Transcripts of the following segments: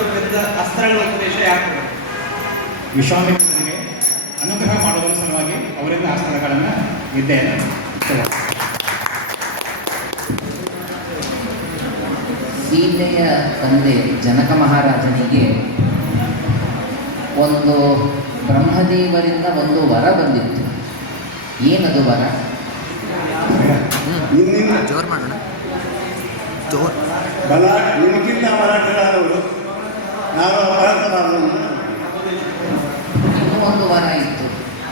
ವಿಶ್ವಾಮಿತ್ರ ವಿರುದ್ಧ ಅಸ್ತ್ರಗಳ ಉಪದೇಶ ಯಾಕೆ? ವಿಶ್ವಾಮಿತ್ರರಿಗೆ ಅನುಗ್ರಹ ಮಾಡುವುದರ ಸಲುವಾಗಿ ಅವರಿಂದ ಅಸ್ತ್ರಗಳನ್ನು ವಿದ್ಯೆಯನ್ನು ಸೀತೆಯ ತಂದೆ ಜನಕ ಮಹಾರಾಜನಿಗೆ ಒಂದು ಬ್ರಹ್ಮದೇವರಿಂದ ಒಂದು ವರ ಬಂದಿತ್ತು. ಏನದು ವರ? ಜೋರ್ ಮಾಡೋಣ. ಜೋರ್ ಬಲ ನಿಮಗಿಂತ ಮರಾಠರಾದವರು ನಾವು ಇನ್ನೂ ಒಂದು ವರ ಇತ್ತು.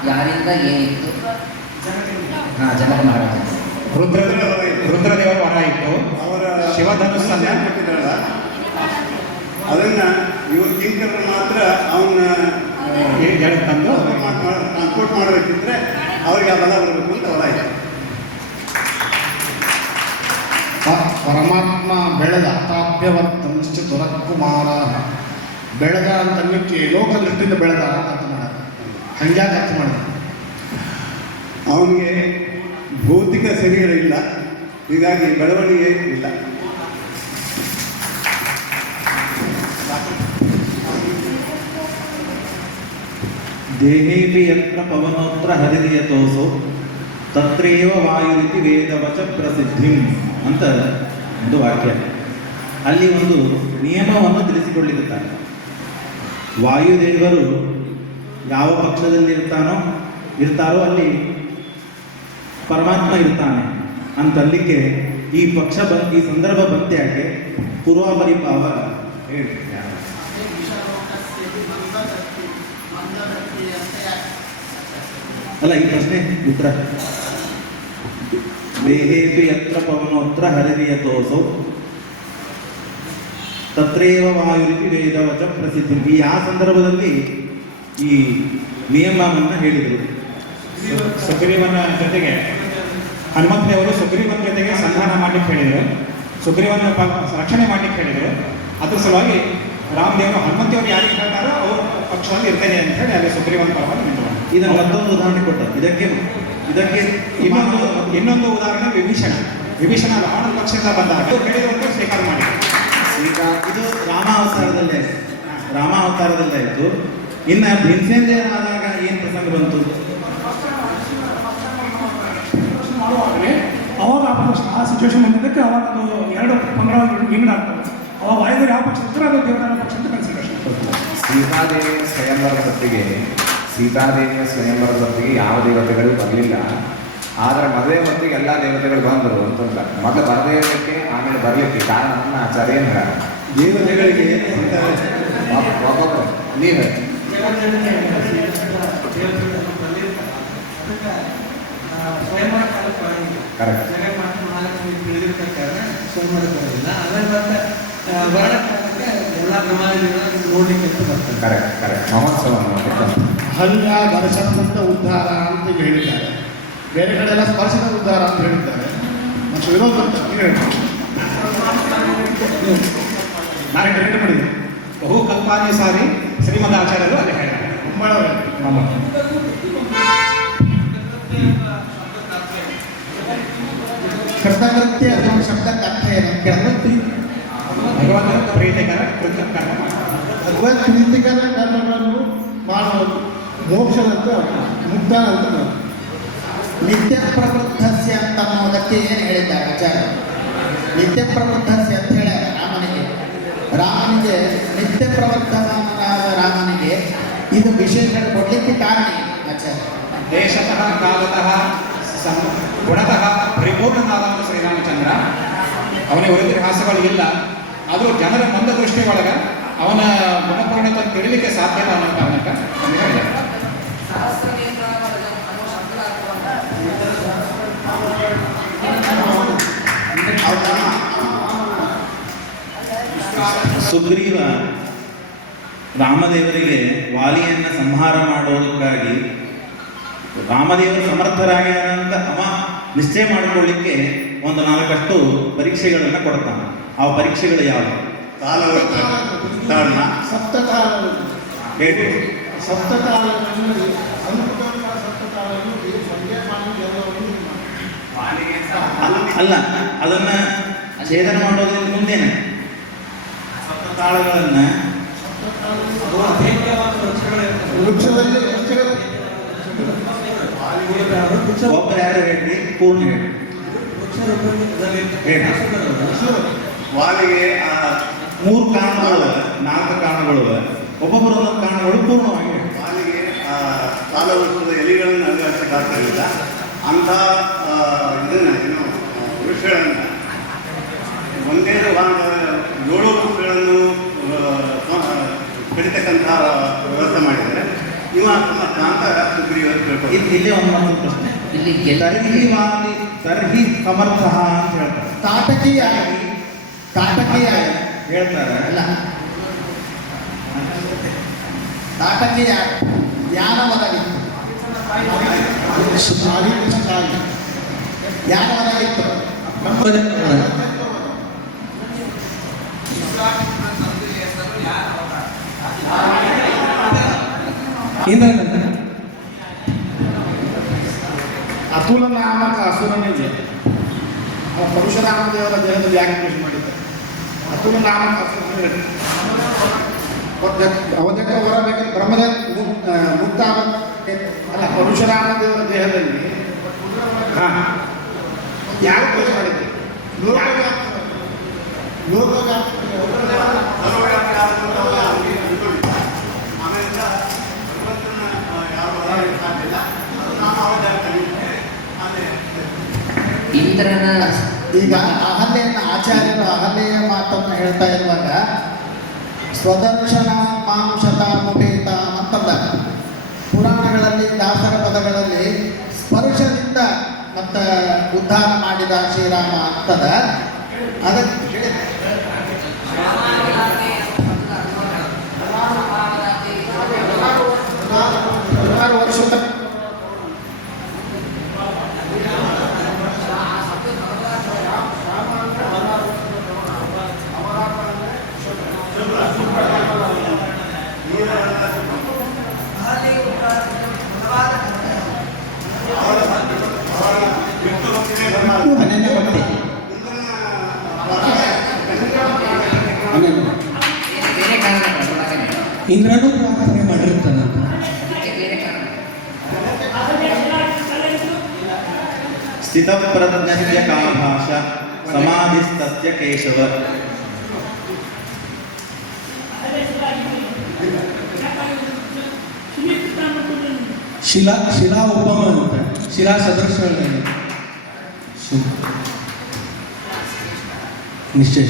ಯಾರಿಂದ ಏನಿತ್ತು? ಜನಕ ಮಹಾರಾಜ ರುದ್ರದೇವರ ವರ ಇತ್ತು. ಅವರ ಶಿವಧನುಸ್ಸನ್ನ ಕೊಟ್ಟಿದ್ದಾರಲ್ಲ, ಅದನ್ನ ಇವರು ಕಿಂಕರರು ಮಾತ್ರ ಅವನ್ನ ತಂದು ಟ್ರಾನ್ಸ್ಪೋರ್ಟ್ ಮಾಡಬೇಕಿದ್ರೆ ಅವರಿಗೆ ಆ ಬಲ ಬರಬೇಕು ಅಂತ ವರ ಇದೆ. ಪರಮಾತ್ಮ ಬೆಳೆದ ಅತಾಪ್ಯವತ್ತಂಶ ದುರಕುಮಾರ ಬೆಳೆದ ಅಂತನ್ನಿಕ್ಕೆ ಲೋಕ ದೃಷ್ಟಿಯಿಂದ ಬೆಳೆದ ಅಂತ ಅರ್ಥ ಮಾಡ ಹಂಗ್ಯಾಕೆ ಅರ್ಥ ಮಾಡಿದ? ಅವನಿಗೆ ಭೌತಿಕ ಶರೀರ ಇಲ್ಲ, ಹೀಗಾಗಿ ಬೆಳವಣಿಗೆ ಇಲ್ಲ. ದೇಹೇಪಿ ಯತ್ರ ಪವನೋತ್ರ ಹರಿದಿಯತೋಸೋ ತತ್ರೇವ ವಾಯುರಿತಿ ವೇದವಚ ಪ್ರಸಿದ್ಧಿಂ ಅಂತ ಒಂದು ವಾಕ್ಯ. ಅಲ್ಲಿ ಒಂದು ನಿಯಮವನ್ನು ತಿಳಿಸಿಕೊಳ್ಳಿರುತ್ತಾರೆ. ವಾಯುದೇವರು ಯಾವ ಪಕ್ಷದಲ್ಲಿ ಇರ್ತಾರೋ ಅಲ್ಲಿ ಪರಮಾತ್ಮ ಇರ್ತಾನೆ ಅಂತಲ್ಲಿಕ್ಕೆ ಈ ಈ ಸಂದರ್ಭ ಬಂತೆ ಯಾಕೆ ಪೂರ್ವಾಪರಿಭಾವ ಹೇಳ್ತಾರೆ. ಅಲ್ಲ, ಈ ಪ್ರಶ್ನೆ ಉತ್ತರ ದೇಹೇಪಿ ಯತ್ರ ಪವನೋತ್ರ ಹರಿದಿಯತೋಸೌ ತತ್ರೇವ ವಾಯುರಿತಿ ವೇದವಚ ಪ್ರಸಿದ್ಧಿ. ಈ ಆ ಸಂದರ್ಭದಲ್ಲಿ ಈ ನಿಯಮವನ್ನು ಹೇಳಿದರು. ಸುಗ್ರೀವನ ಜೊತೆಗೆ ಹನುಮಂತದೇವರು ಸುಗ್ರೀವನ ಜೊತೆಗೆ ಸಂಧಾನ ಮಾಡಲಿಕ್ಕೆ ಹೇಳಿದರು, ಸುಗ್ರೀವನ ರಕ್ಷಣೆ ಮಾಡಲಿಕ್ಕೆ ಹೇಳಿದರು. ಅದ್ರ ಸಲುವಾಗಿ ರಾಮದೇವರು ಹನುಮಂತೇವರು ಯಾರಿಗೆ ಹೇಳ್ತಾರೋ ಅವ್ರ ಪಕ್ಷದಲ್ಲಿ ಇರ್ತೇನೆ ಅಂತ ಹೇಳಿ ಅಲ್ಲಿ ಸುಗ್ರೀವನ ಪರವಾಗಿ ನಿಂತರು. ಇದನ್ನು ಮತ್ತೊಂದು ಉದಾಹರಣೆ ಕೊಟ್ಟ. ಇದಕ್ಕೆ ಇನ್ನೊಂದು ಉದಾಹರಣೆ ವಿಭೀಷಣ ರಾವಣನ ಪಕ್ಷದಿಂದ ಬಂದಾಗ ಹೇಳಿದವರಿಗೆ ಸ್ವೀಕಾರ ಮಾಡಿದರು. ಈಗ ಇದು ರಾಮಾವತಾರದಲ್ಲೇ ಆಯಿತು. ಇನ್ನು ಭೀಮಸೇನರಾದಾಗ ಏನು ಪ್ರಸಂಗ ಬಂತು? ಮಾಡುವಾಗಲೇ ಅವಾಗ ಆ ಸಿಚುವೇಶನ್ ಬಂದಿದ್ದಕ್ಕೆ ಅವಾಗ ಅದು ಎರಡು ಪಂಗಡವಾಗಿ ವಿಂಗಡ ಆಗ್ತವೆ. ಅವಾಗ ವಾಯುದೇವರು ಯಾವ ಪಕ್ಷ ಇರ್ತಾರೆ ಅದು ದೇವರ ಪಕ್ಷ ಅಂತ ಕನ್ಸಿಡರೇಷನ್. ಸೀತಾದೇವಿಯ ಸ್ವಯಂವರದ ಹೊತ್ತಿಗೆ ಯಾವ ದೇವತೆಗಳು ಬರಲಿಲ್ಲ. ಆದರೆ ಮದುವೆ ಹೊತ್ತಿಗೆ ಎಲ್ಲ ದೇವತೆಗಳು ಬಂದರು ಅಂತಂದ. ಮೊದಲು ಬರದೇ ಇರಲಿಕ್ಕೆ, ಆಮೇಲೆ ಬರಲಿಕ್ಕೆ ಕಾರಣವನ್ನು ಆಚಾರ್ಯ ಏನು ಹೇಳ ದೇವತೆಗಳಿಗೆ ಒಬ್ಬೊಬ್ಬರು ನೀವು ಕರೆಕ್ಟ್ ಕರೆಕ್ಟ್ ಕರೆಕ್ಟ್ ಮಹೋತ್ಸವ ಹಲ್ಯ ದರ್ಶನದಿಂದ ಉದ್ಧಾರ ಅಂತ ಹೇಳಿದ್ದಾರೆ. ಬೇರೆ ಕಡೆ ಎಲ್ಲ ಸ್ಪರ್ಶದ ಉದ್ಧಾರ ಅಂತ ಹೇಳಿದ್ದಾರೆ. ಮತ್ತು ವಿರೋಧ ಅಂತ ಹೇಳ್ತಾರೆ. ನಾನು ರೆಡಿ ಮಾಡಿದ್ದೆ. ಬಹು ಕಲ್ಪಾನೆ ಸಾರಿ ಶ್ರೀಮದ್ ಆಚಾರ್ಯರು ಅಲ್ಲಿ ಹೇಳ್ತಾರೆ. ಶಬ್ದಕೃತ್ಯ ಅಥವಾ ಶಬ್ದಕ್ಕೆ ಅರ್ಥ ಏನು ಕೇಳಿದ್ರೆ ಭಗವಂತನ ಪ್ರೀತಿಕರ ಕೃತಕರ್ಮ ಭಗವತ್ ಪ್ರೀತಿಕರ ಕರ್ಮಗಳನ್ನು ಮಾಡುವುದು ಮೋಕ್ಷದಂತ ಮುಕ್ತಾನ ಅಂತ ನಿತ್ಯ ಪ್ರವೃದ್ಧಸ್ಯ ಅಂತ ಅನ್ನೋದಕ್ಕೆ ಏನು ಹೇಳಿದ್ದಾರೆ ಆಚಾರ್ಯ? ನಿತ್ಯ ಪ್ರವೃದ್ಧಸ್ಯ ಅಂತ ಹೇಳ್ಯಾರ ರಾಮನಿಗೆ ನಿತ್ಯ ಪ್ರವೃದ್ಧನಾದ ರಾಮನಿಗೆ ಇದು ವಿಶೇಷ ಕೊಡ್ಲಿಕ್ಕೆ ಕಾರಣ ಏನು ಆಚಾರ್ಯ? ದೇಶತಃ ಕಾಲತಃ ಗುಣತಃ ಪರಿಪೂರ್ಣನಾದವನು ಶ್ರೀರಾಮಚಂದ್ರ. ಅವನಿಗೆ ಉಳಿದಿಹಾಸಗಳು ಇಲ್ಲ. ಆದರೂ ಜನರ ಮಂದ ದೃಷ್ಟಿ ಒಳಗೆ ಅವನ ಗುಣಪೂರ್ಣತೆ ತಿಳಿಲಿಕ್ಕೆ ಸಾಧ್ಯ ಇಲ್ಲ ಅನ್ನೋ ಕಾರಣಕ್ಕೆ ಹೇಳಿದ್ದಾರೆ. ಸುಗ್ರೀವ ರಾಮದೇವರಿಗೆ ವಾಲಿಯನ್ನು ಸಂಹಾರ ಮಾಡೋದಕ್ಕಾಗಿ ರಾಮದೇವರು ಸಮರ್ಥರಾಗ್ಯಾರ ಅಂತ ಅವ ನಿಶ್ಚಯ ಮಾಡಿಕೊಳ್ಳಿಕ್ಕೆ ಒಂದು 4 ಪರೀಕ್ಷೆಗಳನ್ನು ಕೊಡ್ತಾನೆ. ಆ ಪರೀಕ್ಷೆಗಳು ಯಾವುವು? ಸಪ್ತಕಾಲ ಹೇಳಿ. ಸಪ್ತಕಾಲದಲ್ಲಿ ಅಲ್ಲ, ಅದನ್ನ ಛೇದನ ಮಾಡೋದ್ರಿಂದ ಮುಂದೇನೆ ಸಪ್ತತಾಳಗಳನ್ನು ವೃಕ್ಷದಲ್ಲಿ ಒಬ್ಬರು ಯಾರು ಹೇಳ್ರಿ, ಪೂರ್ಣ ಹೇಳಿ. ವಾಲಿಗೆ ಆ 3 ಕಾರಣಗಳು, 4 ಕಾರಣಗಳು, ಒಬ್ಬೊಬ್ಬರು ಒಂದೊಂದು ಕಾರಣಗಳು ಪೂರ್ಣವಾಗಿ ಹೇಳಿ. ವಾಲಿಗೆ ಆ ತಾಲವೃಕ್ಷದ ಎಲೆಗಳನ್ನು ಅನುಭವಿಸಕ್ಕಾಗ್ತಿರಲಿಲ್ಲ. ಅಂಥ ಇದನ್ನು ಏನು ವೃಕ್ಷಗಳನ್ನು ಒಂದೇ ವಾಹನದ 7 ವೃಕ್ಷಗಳನ್ನು ಕಡಿತಕ್ಕಂಥ ವ್ಯವಸ್ಥೆ ಮಾಡಿದರೆ ಇವ ತಮ್ಮ ಪ್ರಾಂತ ಸುಗ್ರೀವರು ತಿಳ್ಕೊಂಡು ಇಲ್ಲೇ ಒಂದು ಪ್ರಶ್ನೆ, ಇಲ್ಲಿ ತರ್ಹಿ ಸಮರ್ಥ ಅಂತ ಹೇಳ್ತಾರೆ. ಕಾಟಕೀಯ ಹೇಳ್ತಾರೆ ಅಲ್ಲ, ಕಾಟಕೀಯ ಯಾನವರಾಗಿತ್ತು, ಯಾನವರಾಗಿತ್ತು. ಅತುಲ ನಾಮಕ ಅಸುರನಿಗೆ ಪರಶುರಾಮ ದೇವರ ದೇಹದಲ್ಲಿ ಯಾಕೆ ಪೂಜೆ ಮಾಡಿದ್ದಾರೆ? ಅತುಲ ನಾಮಕ ಅಸುರನಿಗೆ ಅವಧಕ್ಕೆ ಹೊರಬೇಕಂದ್ರೆ ಬ್ರಹ್ಮದ ಮುಕ್ತ ಅಲ್ಲ, ಪರಶುರಾಮ ದೇವರ ದೇಹದಲ್ಲಿ ಯಾಕೆ ಪೂಜೆ ಮಾಡಿದ್ದಾರೆ? ಇಂದ್ರನ ಈಗ ಅಹಲ್ಯೆಯನ್ನು ಆಚಾರ್ಯರು ಅಹಲ್ಯೆಯ ಮಾತನ್ನು ಹೇಳ್ತಾ ಇರುವಾಗ ಸ್ವದರ್ಶನ ಮಾಂಸತಾಮುಪೇತ ಅಂತಂದ ಪುರಾಣಗಳಲ್ಲಿ, ದಾಸರ ಪದಗಳಲ್ಲಿ ಸ್ಪರ್ಶದಿಂದ ಮತ್ತು ಉದ್ಧಾರ ಮಾಡಿದ ಶ್ರೀರಾಮ ಅಂತದ. ಅದಕ್ಕೆ ವರ್ಷದ ಅನನ್ಯ ಭಕ್ತಿ. ಬೇರೆ ಕಾರಣಗಳೊಳಗನೆ ಇಂದ್ರನೂ ಪ್ರಾರ್ಥನೆ ಮಾಡಿರ್ತಾನಂತ. ಅದಕ್ಕೆ ಬೇರೆ ಕಾರಣ. ಸ್ಥಿತಪ್ರಜ್ಞಸ್ಯ ಕಾ ಭಾಷಾ ಸಮಾಧಿಸ್ತಸ್ಯ ಕೇಶವ. ಶಿಲಾ ಉಪಮ ಅಂತ, ಶಿಲಾ ಸದೃಶ ನಿಶ್ಚಯ.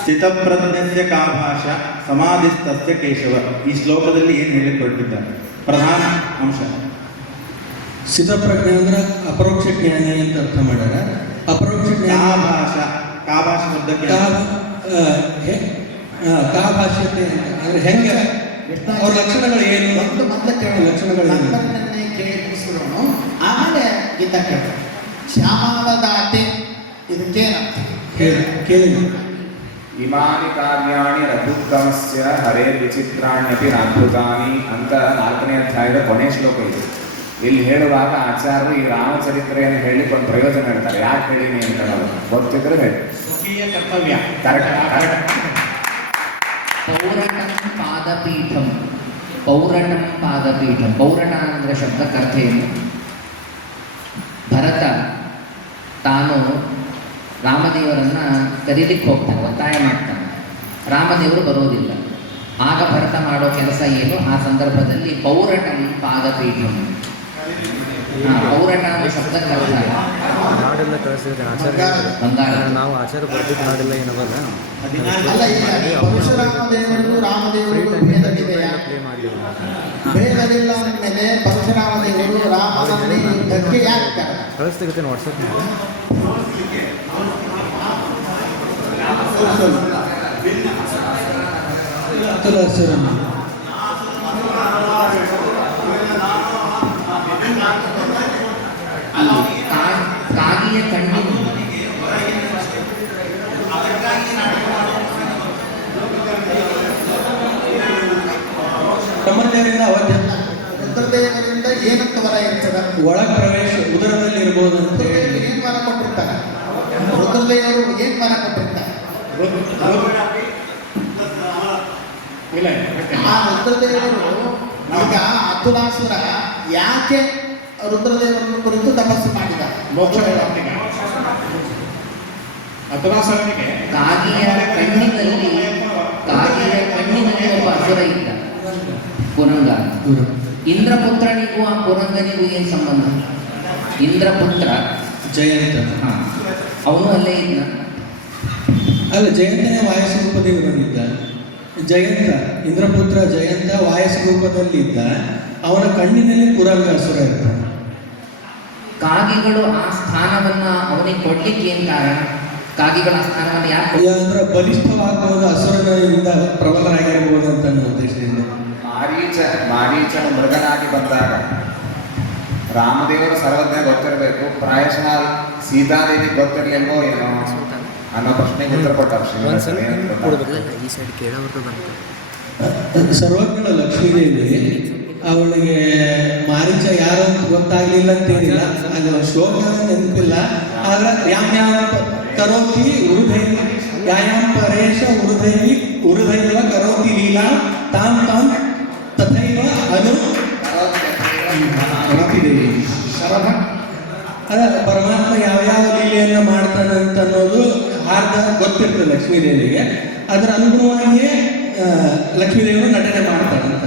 ಸ್ಥಿತಪ್ರಜ್ಞಸ್ಯ ಕಾ ಭಾಷಾ ಸಮಾಧಿಸ್ತಸ್ಯ ಕೇಶವ. ಈ ಶ್ಲೋಕದಲ್ಲಿ ಏನು ಹೇಳಿಕ್ಕೆ ಹೊರಟಿದ್ದಾರೆ? ಪ್ರಧಾನ ಅಂಶ ಸ್ಥಿತಪ್ರಜ್ಞೆ ಅಂದ್ರೆ ಅಪರೋಕ್ಷ ಜ್ಞಾನಿ ಅಂತ ಅರ್ಥ ಮಾಡ್ಯಾರ. ಅಪರೋಕ್ಷ ಜ್ಞಾನ ಕಾ ಭಾಷೆ ಶಬ್ದಕ್ಕೆ ಕಾ ಭಾಷ್ಯತೆ ಅಂದ್ರೆ ಹೆಂಗೆ, ಅವ್ರ ಲಕ್ಷಣಗಳು ಏನು? ಒಂದು ಮೊದಲ ಲಕ್ಷಣಗಳು ಏನು? ಕೇಳಿ ಮುಗಿಸಿರೋನು ಆಮೇಲೆ ಗೀತ ಕೇಳ್ತಾರೆ. ಶ್ಯಾಮಾವದಾತೆ ಇದಕ್ಕೇನಂತ ಕೇಳಿ. ಇಮಾನಿ ಕಾರ್ಯಾಣಿ ರಘುತ್ತಮಸ್ಯ ಹರೇ ವಿಚಿತ್ರಾಣ್ಯಪಿ ಅದ್ಭುತಾನಿ ಅಂತ 4ನೇ ಅಧ್ಯಾಯದ ಕೊನೆ ಶ್ಲೋಕ ಇದೆ. ಇಲ್ಲಿ ಹೇಳುವಾಗ ಆಚಾರ್ಯರು ಈ ರಾಮಚರಿತ್ರೆಯನ್ನು ಹೇಳಲಿಕ್ಕೆ ಒಂದು ಪ್ರಯೋಜನ ಹೇಳ್ತಾರೆ. ಯಾಕೆ ಹೇಳಿನಿ ಅಂತ ಹೇಳೋದು ಗೊತ್ತಿದ್ರೆ ಹೇಳಿ. ಸ್ವಕೀಯ ಕರ್ತವ್ಯ. ಕರೆಕ್ಟ್. ಪೌರಟಂ ಪಾದಪೀಠಂ. ಪೌರಟಂ ಪಾದಪೀಠಂ. ಪೌರಟ ಅಂದರೆ ಶಬ್ದಕ್ಕರ್ಥ ಏನು? ಭರತ ತಾನು ರಾಮದೇವರನ್ನ ಕರೀಲಿಕ್ಕೆ ಹೋಗ್ತಾನೆ, ಒತ್ತಾಯ ಮಾಡ್ತಾನೆ. ರಾಮದೇವರು ಬರೋದಿಲ್ಲ. ಆಗ ಭರತ ಮಾಡೋ ಕೆಲಸ ಏನು? ಆ ಸಂದರ್ಭದಲ್ಲಿ ಪೌರಟಂ ಪಾದಪೀಠಂ. ಪೌರಟ ಅನ್ನೋ ಶಬ್ದಕ್ಕರ್ಥ ನಾಡೆಲ್ಲ ಕಳಿಸಿದ್ರೆ ಆಚಾರ್ಯ ಬಂಗಾರ. ನಾವು ಆಚಾರ್ಯ ಬರ್ದಿದ್ದು ನಾಡೆಲ್ಲ ಏನವಲ್ಲ ಅಲ್ಲ, ಈಗ ಪರಶುರಾಮ ದೇವರಿಗೂ ರಾಮದೇವರಿಗೂ ಭೇದವಿದೆಯಾ? ಪ್ಲೇ ಮಾಡಲಿ ಭೇದವಿಲ್ಲ ಅಂದಮೇಲೆ ಪರಶುರಾಮ ದೇವರು ರಾಮನಲ್ಲಿ ಯುದ್ಧಕ್ಕೆ ಯಾಕೆ ಕರೆದ? ಕಳಿಸ್ತಿಗುತ್ತೆ ವಾಟ್ಸಪ್ ಕಾಗಿಯ ಕಣ್ಣಿನ ಬ್ರಹ್ಮದೇವರಿಂದ ಅವಧ್ಯ ರುದ್ರದೇವರಿಂದ ಏನಂತ ವರ ಇರ್ತದ? ಒಳಗ್ ಪ್ರವೇಶ ಉದರದಲ್ಲಿ ಇರ್ಬೋದು ಅಂತ ಹೇಳಿ ಏನ್ ವರ ಕೊಟ್ಟಿರ್ತಾರೆ? ರುದ್ರದೇವರು ಏನ್ ವರ ಕೊಟ್ಟಿರ್ತಾರೆ? ಇಲ್ಲ ಮತ್ತೆ ಆ ರುದ್ರದೇವರು ಈಗ ಅತುಲಾಸುರ ಯಾಕೆ ರುದ್ರದೇವರನ್ನು ಕುರಿತು ತಪಸ್ಸು ಮಾಡಿದ? ಮೋಕ್ಷ ಪ್ರಾಪ್ತಿಗೆ ಅತುಲಾಸುರನಿಗೆ ಕಾಗಿಯ ಕಣ್ಣಿನಲ್ಲಿ ಒಬ್ಬ ಅಸುರ ಇದ್ದ, ಕುರಂಗ. ಇಂದ್ರಪುತ್ರನಿಗೂ ಆ ಕುರಂಗನಿಗೂ ಏನು ಸಂಬಂಧ? ಇಂದ್ರಪುತ್ರ ಜಯಂತ. ಅವನು ಅಲ್ಲೇ ಇದ್ದ. ಅಲ್ಲ, ಜಯಂತನೇ ವಾಯಸ ರೂಪದಿಂದ ಬಂದಿದ್ದ. ಜಯಂತ, ಇಂದ್ರಪುತ್ರ ಜಯಂತ ವಾಯಸ ರೂಪದಲ್ಲಿದ್ದ. ಅವನ ಕಣ್ಣಿನಲ್ಲಿ ಕುರಂಗ ಅಸುರ ಇರ್ತಾನೆ. ಕಾಗಿಗಳು ಆ ಸ್ಥಾನವನ್ನ ಅವನಿಗೆ ಕೊಡ್ಲಿಕ್ಕೆ ಏನ್ ಕಾರಣ? ಕಾಗಿಗಳ ಆ ಸ್ಥಾನವನ್ನು ಯಾಕೆ? ಅಂದ್ರೆ ಬಲಿಷ್ಠವಾಗಬಹುದು, ಅಸುರನಿಂದ ಪ್ರಬಲರಾಗಿರ್ಬೋದು ಅಂತ ಅನ್ನೋ ಉದ್ದೇಶದಿಂದ. ಮಾರೀಚನು ಮೃಗನಾಗಿ ಬಂದಾಗ ರಾಮದೇವರು ಸರ್ವಜ್ಞ ಗೊತ್ತಿರಬೇಕು, ಪ್ರಾಯಶಃ ಸೀತಾದೇವಿ ಗೊತ್ತಿರಲಿಲ್ವೋ ಏನೋ ಅನ್ನೋ ಪ್ರಶ್ನೆಗೆ ಉತ್ತರ ಕೊಟ್ಟಾರ ಈ ಸೈಡ್ ಕೇಳೋರ್ದು ಬಂತು. ಸರ್ವಜ್ಞಳು ಲಕ್ಷ್ಮೀದೇವಿ ಅವಳಿಗೆ ಮಾರೀಚ ಯಾರು ಅಂತ ಗೊತ್ತಾಗ್ಲಿಲ್ಲ ಅಂತೇನಿಲ್ಲ, ಅದು ಶ್ಲೋಕ ನೆನಪಿಲ್ಲ. ಆದ್ರೆ ಯಾಮ್ ಯಾಮ್ ಕರೋತಿ ಉರುಧೈವಿ, ಯಾಯಾಮ್ ಪರೇಶ ಉರುಧೈವಿ ಉರುಧೈವ ಕರೋತಿ ಲೀಲಾ ತಾಂ ತಾಂ ತಥೈವ ಅನು ರಾಮದೇವಿ ಶರಭ. ಅದ ಪರಮಾತ್ಮ ಯಾವ್ಯಾವ ಲೀಲೆಯನ್ನ ಮಾಡ್ತಾನಂತ ಅನ್ನೋದು ಅರ್ಧ ಗೊತ್ತಿರ್ತದೆ ಲಕ್ಷ್ಮೀದೇವಿಗೆ. ಅದರ ಅನುಗುಣವಾಗಿಯೇ ಲಕ್ಷ್ಮೀದೇವಿಯನ್ನು ನಟನೆ ಮಾಡ್ತಾರಂತ.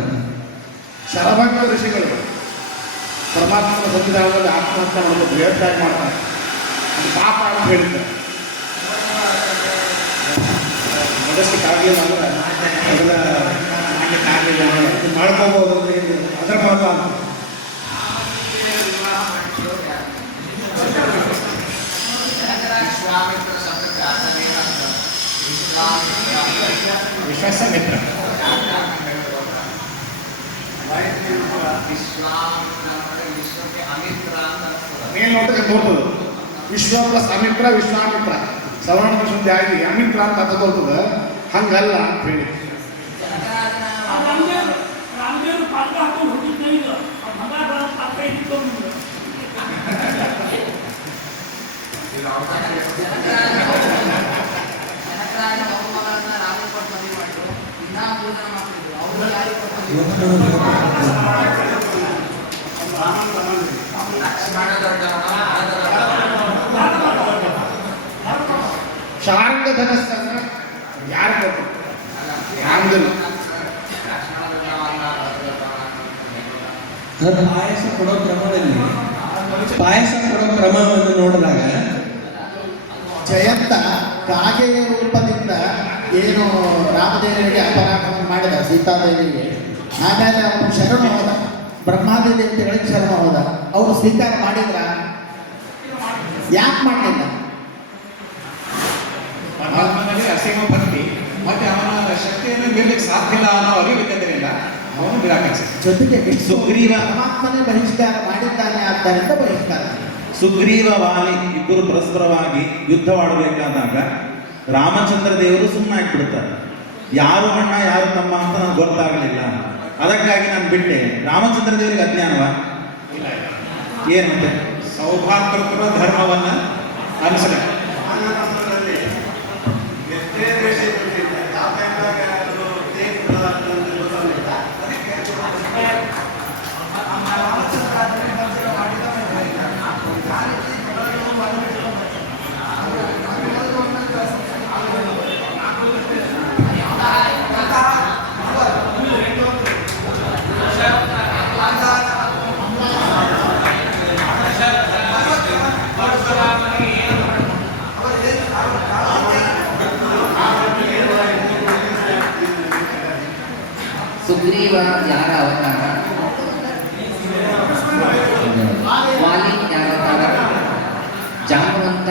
ಶರಭಂಗ ಋಷಿಗಳು ಪರಮಾತ್ಮನ ಸಂವಿಧಾನದಲ್ಲಿ ಆತ್ಮಹತ್ಯೆ ಮಾಡೋದು ಬೇರ್ತಾಗಿ ಮಾಡ್ತಾರೆ, ಅದು ಪಾಪ ಅಂತ ಹೇಳಿದ್ದಾರೆ. ನಡೆಸಲಿಕ್ಕಾಗಲಿಲ್ಲ ಅಂದ್ರೆ ಅದೆಲ್ಲ ಮಾಡಲಿಕ್ಕಾಗಲಿಲ್ಲ ಮಾಡ್ಕೋಬೋದು ಅಂದ್ರೆ ಅದರ ಪಾಪ ಅಂತ. ವಿಶ್ವಾಸಮಿತ್ರ ಮೇಲ್ನೋಟಕ್ಕೆ ತೋರ್ತದೆ ವಿಶ್ವ ಪ್ಲಸ್ ಅಮಿತ್ರ ವಿಶ್ವಾಮಿತ್ರ ಸವರ್ಣ ಶುದ್ಧಿ ಆಗಿ ಅಮಿತ್ರ ಅಂತ ಅರ್ಥ ತೋರ್ತದೆ. ಹಂಗಲ್ಲ ಅಂತ ಹೇಳಿ ರಾಮದೇವರು ಪಾತ್ರ ಹಾಕೊಂಡು ಹೋಗಿದ್ದೇ ಇಲ್ಲ, ಮಗ ಪಾತ್ರ ಇಟ್ಕೊಂಡು ಶಾರ್ಂಗ ಧನಸ್ಸನ್ನ ಯಾರು ಕೊಟ್ಟರು? ರಾಮದಲ್ಲಿ ಪಾಯಸ ಕೊಡೋ ಕ್ರಮದಲ್ಲಿ ಪಾಯಸ ಕೊಡೋ ಕ್ರಮವನ್ನು ನೋಡಿದಾಗ ಜಯಂತ ಕಾಗೆಯ ರೂಪದಿಂದ ಏನು ರಾಮದೇವರಿಗೆ ಅಪರಾಧವನ್ನು ಮಾಡಿದ ಸೀತಾದೇವಿಗೆ, ಆಮೇಲೆ ಅವನು ಶರಣ ಹೋದ, ಬ್ರಹ್ಮಾದಿ ದೇವತೆಗಳಿಗೆ ಶರಣ ಹೋದ. ಅವರು ಸ್ವೀಕಾರ ಮಾಡಿದ್ರ? ಯಾಕೆ ಮಾಡಲಿಲ್ಲ? ಪರಮಾತ್ಮನಲ್ಲಿ ಅಸೀಮ ಭಕ್ತಿ ಮತ್ತೆ ಅವನ ಶಕ್ತಿಯನ್ನು ಮೀರಲಿಕ್ಕೆ ಸಾಧ್ಯ ಇಲ್ಲ ಅನ್ನೋ ಅರಿವಿದ್ದರಿಂದ ಅವನು ನಿರಾಕರಿಸಿದ. ಜೊತೆಗೆ ಸುಗ್ರೀವ ಪರಮಾತ್ಮನೇ ಬಹಿಷ್ಕಾರ ಮಾಡಿದ್ದಾನೆ, ಆದ್ದರಿಂದ ಬಹಿಷ್ಕಾರ. ಸುಗ್ರೀವ ವಾಲಿ ಇಬ್ಬರು ಪರಸ್ಪರವಾಗಿ ಯುದ್ಧವಾಡಬೇಕಾದಾಗ ರಾಮಚಂದ್ರ ದೇವರು ಸುಮ್ಮನಾಗ್ಬಿಡ್ತಾರೆ. ಯಾರು ಅಣ್ಣ ಯಾರು ತಮ್ಮ ಅಂತ ನನಗೆ ಗೊತ್ತಾಗಲಿಲ್ಲ, ಅದಕ್ಕಾಗಿ ನಾನು ಬಿಟ್ಟೆ. ರಾಮಚಂದ್ರ ದೇವರಿಗೆ ಅಜ್ಞಾನವ ಏನಂತೆ? ಸೌಭಾತೃತ್ವ ಧರ್ಮವನ್ನ ಅನುಸರಿಸಿ ಸುಗ್ರೀವ ಯಾರ ಅವತಾರ? ವಾಲಿ ಯಾರ ಅವತಾರ? ಜಾಂಬವಂತ.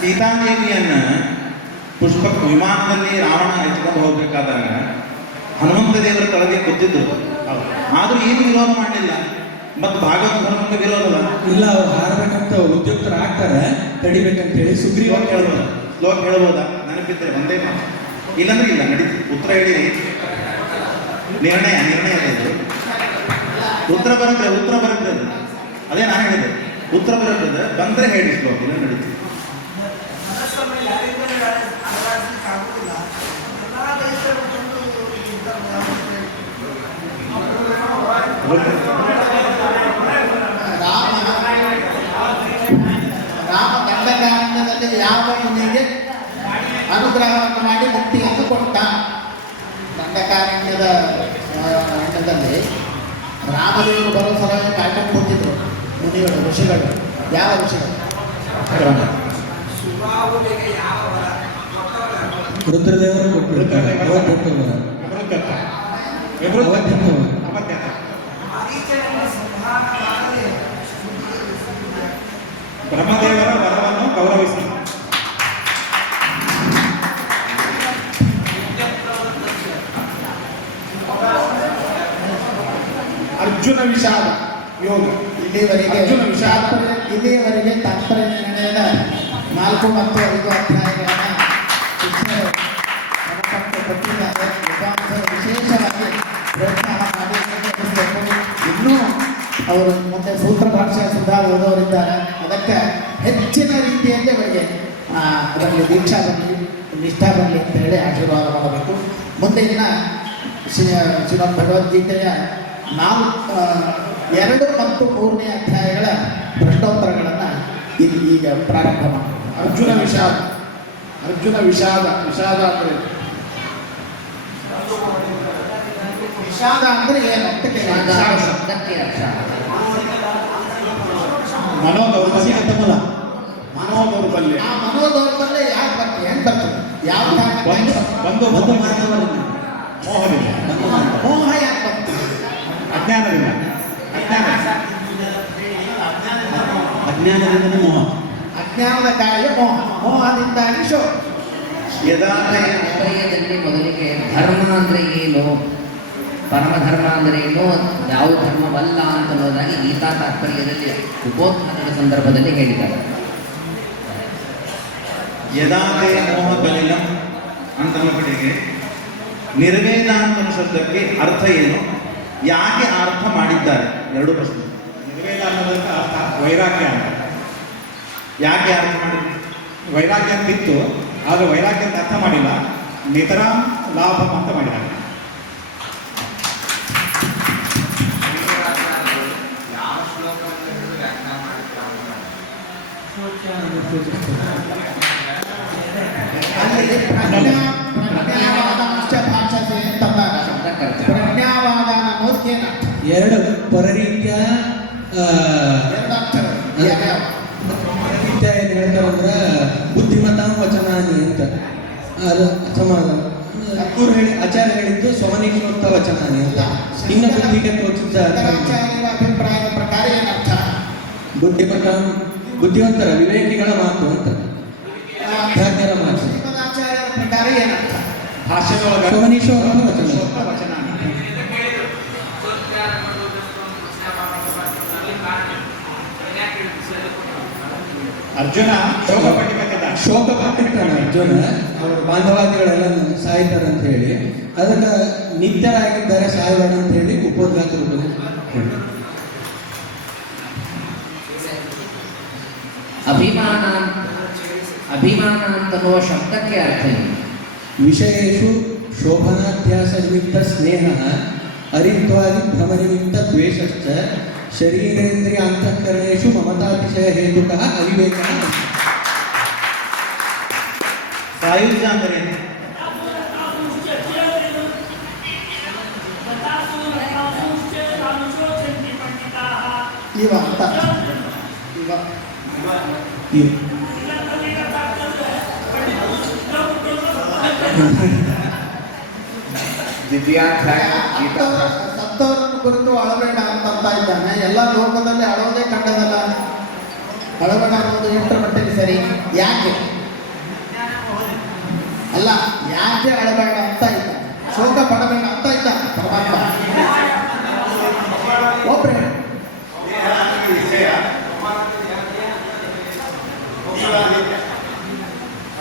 ಸೀತಾದೇವಿಯನ್ನ ಪುಷ್ಪ ವಿಮಾನದಲ್ಲಿ ರಾವಣ ಎತ್ಕೊಂಡು ಹೋಗ್ಬೇಕಾದಾಗ ಹನುಮಂತ ದೇವರ ಕೆಳಗೆ ಗೊತ್ತಿದ್ರು, ಆದ್ರೂ ಏನು ವಿರೋಧ ಮಾಡಲಿಲ್ಲ. ಮತ್ತು ಭಾಗವತ ಧರ್ಮಕ್ಕೆ ವಿರೋಧದ ಇಲ್ಲ, ಅವ್ರು ಹಾರಬೇಕಂತ ಉದ್ಯುಕ್ತರಾಗ್ತಾರೆ, ತಡಿಬೇಕಂತ ಹೇಳಿ ಸುಗ್ರೀವ ಹೇಳ್ಬೋದು. ಶ್ಲೋಕ ಹೇಳ್ಬೋದಾ? ನೆನಪಿದ್ರೆ ಒಂದೇ ಮಾತು, ಇಲ್ಲಾಂದ್ರೆ ಇಲ್ಲ, ನಡೀತು. ಉತ್ತರ ಹೇಳಿ ನಿರ್ಣಯ ಇದು. ಉತ್ತರ ಬರುತ್ತೆ ಅದೇ ನಾನು ಹೇಳಿದೆ. ಉತ್ತರ ಬರುತ್ತೆ ಬಂದ್ರೆ ಹೇಳಿ ಶ್ಲೋಕ, ಇಲ್ಲ ನಡೀತು. ರಾಮ ದಂಡಕಾರಣ್ಯದಲ್ಲಿ ಯಾವ ಮುನಿಗೆ ಅನುಗ್ರಹವನ್ನು ಮಾಡಿ ಮುಕ್ತಿಯನ್ನು ಕೊಟ್ಟ. ದಂಡಕಾರಣ್ಯದ ಅರಣ್ಯದಲ್ಲಿ ರಾಮದೇವರು ಬರೋ ಸಲುವಾಗಿ ಕಾಯ್ಕೊಂಡು ಕೂತಿದ್ರು ಮುನಿಗಳು, ಋಷಿಗಳು. ಯಾವ ಋಷಿಗಳು? ರುದ್ರದೇವರು ಕೊಟ್ಟಿರ್ತಾರೆ. ಅವತ್ತು ಬ್ರಹ್ಮದೇವರ ವರವನ್ನು ಗೌರವಿಸಿ. ಅರ್ಜುನ ವಿಷಾದ ಯೋಗ. ಇಲ್ಲಿಯವರೆಗೆ ತಾತ್ಪರ್ಯ ನಿರ್ಣಯದ 4 ಮತ್ತು 5 ಅಧ್ಯಾಯಗಳನ್ನು ಶಿಕ್ಷಕರು ಕೊಟ್ಟಿದ್ದಾರೆ. ವಿದ್ವಾಂಸರು ವಿಶೇಷವಾಗಿ ಪ್ರೋತ್ಸಾಹ ಮಾಡಿ ನಡೆಸಬೇಕು. ಇನ್ನೂ ಅವರು ಮುಂದೆ ಸೂತ್ರ ಭಾಷೆ ಸುಧಾ ಓದೋರಿದ್ದಾರೆ. ಅದಕ್ಕೆ ಹೆಚ್ಚಿನ ರೀತಿಯಲ್ಲಿ ಅವರಿಗೆ ಅದರಲ್ಲಿ ದೀಕ್ಷಾ ಬರಲಿ, ನಿಷ್ಠಾ ಬರಲಿ ಅಂತ ಹೇಳಿ ಆಶೀರ್ವಾದ ಮಾಡಬೇಕು. ಮುಂದೆ ಇನ್ನು ಶ್ರೀಮದ್ ಭಗವದ್ಗೀತೆಯ 2 ಮತ್ತು 3ನೇ ಅಧ್ಯಾಯಗಳ ಪ್ರಶ್ನೋತ್ತರಗಳನ್ನು ಈಗ ಪ್ರಾರಂಭ ಮಾಡಿ. ಅರ್ಜುನ ವಿಷಾದ. ವಿಷಾದ ಅಂದರೆ ವಿಷಾದ ಅಂದರೆ ಏನು ಅಂತ ಕೇಳಿದ. ಶಬ್ದಕ್ಕೆ ಅರ್ಥ ಮನೋದೌರ್ಬಲ್ಯ. ಮನೋದೌರ್ಬಲ್ಯ. ಆ ಮನೋದೌರ್ಬಲ್ಯ ಯಾಕೆ ಬರ್ತದೆ? ಹೆಂಗೆ ಬರ್ತದೆ? ಯಾವ ಒಂದು ಮೋಹದಿಂದ, ಮೋಹ ಯಾಕೆ ಬರ್ತದೆ? ಅಜ್ಞಾನದಿಂದ. ಅಜ್ಞಾನದಿಂದನೇ ಮೋಹ. ಅಜ್ಞಾನದ ಕಾರ್ಯ ಮೋಹ, ಮೋಹದಿಂದಾಗಿ ಶೋಕ. ತಾತ್ಪರ್ಯದಲ್ಲಿ ಮೊದಲಿಗೆ ಧರ್ಮ ಅಂದರೆ ಏನು, ಪರಮಧರ್ಮ ಅಂದರೆ ಏನು, ಯಾವ ಧರ್ಮವಲ್ಲ ಅಂತ ಅನ್ನೋದಾಗಿ ಗೀತಾ ತಾತ್ಪರ್ಯದಲ್ಲಿ ಉಪೋತ್ಥಾನದ ಸಂದರ್ಭದಲ್ಲಿ ಹೇಳಿದ್ದಾರೆ. ಯದಾತೆ ಮೋಹ ಕಲಿಲಂ ಅಂತ ಕಡೆಗೆ ನಿರ್ವೇದ ಅಂತ ಶಬ್ದಕ್ಕೆ ಅರ್ಥ ಏನು, ಯಾಕೆ ಆ ಅರ್ಥ ಮಾಡಿದ್ದಾರೆ? 2 ಪ್ರಶ್ನೆ. ನಿರ್ವೇದ ಅನ್ನೋದಕ್ಕೆ ಅರ್ಥ ವೈರಾಗ್ಯ ಅಂತ. ಯಾಕೆ ಅರ್ಥ ಮಾಡಿದ್ರು? ವೈರಾಗ್ಯ ಅಂತಿತ್ತು, ಆದರೆ ವೈರಾಗ್ಯ ಅಂತ ಅರ್ಥ ಮಾಡಿಲ್ಲ, ನಿತರ ಲಾಭಂ ಅಂತ ಮಾಡಿದ್ದಾರೆ. ಅಲ್ಲಿ ಪ್ರಜ್ಞಾವಾದ ಭಾಷೆ ಅಂತಂದಾಗ ಶಬ್ದಕ್ಕರ್ಥ ಪ್ರಜ್ಞಾವಾದ ಅನ್ನೋದಕ್ಕೆ ಏನು ಅರ್ಥ? 2 ಪರರೀತ್ಯ 2 ಅರ್ಥಗಳು. ಯಾವ್ಯಾವ? ಪರರೀತ್ಯ ಏನು ಹೇಳ್ತಾರಂದ್ರೆ ಬುದ್ಧಿಮತಾಂ ವಚನಾನಿ ಅಂತ. ಅದು ಸಮಾನ ಇವ್ರು ಹೇಳಿ ಆಚಾರ್ಯ ಹೇಳಿದ್ದು ಸ್ವನಿಷ್ಠೋಕ್ತ ವಚನಾನಿ ಅಂತ. ಇನ್ನು ಬುದ್ಧಿಗೆ ತೋಚಿದ್ದ ಶಂಕರಾಚಾರ್ಯರ ಅಭಿಪ್ರಾಯದ ಪ್ರಕಾರ ಏನರ್ಥ? ಬುದ್ಧಿವಂತರ ವಿವೇಕಿಗಳ ಮಾತು ಅಂತ, ತ್ಯಾಗರ ಮಾತು. ಶ್ರೀಮದಾಚಾರ್ಯರ ಪ್ರಕಾರ ಏನರ್ಥ? ಭಾಷ್ಯದೊಳಗೆ ಸ್ವನಿಷ್ಠೋಕ್ತ ವಚನ. ವಚನ. ಅರ್ಜುನ ಶೋಕ ಪಟ್ಟಿಕೊಂಡಿದ್ದ. ಶೋಕ ಪಟ್ಟಿರ್ತಾನೆ ಅರ್ಜುನ. ಅವರು ಬಾಂಧವಾದಿಗಳೆಲ್ಲ ಸಾಯ್ತಾರೆ ಅಂತ ಹೇಳಿ, ಅದಕ್ಕೆ ನಿತ್ಯರಾಗಿದ್ದಾರೆ ಸಾಯಬೇಡ ಅಂತ ಹೇಳಿ ಉಪೋದ್ಘಾತ ರೂಪದಲ್ಲಿ ಅಭಿಮಾನ ಅಂತನ್ನುವ ಶಬ್ದಕ್ಕೆ ಅರ್ಥ ಏನು? ವಿಷಯೇಷು ಶೋಭನಾಧ್ಯಾಸ ನಿಮಿತ್ತ ಸ್ನೇಹ, ಅರಿತ್ವಾದಿ ಭ್ರಮ ನಿಮಿತ್ತ ದ್ವೇಷಶ್ಚ, ಶರೀರೇಂದ್ರಿಯ ಅಂತಃಕರಣೇಷು ಮಮತಾತಿಶಯ ಹೇತುಕಃ ಅವಿವೇಕ. ಸಾಯುಜ್ಯ ಅಂದರೆ ಏನು? ಇವ ಅಂತ ದ್ವಿತೀಯಾಧ್ಯಾಯ ಗೀತಾ ಸತ್ತವರನ್ನು ಕುರಿತು ಅಳಬೇಡ ಅಂತ ಇದ್ದಾನೆ. ಎಲ್ಲ ಲೋಕದಲ್ಲಿ ಅಳೋದೇ ಕಂಡದಲ್ಲ. ಅಳಬೇಡ ಅನ್ನೋದು ಎಷ್ಟರ ಮಟ್ಟಿಗೆ ಸರಿ? ಯಾಕೆ ಅಲ್ಲ, ಯಾಕೆ ಅಳಬೇಡ ಅಂತ ಇದ್ದ, ಶೋಕ ಪಡಬೇಡ ಅಂತ ಇದ್ದ ಪರಮಾತ್ಮ. ಒಬ್ರೆ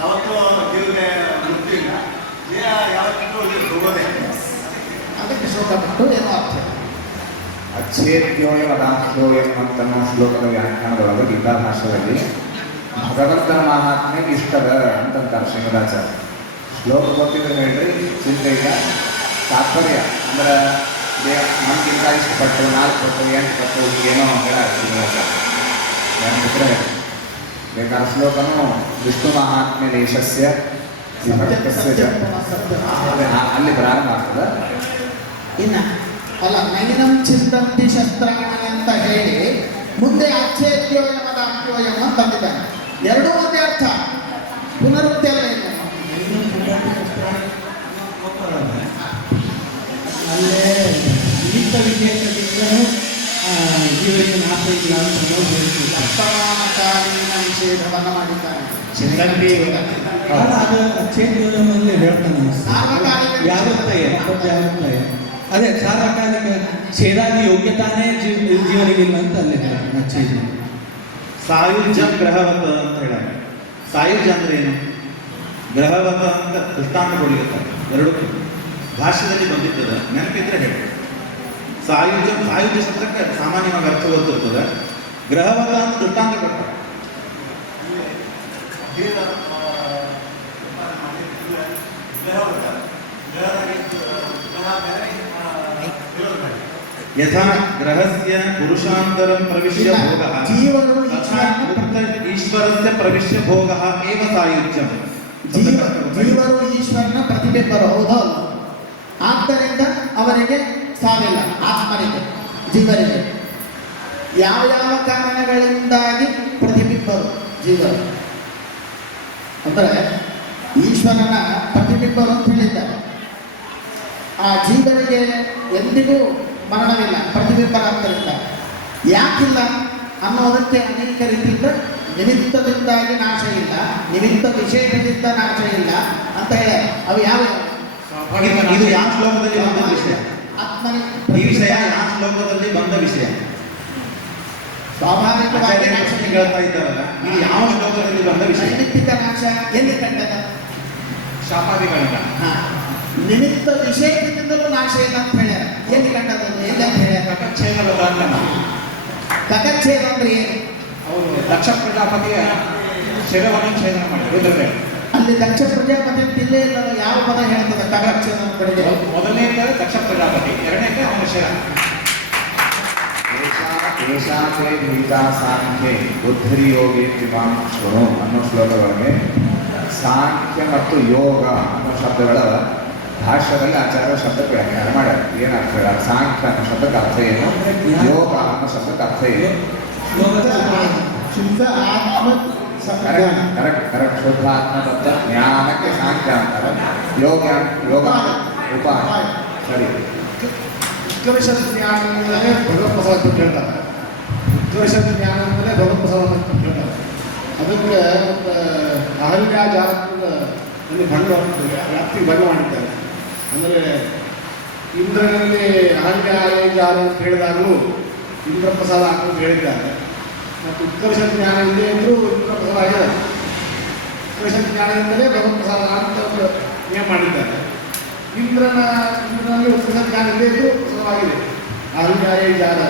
ಅವತ್ತು ಜೀವನ ಮುಕ್ತಿಲ್ಲ, ಯಾವತ್ತೂ ಹೋಗೋದೇ. ಅದಕ್ಕೆ ಶೋಕ ಪಟ್ಟು ಏನೋ ಅರ್ಥ. ಅಚ್ಛೇದ್ಯೋಯ ವದಾಂಶೋಯಂ ಅಂತನ್ನೋ ಶ್ಲೋಕದ ವ್ಯಾಖ್ಯಾನದೊಳಗೆ ಗೀತಾ ಭಾಷೆಯಲ್ಲಿ ಭಗವಂತನ ಮಹಾತ್ಮೆ ಇಷ್ಟದ ಅಂತಂತಾರೆ ಶ್ರೀಮದಾಚಾರ್ಯ. ಶ್ಲೋಕ ಗೊತ್ತಿದ್ರೆ ಹೇಳ್ರಿ, ಚಿಂತೆ ಇಲ್ಲ. ತಾತ್ಪರ್ಯ ಅಂದ್ರೆ ನಮ್ಗಿಂತ ಇಷ್ಟಪಟ್ಟು 4 ಪಟ್ಟು 8 ಪಟ್ಟು ಏನೋ ಹೇಳ ಬೇಕಾದ ಶ್ಲೋಕನು ವಿಷ್ಣು ಮಹಾತ್ಮೆ ದೇಶಸ್ಯ ವಿಭಕ್ತಸ್ಯ ಚ ಅಲ್ಲಿ ಪ್ರಾರಂಭ ಆಗ್ತದೆ. ಇನ್ನ ಅಲ್ಲ ನೈನಂ ಚಿಂತಂತಿ ಶಸ್ತ್ರಾಣಿ ಅಂತ ಹೇಳಿ ಮುಂದೆ ಅಚ್ಛೇದ್ಯೋಯಮದ ಅಕ್ಯೋಯಮ ತಂದಿದ್ದಾನೆ. ಎರಡೂ ಒಂದೇ ಅರ್ಥ, ಪುನರುಕ್ತಿ ಅಲ್ಲ ಏನು. ಅಲ್ಲೇ ನಿಮಿತ್ತ ವಿಶೇಷದಿಂದಲೂ ಜೀವನಿಗೆ ನಾಶ ಇಲ್ಲ ಅಂತ ನಾವು ಹೇಳ್ತೀವಿ. ವರ್ತಮಾನಕಾಲೀನ ನಿಷೇಧವನ್ನು ಮಾಡಿದ್ದಾನೆ. ಅಲ್ಲ, ಅದು ಅಚ್ಛೇದ್ಯೋಯಮಲ್ಲಿ ಹೇಳ್ತಾನೆ ಸಾರ್ವಕಾಲಿಕ ಯಾವತ್ತೇ ಅದೇ ಸಾರ್ವಕಾಲಿಕ ಛೇದಾದಿ ಯೋಗ್ಯತಾನೇ ಜೀವನಿಗಿಲ್ಲ ಅಂತ ಅಲ್ಲಿ ಅಚ್ಛೇದ್ಯ. ಸಾಯುಜ್ಯ ಗ್ರಹವತ ಅಂತ ಹೇಳ. ಸಾಯುಜ್ಯ ಅಂದ್ರೆ ಏನು? ಗ್ರಹವತ ಅಂತ ದೃಷ್ಟಾಂತ ಕೊಡಲಿಕ್ಕೆ ಎರಡು ಭಾಷೆಯಲ್ಲಿ ಬಂದಿರ್ತದೆ, ನೆನಪಿದ್ರೆ ಹೇಳಿ. ಸಾಯುಜ್ಯ ಶಬ್ದಕ್ಕೆ ಸಾಮಾನ್ಯವಾಗಿ ಅರ್ಥ ಗೊತ್ತಿರ್ತದೆ. ಗ್ರಹವತ ಅಂತ ದೃಷ್ಟಾಂತ ಕೊಡ್ತಾರೆ. ಯಥಾ ಗ್ರಹಸ್ಯ ಪುರುಷಾಂತರಂ ಪ್ರವಿಶ್ಯ ಭೋಗಃ ಜೀವನು ತಥಾ ಈಶ್ವರಸ್ಯ ಪ್ರವಿಶ್ಯ ಭೋಗಃ ಏವ ಸಾಯುಜ್ಯಂ. ಜೀವರು ಈಶ್ವರನ ಪ್ರತಿಬಿಂಬರು, ಹೌದಾ? ಆದ್ದರಿಂದ ಅವರಿಗೆ ಸಾವಿಲ್ಲ, ಆತ್ಮರಿಗೆ ಜೀವರಿಗೆ. ಯಾವ ಯಾವ ಕಾರಣಗಳಿಂದಾಗಿ ಪ್ರತಿಬಿಂಬರು ಜೀವರು ಅಂದರೆ ಈಶ್ವರನ ಪ್ರತಿಬಿಂಬರು ಅಂತ ಹೇಳಿದ್ದಾರೆ. ಆ ಜೀವರಿಗೆ ಎಂದಿಗೂ ಮರಣವಿಲ್ಲ, ಪ್ರತಿಬಿಂಬರಾಗ್ತರಿಂದ. ಯಾಕಿಲ್ಲ ಅನ್ನೋದಕ್ಕೆ ಅನೇಕ ರೀತಿಯಿಂದ ನಿಮಿತ್ತದಿಂದಾಗಿ ನಾಶ ಇಲ್ಲ, ನಿಮಿತ್ತ ವಿಶೇಷದಿಂದ ನಾಶ ಇಲ್ಲ ಅಂತ ಹೇಳಿ. ಅವು ಯಾವ ಇದು ಯಾವ ಶ್ಲೋಕದಲ್ಲಿ ಬಂದ ವಿಷಯ? ಆತ್ಮನಿ ಈ ವಿಷಯ ಯಾವ ಶ್ಲೋಕದಲ್ಲಿ ಬಂದ ವಿಷಯ? ಸ್ವಾಭಾವಿಕವಾಗಿ ನಾಶ ಹೇಳ್ತಾ ಇದ್ದಾರಲ್ಲ, ಇದು ಯಾವ ಶ್ಲೋಕದಲ್ಲಿ ಬಂದ ವಿಷಯ? ನೈಮಿತ್ತಿಕ ನಾಶ ಎಲ್ಲಿ ಕಂಡದ? ಶಾಪಾದಿಗಳಿಂದ ನಿಮಿತ್ತ ವಿಶೇಷದಿಂದಲೂ ನಾಶ ಇಲ್ಲ ಅಂತ ಹೇಳ್ಯಾರ. ಎಲ್ಲಿ ಕಂಡದದು? ಎಲ್ಲಿ ಅಂತ ಹೇಳ್ಯಾರ? ಕಕಚ್ಛೇದದ ಉದಾಹರಣೆ. ಕಕಚ್ಛೇದ ಅಂದ್ರೆ ಏನು? ಅವರು ದಕ್ಷ ಪ್ರಜಾಪತಿಯ ಶಿರವನ್ನು ಛೇದನ ಮಾಡಿದ್ರು. ಅಲ್ಲಿ ದಕ್ಷ ಪ್ರಜಾಪತಿ ಅಂತ ಇಲ್ಲೇ ಇಲ್ಲ, ಯಾವ ಪದ ಹೇಳ್ತದೆ ಕಕಚ್ಛೇದ ಕಡೆಗೆ? ಮೊದಲನೇದು ದಕ್ಷ ಪ್ರಜಾಪತಿ, ಎರಡನೇದು ಅವನ ಶಿರ. ಏಷಾತೆ ಗೀತಾ ಸಾಂಖ್ಯೆ ಬುದ್ಧಿರ್ಯೋಗಿ ತ್ರಿಮಾಂ ಶೃಣು ಅನ್ನೋ ಶ್ಲೋಕಗಳಿಗೆ ಸಾಂಖ್ಯ ಮತ್ತು ಯೋಗ ಅನ್ನೋ ಶಬ್ದಗಳ ಭಾಷ್ಯದಲ್ಲಿ ಆಚಾರ್ಯ ಶಬ್ದಕ್ಕೆ ವ್ಯಾಖ್ಯಾನ ಮಾಡ್ಯಾರ. ಏನು ಅರ್ಥ ಹೇಳ? ಸಾಂಖ್ಯ ಅನ್ನೋ ಶಬ್ದಕ್ಕೆ ಅರ್ಥ ಏನು, ಯೋಗ ಅನ್ನೋ ಶಬ್ದಕ್ಕೆ ಅರ್ಥ ಏನು? ಶುದ್ಧ ಆತ್ಮ ಕರೆಕ್ಟ್ ಶುದ್ಧ ಆತ್ಮ ತತ್ವ ಜ್ಞಾನಕ್ಕೆ ಸಾಂಖ್ಯ ಅಂತಾರೆ. ಯೋಗ ಉಪಾಯ. ಸರಿ. ಉತ್ಕರ್ಷದ ಜ್ಞಾನ ಅಂದರೆ ಭಗವತ್ ಪ್ರಸಾದ ಅಂತ ಹೇಳ್ತಾರೆ. ಉತ್ಕರ್ಷದ ಜ್ಞಾನ ಅಂದರೆ ಭಗವತ್ ಪ್ರಸಾದ ಅಂತ ಹೇಳ್ತಾರೆ. ಅದಕ್ಕೆ ಅಹಲ್ಯಾ ಜಾಲದಲ್ಲಿ ಭಂಗ ವ್ಯಾಪ್ತಿ ಭಂಗ ಮಾಡಿದ್ದಾರೆ. ಅಂದರೆ ಇಂದ್ರನಲ್ಲಿ ಅಹಲ್ಯಾ ಜಾಲ ಅಂತ ಹೇಳಿದಾಗಲೂ ಇಂದ್ರ ಪ್ರಸಾದ ಅಂತ ಹೇಳಿದ್ದಾರೆ. ಮತ್ತು ಉತ್ಕರ್ಷ ಜ್ಞಾನ ಇದೆ ಅಂದರೂ ಇಂದ್ರ ಪ್ರಸಾದ ಆಗಿದೆ. ಉತ್ಕರ್ಷ ಜ್ಞಾನದಿಂದಲೇ ಭಗವತ್ ಪ್ರಸಾದ ಅಂತ ಒಂದು ನಿಯಮ ಮಾಡಿದ್ದಾರೆ. ಇಂದ್ರನಲ್ಲಿ ಉತ್ಕರ್ಷ ಜ್ಞಾನ ಇದೆ ಅಂದರೂ ಪ್ರಸಾದವಾಗಿದೆ. ಅಹಲ್ಯಾ ಜಾಲ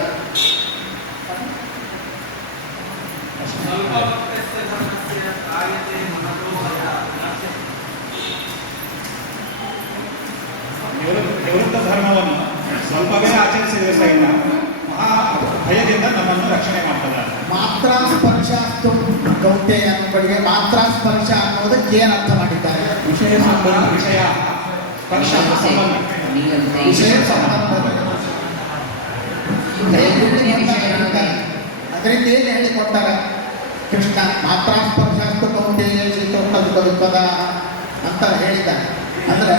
ನಿವೃತ್ತ ಧರ್ಮವನ್ನು ಸ್ವಲ್ಪವೇ ಆಚರಿಸಿದರೆ ಸಹಿತ ಮಹಾ ಭಯದಿಂದ ನಮ್ಮನ್ನು ರಕ್ಷಣೆ ಮಾಡ್ತದೆ. ಮಾತ್ರ ಸ್ಪರ್ಶಾಸ್ತು ಕೌಂಟೆ ಅನ್ನೋ ಕಡೆಗೆ ಮಾತ್ರ ಸ್ಪರ್ಶ ಅನ್ನೋದಕ್ಕೆ ಏನು ಅರ್ಥ ಮಾಡಿದ್ದಾರೆ? ವಿಷಯ ಸಂಬಂಧ, ವಿಷಯ ಸ್ಪರ್ಶ ಸಂಬಂಧ, ವಿಷಯ ಸಂಬಂಧ. ಅದರಿಂದ ಏನು ಹೇಳಿಕೊಟ್ಟಾರ ಕೃಷ್ಣ? ಮಾತ್ರ ಸ್ಪರ್ಶಾಸ್ತು ಕೌಂಟೆ ಶೀತೋಷ್ಣದ ಅಂತ ಹೇಳಿದ್ದಾರೆ. ಅಂದ್ರೆ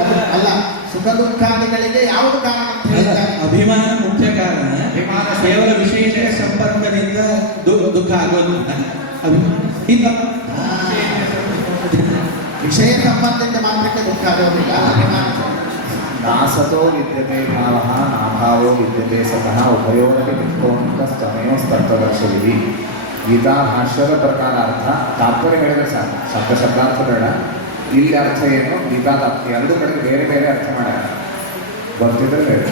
ಅದು ಅಲ್ಲ, ಸುಖ ದುಃಖಾದಿಗಳಿಗೆ ಯಾವುದು ಕಾರಣ ಅಂತ ಹೇಳಿದ್ದಾರೆ? ಅಭಿಮಾನ ಮುಖ್ಯ ಕಾರಣ. ಕೇವಲ ವಿಶೇಷ ಸಂಪರ್ಕದಿಂದ ದುಃಖ ಆಗೋದಿಲ್ಲ. ವಿಷಯ ಸಂಬಂಧದಿಂದ ಮಾತ್ರಕ್ಕೆ ದುಃಖ ಆಗೋದಿಲ್ಲ. ಅಭಿಮಾನ ನಾಸತೋ ವಿದ್ಯತೆ ಭಾವಃ ನಾಭಾವೋ ವಿದ್ಯತೆ ಸತಃ ಉಭಯೋರಪಿ ಮಿಥ್ಯೋಸ್ತಮೇಸ್ತತ್ವದರ್ಶವಿಧಿ. ಗೀತಾ ಭಾಷ್ಯದ ಪ್ರಕಾರ ಅರ್ಥ ತಾತ್ಪರ್ಯ ಹೇಳಿದ್ರೆ ಸಾಕು, ಶಬ್ದಾರ್ಥ ಬೇಡ. ಇಲ್ಲಿ ಅರ್ಥ ಏನು, ಗೀತಾ ತಾತ್ಪರ್ಯ ಎರಡೂ ಕಡೆ ಬೇರೆ ಬೇರೆ ಅರ್ಥ ಮಾಡ್ಯಾರ. ಗೊತ್ತಿದ್ರೆ ಬೇರೆ.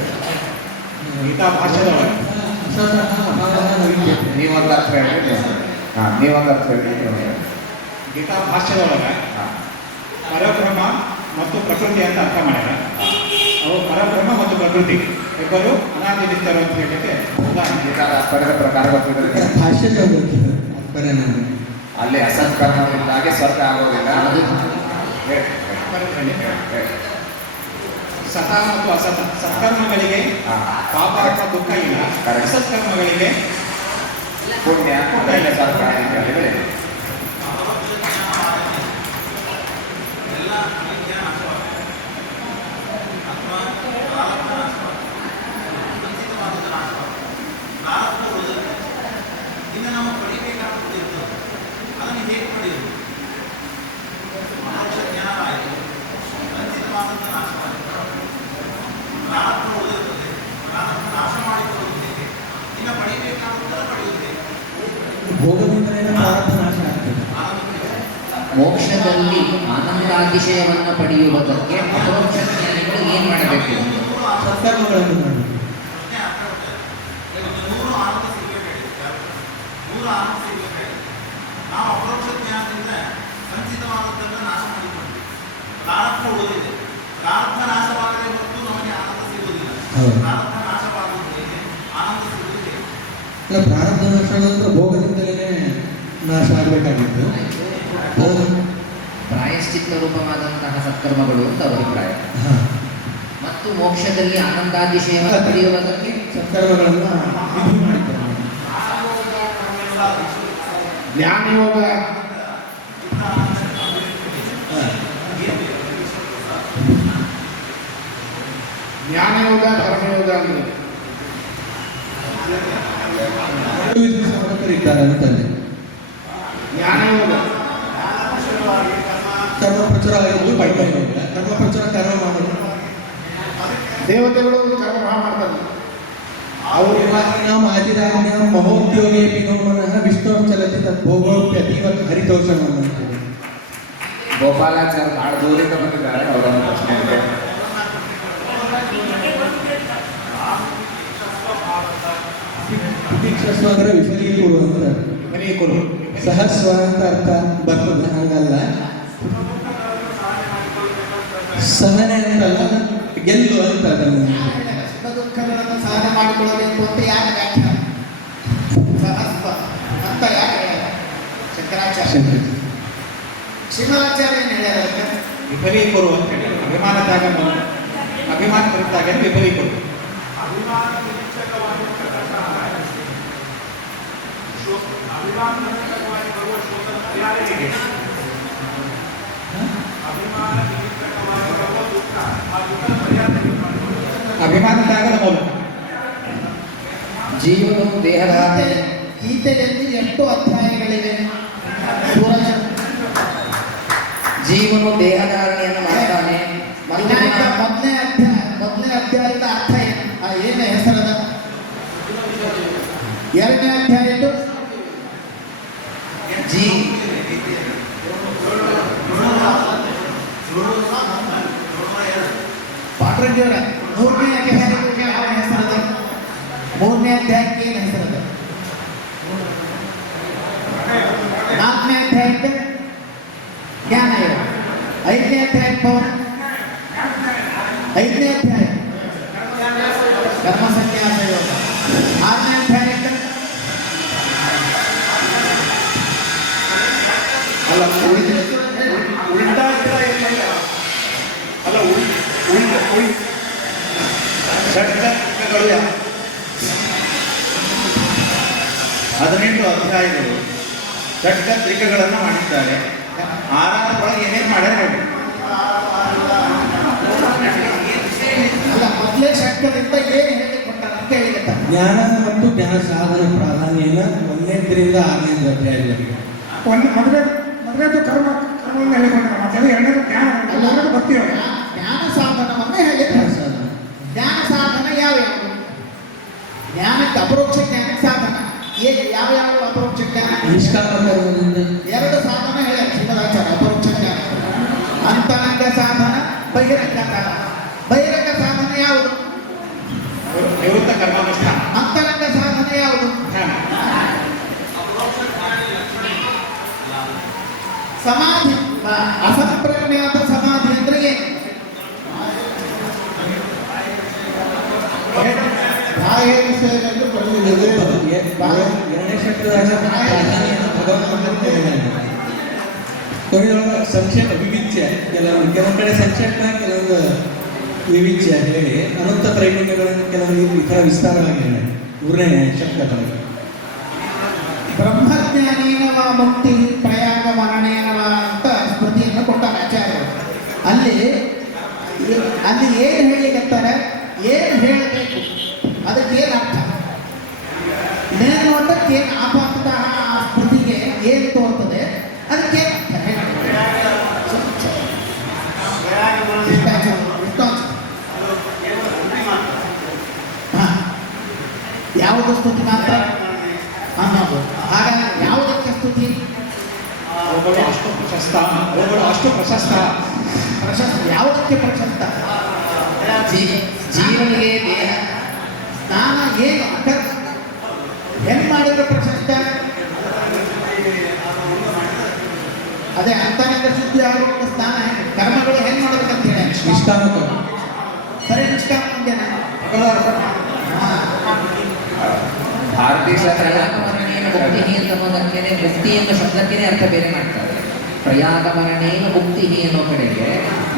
ಗೀತಾ ಭಾಷ್ಯದೊಳಗೆ ನೀವೊಂದು ಅರ್ಥ ಹೇಳಿ. ನೀವೊಂದು ಅರ್ಥ ಹೇಳಿ. ಗೀತಾ ಭಾಷ್ಯದೊಳಗೆ ಪರಬ್ರಹ್ಮ ಮತ್ತು ಪ್ರಕೃತಿ ಅಂತ ಅರ್ಥ ಮಾಡ್ಯಾರ. ಅವು ಪರಬ್ರಹ್ಮ ಮತ್ತು ಪ್ರಕೃತಿ ಇಬ್ಬರು ಅನಾದಿನಿಸ್ತರು ಅಂತ ಹೇಳಲಿಕ್ಕೆ ಉದಾಹರಣೆ. ಗೀತಾ ತಾತ್ಪರ್ಯದ ಪ್ರಕಾರ ಗೊತ್ತಿದ್ರೆ ಭಾಷ್ಯದ ಗೊತ್ತಿದೆ ತಾತ್ಪರ್ಯ ನನಗೆ. ಅಲ್ಲಿ ಅಸತ್ಕರ್ಮದಿಂದಾಗಿ ಸ್ವರ್ಗ ಆಗೋದಿಲ್ಲ. ಅದು ಹೇಳಿ. ಹೇಳಿ. ಸತ ಮತ್ತು ಅಸತ. ಸತ್ಕರ್ಮಗಳಿಗೆ ಹಾ. ಪಾಪ ಅಥವಾ ದುಃಖ ಇಲ್ಲ, Correct. ಅಸತ್ಕರ್ಮಗಳಿಗೆ ಪುಣ್ಯ ಅದೆಲ್ಲ ಸ್ವರ್ಗ ಅಂತ ಹೇಳಿದ್ರೆ ಇನ್ನು ನಾವು ಪಡಿಬೇಕಾಗುತ್ತಿತ್ತು ಅದನ್ನು ಹೇಗೆ ಪಡೆಯುವುದು? ಮೋಕ್ಷ ಜ್ಞಾನ ಆಯಿತು, ವಂಚಿತವಾದಂಥ ನಾಶವಾಯಿತು, ಪ್ರಾರಬ್ಧ ಉಳಿಯುತ್ತದೆ, ಪ್ರಾರಬ್ಧ ನಾಶ ಮಾಡಿಕೊಳ್ಳುವುದಿದೆ, ಇನ್ನು ಪಡಿಬೇಕಾಗುತ್ತದೆ ಪಡೆಯುವುದಿದೆ. ಭೋಗದಿಂದಲೇ ಪ್ರಾರಬ್ಧ ನಾಶ ಆಗ್ತದೆ. ಮೋಕ್ಷದಲ್ಲಿ ಆನಂದಾತಿಶಯವನ್ನು ಪಡೆಯುವುದಕ್ಕೆ ಅಪರೋಕ್ಷ ಜ್ಞಾನಿಗಳು ಏನು ಮಾಡಬೇಕು? ಸತ್ಕರ್ಮಗಳನ್ನು ಮಾಡಿ. ಪ್ರಶ್ನೆ ಅರ್ಥ ಆಗುತ್ತೆ. ಒಂದು 100 ಆನಂದ ಸಿಗಬೇಕು, 100 ಆನಂದ ಸಿಗಬೇಕು. ನಾವು ಅಪರೋಕ್ಷ ಜ್ಞಾನದಿಂದ ಸಂಚಿತವಾದದ್ದನ್ನು ನಾಶ ಮಾಡಿಕೊಂಡ್ವಿ. ಪ್ರಾರಬ್ಧ ಉಳಿದಿದೆ, ಪ್ರಾರಬ್ಧ ನಾಶವಾಗದೆ ಹೊರತು ನಮಗೆ ಆನಂದ ಸಿಗುವುದಿಲ್ಲ. ಹೌದು. ಪ್ರಾರಬ್ಧ ನಾಶವಾಗುವುದು ಹೇಗೆ? ಆನಂದ ಸಿಗುವುದು ಹೇಗೆ? ಇಲ್ಲ, ಪ್ರಾರಬ್ಧ ನಾಶ ಅಂದ್ರೆ ಭೋಗದಿಂದಲೇ ನಾಶ ಆಗಬೇಕಾಗಿತ್ತು. ಪ್ರಾಯಶ್ಚಿತ್ತ ರೂಪವಾದಂತಹ ಸತ್ಕರ್ಮಗಳು ಅಂತ ಅವರ ಅಭಿಪ್ರಾಯ. ಹಾಂ, ಮತ್ತು ಮೋಕ್ಷದಲ್ಲಿ ಆನಂದಾತಿಶಯವನ್ನು ಪಡೆಯುವುದಕ್ಕೆ ಸತ್ಕರ್ಮಗಳನ್ನು ವಿಧಿ ಮಾಡಿದ್ದಾರೆ. ಜ್ಞಾನಯೋಗ ಜ್ಞಾನಯೋಗ ಕರ್ಮಯೋಗ ಅಂದ್ರೆ ವಿಧಿ ಸಾಧಕರಿದ್ದಾರೆ ಅಂತಂದೆ. ಜ್ಞಾನಯೋಗ ಕರ್ಮ ಪ್ರಚುರ ಆಗಿದ್ದು ಕರ್ಮಯೋಗ. ಕರ್ಮ ಪ್ರಚುರ ಕರ್ಮ ಮಾಡೋದು. ದೇವತೆಗಳು ಕರ್ಮ ಮಾಡ್ತಾರೆ. ಅವರು ನಾವು ಆದಿರಾಜ್ಞಾಂ ಮಹೋದ್ಯೋಗೇ ಪಿನೋಮನಃ ವಿಷ್ಣು ಚಲತಿ ತತ್ ಭೋಗೋಪ್ಯತೀವ ಹರಿತೋಷಣಂ ಅಂತೇಳಿ. ಗೋಪಾಲಾಚಾರ್ಯ ಭಾಳ ದೂರಿಂದ ಬಂದಿದ್ದಾರೆ. ಅವರೊಂದು ಪ್ರಶ್ನೆ ಇದೆ. ಪ್ರತೀಕ್ಷಸ್ವ ಅಂದ್ರೆ ವಿಫಲೀಕುರು ಅಂತ. ವಿಫಲೀಕುರು. ಸಹಸ್ವ ಅಂತ ಅರ್ಥ ಬರ್ತದೆ, ಹಂಗಲ್ಲ. ಸಹನೆ ಅಂತಲ್ಲ, ಗೆಲ್ಲು ಅಂತ ಅದನ್ನು. ಸುಖ ದುಃಖಗಳನ್ನು ಸಹನೆ ಮಾಡಿಕೊಳ್ಳಬೇಕು ಅಂತ ಯಾಕೆ ವ್ಯಾಖ್ಯಾನ? ಸಹಸ್ವ ಅಂತ ಯಾಕೆ ಹೇಳ್ಯಾರ ಶಂಕರಾಚಾರ್ಯ? ಶ್ರೀಮದಾಚಾರ್ಯ ಏನು ಹೇಳ್ಯಾರ ಅದಕ್ಕೆ? ವಿಫಲೀಕರು ಅಂತ ಹೇಳಿ ಅಭಿಮಾನದಾಗ ಅಭಿಮಾನ ಬರುತ್ತಾಗ ವಿಫಲೀಕರು. ಅಭಿಮಾನದಾಗದ ಮೂಲಕ ಜೀವನವು ದೇಹದ ಗೀತೆಯಲ್ಲಿ ಎಷ್ಟು ಅಧ್ಯಾಯಗಳಿವೆ? ಸೂರಜ ಜೀವನು ದೇಹಧಾರಣೆಯನ್ನು ಮಾಡ್ತಾನೆ. ವಿನಾಯಕ ಮೊದಲನೇ ಅಧ್ಯಾಯದ ಅರ್ಥ ಏನು? ಏನು ಹೆಸರದ? ಎರಡನೇ ಅಧ್ಯಾಯದ್ದು ಜೀ ಪಾಟ್ರಂಜಿಯವರ ಮೂರನೇ ಅಧ್ಯಾಯಕ್ಕೆ ಯಾವ ಹೆಸರದ? ಮೂರನೇ ಅಧ್ಯಾಯಕ್ಕೆ ಏನು ಹೆಸರದ? ನಾಲ್ಕನೇ ಅಧ್ಯಾಯಕ್ಕೆ ಜ್ಞಾನ ಯೋಗ. ಐದನೇ ಅಧ್ಯಾಯಕ್ಕೆ ಪವನ. ಐದನೇ ಅಧ್ಯಾಯ ಕರ್ಮ ಸನ್ಯಾಸ ಯೋಗ. ಆರನೇ ಅಧ್ಯಾಯಕ್ಕೆ ಅಲ್ಲ ಉಲ್ಟಾ ಇಲ್ಲ ಅಲ್ಲ ಷಟ್ಕಗಳು 18 ಅಧ್ಯಾಯಗಳು ಷಟ್ಕ ತ್ರಿಕಗಳನ್ನು ಮಾಡಿದ್ದಾರೆ. 6 ಒಳಗೆ ಏನೇನು ಮಾಡ್ಯಾರ ಹೇಳಿ? ಅಲ್ಲ, ಮೊದಲೇ ಷಟ್ಕದಿಂದ ಏನು ಹೇಳಿಕೊಟ್ಟಾರ ಅಂತ ಹೇಳಿಕೊಟ್ಟಾರ. ಜ್ಞಾನ ಮತ್ತು ಜ್ಞಾನ ಸಾಧನ ಪ್ರಾಧಾನ್ಯನ 1ನೇದರಿಂದ 6ನೇ ಅಧ್ಯಾಯದಲ್ಲಿ. ಮೊದಲೇದು ಕರ್ಮವನ್ನು ಹೇಳಿಕೊಂಡ್ರೆ ಮತ್ತೆ ಎರಡನೇದು ಜ್ಞಾನ, ಎಲ್ಲರೂ ಭಕ್ತಿ ಯೋಗ. ಜ್ಞಾನ ಸಾಧನವನ್ನೇ ಹೇಳಿದ್ದಾರೆ. ಜ್ಞಾನ ಸಾಧನ ಯಾವ್ಯಾವ? ಜ್ಞಾನಕ್ಕೆ ಅಪರೋಕ್ಷ ಜ್ಞಾನಕ್ಕೆ ಸಾಧನ ಯಾವ ಅಪರೋಕ್ಷ ಜ್ಞಾನ? ನಿಷ್ಕಾಮ ಕರ್ಮದಿಂದ 2 ಸಾಧನ ಹೇಳ್ಯಾರ ಶ್ರೀಮದಾಚಾರ್ಯ ಅಪರೋಕ್ಷ ಜ್ಞಾನ. ಅಂತರಂಗ ಸಾಧನ, ಬಹಿರಂಗ ಸಾಧನ. ಬಹಿರಂಗ ಸಾಧನ ಯಾವುದು? ನಿವೃತ್ತ ಕರ್ಮಾನುಷ್ಠಾನ. ಅಂತರಂಗ ಸಾಧನ ಯಾವುದು? ಸಮಾಧಿ. ಅಸಂಪ್ರಜ್ಞಾತ ಸಮಾಧಿ ಅಂದ್ರೆ ಏನು? ಎರಡನೇ ಶಬ್ದದಾಗ ಪ್ರಾಧಾನ್ಯನ ಭಗವಂತ ಕೊನೆಯೊಳಗೆ ಸಂಕ್ಷೇಪ ವಿವಿಚ್ಯ ಕೆಲವೊಂದು ಕಡೆ ಸಂಕ್ಷೇಪ ಕೆಲವೊಂದು ವಿವಿಚ್ಯ ಹೇಳಿ ಅನಂತ ತ್ರೈಗುಣ್ಯಗಳನ್ನು ಕೆಲವೊಂದು ಈ ಥರ ವಿಸ್ತಾರವಾಗಿ ಹೇಳಿ ಮೂರನೇ ಶಬ್ದಗಳಿಗೆ ಬ್ರಹ್ಮಜ್ಞಾನೇನವ ಮುಕ್ತಿ ಪ್ರಯಾಗ ಮರಣೇನವ ಅಂತ ಸ್ಮೃತಿಯನ್ನು ಕೊಟ್ಟಾರೆ ಆಚಾರ್ಯರು. ಅಲ್ಲಿ ಏನು ಹೇಳಿಕತ್ತಾರೆ, ಏನು ಹೇಳಬೇಕು, ಅದಕ್ಕೇನು ಅರ್ಥ, ಮೇಲ್ನೋಟಕ್ಕೆ ಏನು ಆಪಾತತಃ ಆ ಸ್ಮೃತಿಗೆ ಏನು ತೋರ್ತದೆ, ಅದಕ್ಕೇನು ಅರ್ಥ ಹೇಳಿ. ಯಾವುದು ಸ್ತುತಿ ಮಾತ್ರ ಅನ್ನೋದು. ಹಾಗಾಗಿ ಯಾವುದಕ್ಕೆ ಸ್ತುತಿ? ಅವುಗಳು ಅಷ್ಟು ಪ್ರಶಸ್ತ ಪ್ರಶಸ್ತ ಯಾವುದಕ್ಕೆ ಪ್ರಶಸ್ತ? ಜೀವನಿಗೆ ದೇಹ ಸ್ನಾನ ಏನು ಹೆಂಗ್ ಮಾಡಿದ್ರೆ ಪ್ರಶಸ್ತ? ಅದೇ ಅಂತರ್ಗತ ಶುದ್ಧಿ ಆಗುವಂತ ಸ್ನಾನ ಕರ್ಮಗಳು ಹೆಂಗ್ ಮಾಡ್ಬೇಕಂತ ಹೇಳಿ ನಿಷ್ಠಾನ ಸರಿ ನಿಷ್ಠಾನ ಮುಂದೆನಾ? ಭಾರತೀಯ ಪ್ರಯಾಗಮರಣೇನ ಮುಕ್ತಿ ಅಂತ ಅನ್ನೋದಕ್ಕೇನೆ ಮುಕ್ತಿ ಅನ್ನೋ ಶಬ್ದಕ್ಕೇನೆ ಅರ್ಥ ಬೇರೆ ಮಾಡ್ತಾರೆ. ಪ್ರಯಾಗಮರಣೇನ ಮುಕ್ತಿ ಅನ್ನೋ ಕಡೆಗೆ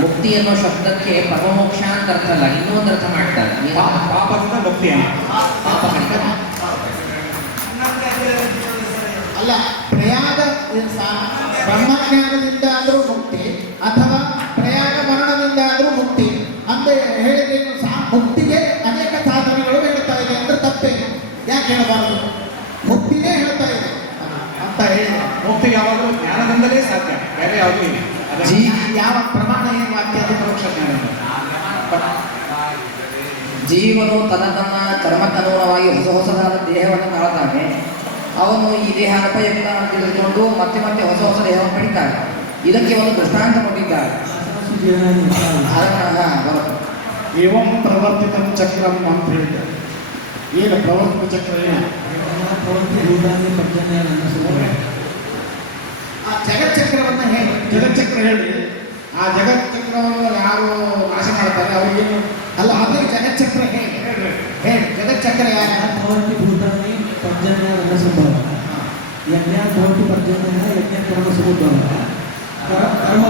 ಮುಕ್ತಿ ಅನ್ನೋ ಶಬ್ದಕ್ಕೆ ಪರಮೋಕ್ಷ ಅಂತ ಅರ್ಥ ಅಲ್ಲ, ಇನ್ನೊಂದು ಅರ್ಥ ಮಾಡ್ತಾರೆ. ಪಾಪದಿಂದ ಮುಕ್ತಿ ಪಾಪಗಳಿಂದ ಅಲ್ಲ, ಪ್ರಯಾಗ ಬ್ರಹ್ಮಜ್ಞಾನದಿಂದ ಆದರೂ ಮುಕ್ತಿ ಅಥವಾ ಪ್ರಯಾಗ ಮರಣದಿಂದ ಆದರೂ ಮುಕ್ತಿ ಅಂತ ಹೇಳಿದ್ರೆ ಮುಕ್ತಿಗೆ ಅನೇಕ ಸಾಧನೆಗಳು ಹೇಳ್ತಾ ಇದೆ ಅಂದ್ರೆ ತಪ್ಪೇನು? ಯಾಕೆ ಹೇಳಬಾರದು? ಮುಕ್ತಿನೇ ಹೇಳ್ತಾ ಇದೆ ಅಂತ ಹೇಳಿದ್ರೆ ಮುಕ್ತಿ ಯಾವಾಗಲೂ ಜ್ಞಾನದಿಂದಲೇ ಸಾಧ್ಯ, ಬೇರೆ ಯಾವುದೂ ಇಲ್ಲ. ಯಾವ ಪ್ರಮಾಣ ಏನು ವಾಕ್ಯ ಅದು? ಪರೋಕ್ಷ ಜ್ಞಾನ. ಜೀವನು ತನ್ನ ಕರ್ಮಕ್ಕನುಗುಣವಾಗಿ ಹೊಸದಾದ ದೇಹವನ್ನು ತಾಳ್ತಾನೆ. ಅವನು ಈ ದೇಹ ಉಪಯುಕ್ತ ಅಂತ ತಿಳಿದುಕೊಂಡು ಮತ್ತೆ ಮತ್ತೆ ಹೊಸ ದೇಹವನ್ನು ಪಡಿತಾನೆ. ಇದಕ್ಕೆ ಒಂದು ದೃಷ್ಟಾಂತ ಕೊಟ್ಟಿದ್ದಾರೆ. ಏವಂ ಪ್ರವರ್ತಿತ ಚಕ್ರಂ ಅಂತ ಹೇಳಿದ್ದಾರೆ. ಏನು ಪ್ರವರ್ತಿತ ಚಕ್ರ ಏನು? ಆ ಜಗಚ್ಚಕ್ರವನ್ನ ಹೇಳಿ. ಜಗಚ್ಚಕ್ರ ಹೇಳಿ. ಆ ಜಗಚ್ಚಕ್ರವನ್ನು ಯಾರು ನಾಶ ಮಾಡ್ತಾರೆ ಅವ್ರಿಗೇನು ಅಲ್ಲ, ಅದೇ ಜಗಚ್ಚಕ್ರ ಹೇಳಿ ಹೇಳಿ. ಜಗಚ್ಚಕ್ರ ಯಾರು? ಭೂತಾನಿ ಪರ್ಜನ್ಯ ಸಂಭವ ಯಜ್ಞ ಭವತಿ ಪರ್ಜನ್ಯ ಯಜ್ಞ ಕರ್ಮ ಸಮುದ್ಭವ ಕರ್ಮ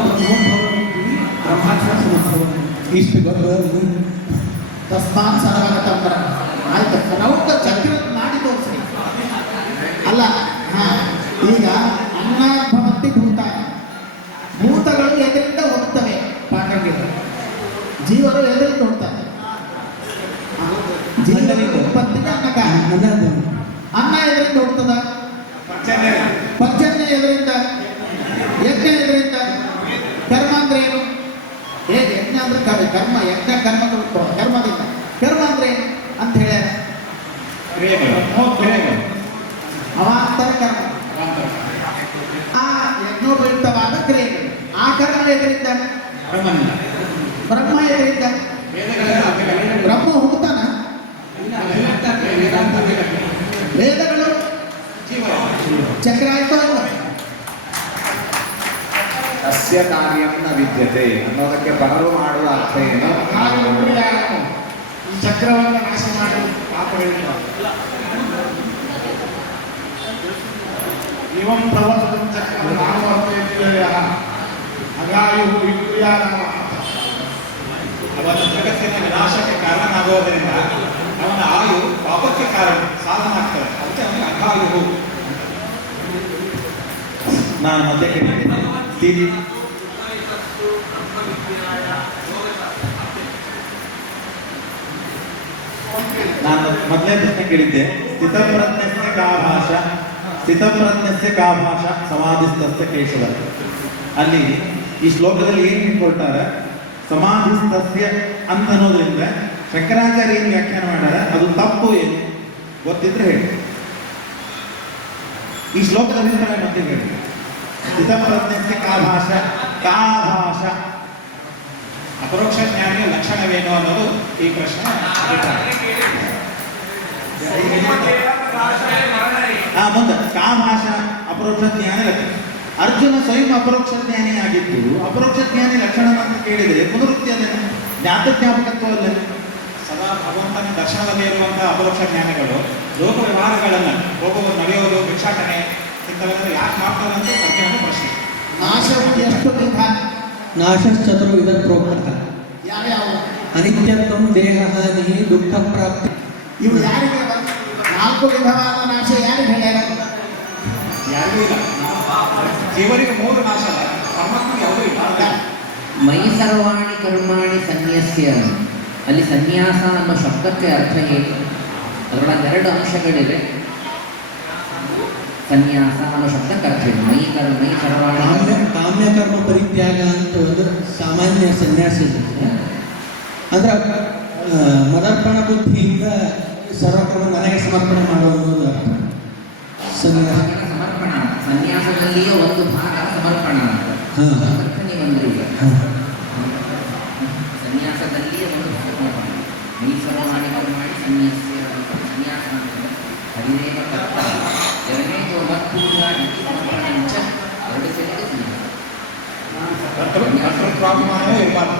ಬ್ರಹ್ಮಾಕ್ಷರ ಸಮುದ್ಭವ ಇಷ್ಟು ತಸ್ಮಾತ್ ಸರ್ವಗತಂ ಬ್ರಹ್ಮ. ಆಯ್ತು, ರೌಂಡ ಚಕ್ರ ಮಾಡಿ ತೋರಿಸ್ರಿ. ಅಲ್ಲ, ಈಗ ಅನ್ನಾಭವಂತಿ ಭೂತ, ಭೂತಗಳು ಎದರಿಂದ ಹೋಗ್ತವೆ ಪಾಂಡವ್ಯರು, ಜೀವರು ಎದರಿಂದ ಹೋಗ್ತಾರೆ? ಜೀವನ ಉತ್ಪತ್ತಿಗೆ ಅನ್ನ ಎದರಿಂದ ಹೋಗ್ತದ? ಪರ್ಜನ್ಯ ಎದರಿಂದ? ಯಜ್ಞ ಎದರಿಂದ? ಕರ್ಮ ಅಂದ್ರೆ ಏನು? ಹೇಗೆ ಯಜ್ಞ ಅಂದ್ರೆ ಕರ್ಮ, ಯಜ್ಞ ಕರ್ಮಗಳು ಕರ್ಮದಿಂದ. ಕರ್ಮ ಅಂದ್ರೆ ಏನು ಅಂತ ಹೇಳ್ಯಾರ? ಅವಾಂತರ ಕರ್ಮ, ಆ ಯಜ್ಞೋಪಯುಕ್ತವಾದ ಕ್ರಿಯೆಗಳು. ಆ ಕರ್ಮ ಎದರಿಂದ? ಬ್ರಹ್ಮ ಎದರಿಂದ? ಬ್ರಹ್ಮ ಹುಡ್ತಾನ? ವೇದಗಳು ಚಕ್ರ ಆಯ್ತು ಅಲ್ಲ? ಅಸ್ಯ ಕಾರ್ಯಂ ನ ವಿದ್ಯತೆ ಅನ್ನೋದಕ್ಕೆ ಪರರು ಮಾಡುವ ಅರ್ಥ ಏನು? ಈ ಚಕ್ರವನ್ನು ನಾಶ ಮಾಡಿ ಪಾಪಗಳಿಲ್ಲ. ಏವಂ ಪ್ರವರ್ತಿತ ಚಕ್ರ ನಾನು ಅರ್ಥೇಯ ಅಗಾಯು ವಿಕ್ರಿಯಾನಾಮ. ಅವನ ಜಗತ್ತಿನ ವಿನಾಶಕ್ಕೆ ಕಾರಣನಾಗುವುದರಿಂದ ಅವನ ಆಯು ಪಾಪಕ್ಕೆ ಕಾರಣ ಸಾಧನ ಆಗ್ತದೆ. ಅದಕ್ಕೆ ಅವನಿಗೆ ಅಘಾಯು. ನಾನು ಮತ್ತೆ ಕೇಳಿದ್ದೇನೆ, ನಾನು ಮೊದಲೇ ಪ್ರಶ್ನೆ ಕೇಳಿದ್ದೆ, ಸ್ಥಿತಪ್ರಜ್ಞಸ್ಯ ಕಾ ಭಾಷಾ, ಸ್ಥಿತಪ್ರಜ್ಞಸ್ಯ ಕಾ ಭಾಷಾ ಸಮಾಧಿಸ್ತಸ್ಯ ಕೇಶವ. ಅಲ್ಲಿ ಈ ಶ್ಲೋಕದಲ್ಲಿ ಏನು ಇಟ್ಕೊಳ್ತಾರೆ? ಸಮಾಧಿಸ್ತಸ್ಯ ಅಂತ ಅನ್ನೋದ್ರಿಂದ ಶಂಕರಾಚಾರ್ಯ ಏನು ವ್ಯಾಖ್ಯಾನ ಮಾಡ್ಯಾರ, ಅದು ತಪ್ಪು ಏನು ಗೊತ್ತಿದ್ರೆ ಹೇಳಿ. ಈ ಶ್ಲೋಕದ ಅಭಿಪ್ರಾಯ ಮತ್ತೆ ಹೇಳಿ. ಸ್ಥಿತಪ್ರಜ್ಞಸ್ಯ ಕಾ ಭಾಷಾ, ಕಾ ಭಾಷಾ ಅಪರೋಕ್ಷ ಜ್ಞಾನಿಯ ಲಕ್ಷಣವೇನು ಅನ್ನೋದು ಈ ಪ್ರಶ್ನೆ. ಮುಂದೆ ಕಾ ಭಾಷಾ ಅಪರೋಕ್ಷ ಜ್ಞಾನಿ ಲಕ್ಷಣ. ಅರ್ಜುನ ಸ್ವಯಂ ಅಪರೋಕ್ಷ ಜ್ಞಾನಿ ಆಗಿದ್ದು ಅಪರೋಕ್ಷ ಜ್ಞಾನಿ ಲಕ್ಷಣ ಅಂತ ಕೇಳಿದರೆ ಪುನರುಕ್ತಿ ಅಲ್ಲೇನು? ಜ್ಞಾಪಕತ್ವ ಅಲ್ಲ? ಸದಾ ಭಗವಂತನ ದರ್ಶನದಲ್ಲಿ ಇರುವಂತಹ ಅಪರೋಕ್ಷ ಜ್ಞಾನಿಗಳು ಲೋಕ ವ್ಯವಹಾರಗಳನ್ನು ಹೋಗುವುದು, ನಡೆಯೋದು, ಭಿಕ್ಷಾಟನೆ ಇಂಥವೆಲ್ಲ ಯಾಕೆ ಮಾಡ್ತಾರೆ ಅಂತ ಅರ್ಜುನನ ಪ್ರಶ್ನೆ. ನಾಶವು ಎಷ್ಟು ವಿಧ? ನಾಶಶ್ಚತುರ್ವಿಧ ಪ್ರೋಕ್ತ ಯಾವ್ಯಾವ? ಅನಿತ್ಯತ್ವಂ ದೇಹ ಹಾನಿ ದುಃಖ ಪ್ರಾಪ್ತಿ. ಇವು ಯಾರಿಗೆ 4 ವಿಧವಾದ ನಾಶ ಯಾರಿಗೆ ಹೇಳ್ಯಾರ? ಯಾರಿಗೂ ಇಲ್ಲ. ಜೀವನಿಗೆ 3 ನಾಶ ಅಲ್ಲ, ಪರಮಾತ್ಮಗೆ ಯಾವುದೂ ಇಲ್ಲ. ಮೈ ಸರ್ವಾಣಿ ಕರ್ಮಾಣಿ ಸನ್ಯಸ್ಯ, ಅಲ್ಲಿ ಸನ್ಯಾಸ ಅನ್ನೋ ಶಬ್ದಕ್ಕೆ ಅರ್ಥ ಏನು? ಅದರೊಳಗೆ 2 ಅಂಶಗಳಿವೆ. ಸನ್ಯಾಸ ಅನ್ನೋ ಶಬ್ದಕ್ಕೆ ಅರ್ಥ ಏನು? ಮೈ ಸರ್ವಾಣಿ ಕಾಮ್ಯಕರ್ಮ ಪರಿತ್ಯಾಗ ಅಂತ ಒಂದು ಸಾಮಾನ್ಯ ಸನ್ಯಾಸ ಇದೆ. ಅಂದ್ರೆ ಮದರ್ಪಣ ಬುದ್ಧಿಯಿಂದ ಸರ್ವಕರ್ಮ ನನಗೆ ಸಮರ್ಪಣೆ ಮಾಡುವುದು ಅರ್ಥ ಸನ್ಯಾಸ. ಸಮರ್ಪಣ, ಸನ್ಯಾಸದಲ್ಲಿಯೇ ಒಂದು ಭಾಗ ಸಮರ್ಪಣ ಅಂತ. ಹಾಂ. ಅರ್ಥ ನೀವಂದ್ರಿ ಈಗ. ಹಾಂ. ಸನ್ಯಾಸದಲ್ಲಿಯೇ ಒಂದು ಭಾಗ ಸಮರ್ಪಣ. ಮೈ ಸರ್ವಾಣಿ ಕರ್ಮಾಣಿ ಸನ್ಯಾಸ್ಯ ಅಂತ ಸನ್ಯಾಸ ಅಂತಂದ್ರೆ ಹರಿದೇವ ಕರ್ತ ಎರಡನೇದು ಮತ್ಪೂಜಾ ಇತಿ ಸಮರ್ಪಣಂಚ, 2 ಸೇರಿದ ಕರ್ತೃತ್ವಾಭಿಮಾನವೇ ಇರಬಾರ್ದು.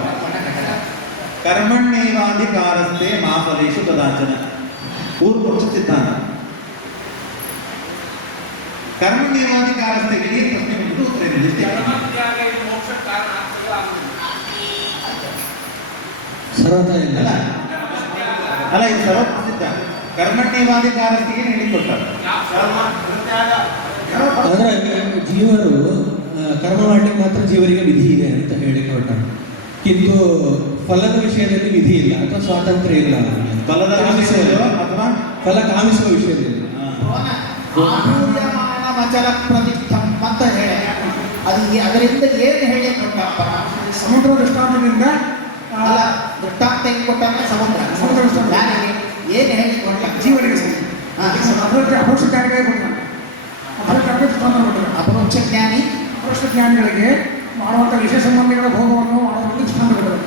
ಕರ್ಮಣ್ಯೇವಾಧಿಕಾರಸ್ಥೆ ಮಾ ಫಲೇಷು ಕದಾಚನ. ಪೂರ್ವಪಕ್ಷ ಸಿದ್ಧಾಂತ. ಕರ್ಮಣ್ಯೇವಾಧಿಕಾರಸ್ಥೆಗೆ ಏನು ಪ್ರಶ್ನೆ ಬಂದು ಉತ್ತರ ಇದೆ. ಸರ್ವತ ಇಲ್ಲ. ಅಲ್ಲ ಅಲ್ಲ, ಇದು ಸರ್ವಪ್ರಸಿದ್ಧ. ಕರ್ಮಣ್ಯೇವಾಧಿಕಾರಸ್ಥೆಗೆ ಹೇಳಿಕೊಟ್ಟಾರೆ. ಅಂದ್ರೆ ಜೀವರು ಕರ್ಮ ಮಾಡ್ಲಿಕ್ಕೆ ಮಾತ್ರ ಜೀವರಿಗೆ ವಿಧಿ ಇದೆ ಅಂತ ಹೇಳಿ ಹೊರಟಾರೆ. ಕಿಂತು ಫಲದ ವಿಷಯದಲ್ಲಿ ವಿಧಿ ಇಲ್ಲ ಅಥವಾ ಸ್ವಾತಂತ್ರ್ಯ ಇಲ್ಲ. ಫಲದ ವಿಷಯದಲ್ಲೋ ಅಥವಾ ಫಲ ಕಾಮಿಸುವ ವಿಷಯದಲ್ಲಿ ಆಮೂಲ್ಯಮಾನ ಮಚಲ ಪ್ರತಿಷ್ಠಂ ಅಂತ ಹೇಳಿ ಅದರಿಂದ ಏನು ಹೇಳಿ ಕೊಟ್ಟಪ್ಪ? ಸಮುದ್ರ ದೃಷ್ಟಾಂತದಿಂದ ಅಲ್ಲ, ದೃಷ್ಟಾಂತ ಹೆಂಗ್ ಕೊಟ್ಟಾಗ ಸಮುದ್ರ ಸಮುದ್ರ ದೃಷ್ಟಾಂತ. ಯಾರಿಗೆ ಏನು ಹೇಳಿ ಕೊಟ್ಟ? ಜೀವನಿಗೆ ಅದರಲ್ಲಿ ಅಪರೋಕ್ಷ ಜ್ಞಾನಿಗಳೇ ಕೊಡ್ತಾನೆ. ಅದಕ್ಕೆ ದೃಷ್ಟಾಂತ ಕೊಡ್ತಾರೆ. ಅಪರೋಕ್ಷ ಜ್ಞಾನಿ ಅಪರೋಕ್ಷ ಜ್ಞಾನಿಗಳಿಗೆ ಮಾಡುವಂಥ ವಿಷಯ ಸಂಬಂಧಿಗಳ ಭೋಗವನ್ನು ಮಾಡುವಂಥ ದೃಷ್ಟಾಂತ ಕೊಡ್ತಾರೆ.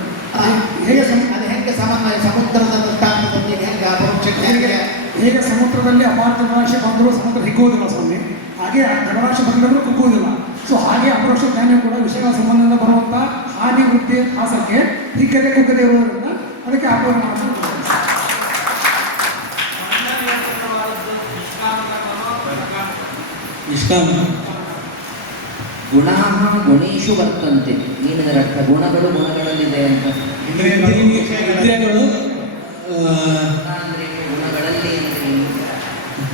ಹೇಗೆ ಅದು ಹೆಂಗೆ ಸಮನ್ವಯ? ಸಮುದ್ರದ ದೃಷ್ಟಾಂತದೊಂದಿಗೆ ಹೆಂಗೆ ಅಪರೋಕ್ಷ ಜ್ಞಾನಿಗೆ? ಹೇಗೆ ಸಮುದ್ರದಲ್ಲಿ ಅಪಾರ ಜಲರಾಶಿ ಬಂದರೂ ಸಮುದ್ರ ಹಿಗ್ಗುವುದಿಲ್ಲ ಸ್ವಾಮಿ, ಹಾಗೆ ಜಲರಾಶಿ ಬಂದರೂ ಕುಗ್ಗುವುದಿಲ್ಲ. ಸೊ ಹಾಗೆ ಅಪರೋಕ್ಷ ಜ್ಞಾನಿ ಕೂಡ ವಿಷಯಗಳ ಸಂಬಂಧದಿಂದ ಬರುವಂಥ ಹಾನಿ ವೃತ್ತಿ ಹಾಸಕ್ಕೆ ಹಿಗ್ಗದೆ ಕುಗ್ಗದೆ ಇರುವುದರಿಂದ ಅದಕ್ಕೆ ಆಪೋಣ ಮಾಡ್ತಾರೆ. ನಿಷ್ಕಾಮ. ಗುಣಾಃ ಗುಣೇಶು ವರ್ತಂತೆ. ಏನಿದರ ಅರ್ಥ? ಗುಣಗಳು ಗುಣಗಳಲ್ಲಿದೆ ಅಂತ. ಇಂದ್ರಿಯಗಳು ಅಂದ್ರೆ ಗುಣಗಳಲ್ಲಿ ಅಂದ್ರೆ ಏನು?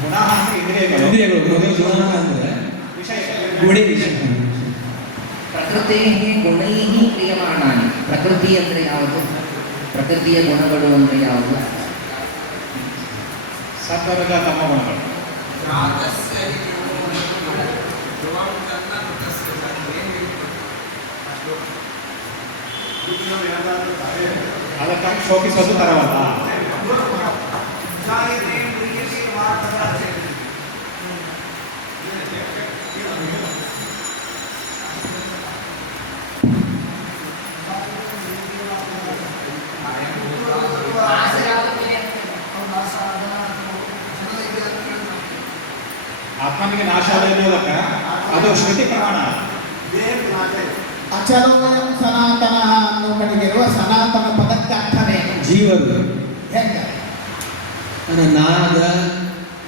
ಗುಣ ಅಂದ್ರೆ ಇಂದ್ರಿಯಗಳು. ಇಂದ್ರಿಯಗಳು ಗುಣ ಅಂದ್ರೆ ಗುಣಿ ವಿಷಯ. ಪ್ರಕೃತಿ ಗುಣೈ ಕ್ರಿಯಮಾಣಾನಿ. ಪ್ರಕೃತಿ ಅಂದ್ರೆ ಯಾವುದು? ಪ್ರಕೃತಿಯ ಗುಣಗಳು ಅಂದ್ರೆ ಯಾವುದು? ಸತ್ವರಜ ತಮ್ಮ ಗುಣಗಳು. ಅದಕ್ಕಾಗಿ ಶೋಕಿಸೋದು ತರವಲ್ಲ. ಆತ್ಮನಿಗೆ ನಾಶ ಆದ ಎನ್ನುವುದಕ್ಕೆ ಅದು ಶ್ರುತಿ ಪ್ರಮಾಣ. ಅಚಲೋಯಂ ಸನಾತನ ಅನ್ನೋ ಕಡೆಗಿರುವ ಸನಾತನ ಪದಕ್ಕೆ ಅರ್ಥವೇನು? ಜೀವರು ಹೆಂಗ? ನಾದ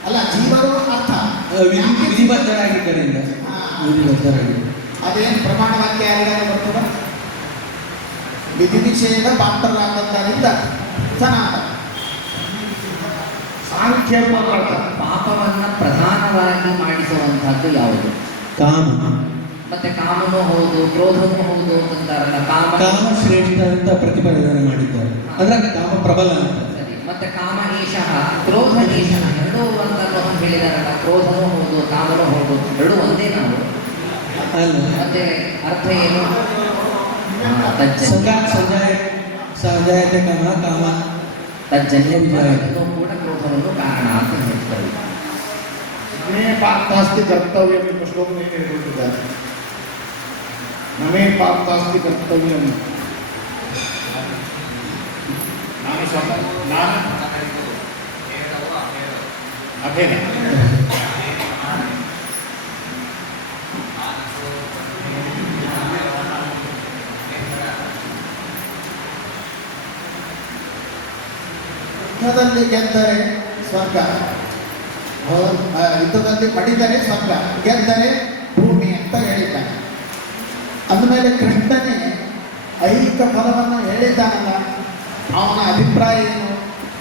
ಅಲ್ಲ, ಜೀವರು ಅರ್ಥ ವಿಧಿಬದ್ಧರಾಗಿದ್ದರಿಂದ. ವಿಧಿಬದ್ಧರಾಗಿದ್ದ ಅದೇನು ಪ್ರಮಾಣ ವಾಕ್ಯ ಯಾರಿಗಾರು ಬರ್ತದ? ವಿಧಿ ನಿಷೇಧ ಪಾತ್ರರಾಗದ್ದರಿಂದ ಸನಾತನ. ಸಾಂಖ್ಯ ಪಾಪವನ್ನ ಪ್ರಧಾನವಾಗಿ ಮಾಡಿಸುವಂತಹದ್ದು ಯಾವುದು? ಕಾಮ. ಮತ್ತೆ ಕಾಮನೂ ಹೌದು, ಕ್ರೋಧನೂ ಹೌದು ಅಂತಾರಲ್ಲ. ಕಾಮ ಶ್ರೇಷ್ಠ ಅಂತ ಪ್ರತಿಪಾದನೆ ಮಾಡಿದ್ದಾರೆ. ಅಂದ್ರೆ ಕಾಮ ಪ್ರಬಲ ಅಂತ. ಸರಿ. ಮತ್ತೆ ಕಾಮ ಏಷಃ ಕ್ರೋಧ ಏಷಃ ಎರಡೂ ಅಂತ ಹೇಳಿದಾರಲ್ಲ. ಕ್ರೋಧನೂ ಹೌದು, ಕಾಮನೂ ಹೌದು, ಎರಡೂ ಒಂದೇ ನಾವು. ಅಲ್ಲ, ಮತ್ತೆ ಅರ್ಥ ಏನು? ಸಂಜಾಯತೆ ಕಾಮ ಕಾಮ ತಜ್ಜನ್ಯ ಕೂಡ ಕ್ರೋಧವನ್ನು ಕಾರಣ ಅಂತ ಹೇಳ್ತಾರೆ. ನಮೇ ಪಾಪ್ತಾಸ್ತಿ ಕರ್ತವ್ಯ ಎಂಬ ಶ್ಲೋಕ ಹೇಳ್ಕೊಟ್ಟಿದ್ದಾರೆ. ನಮೇ ಪಾಪ್ತಾಸ್ತಿ ಕರ್ತವ್ಯ. ನಾನು ಸ್ವತಃ ನಾನು ಅಭೇದ. ಯುದ್ಧದಲ್ಲಿ ಗೆದ್ದರೆ ಸ್ವರ್ಗ, ಯುದ್ಧದಲ್ಲಿ ಮಡಿದರೆ ಸ್ವರ್ಗ, ಗೆದ್ದರೆ ಭೂಮಿ ಅಂತ ಹೇಳಿದ್ದಾನೆ. ಅಂದಮೇಲೆ ಕೃಷ್ಣನೇ ಐಹಿಕ ಫಲವನ್ನು ಹೇಳಿದ್ದಾನಲ್ಲ, ಅವನ ಅಭಿಪ್ರಾಯ ಏನು?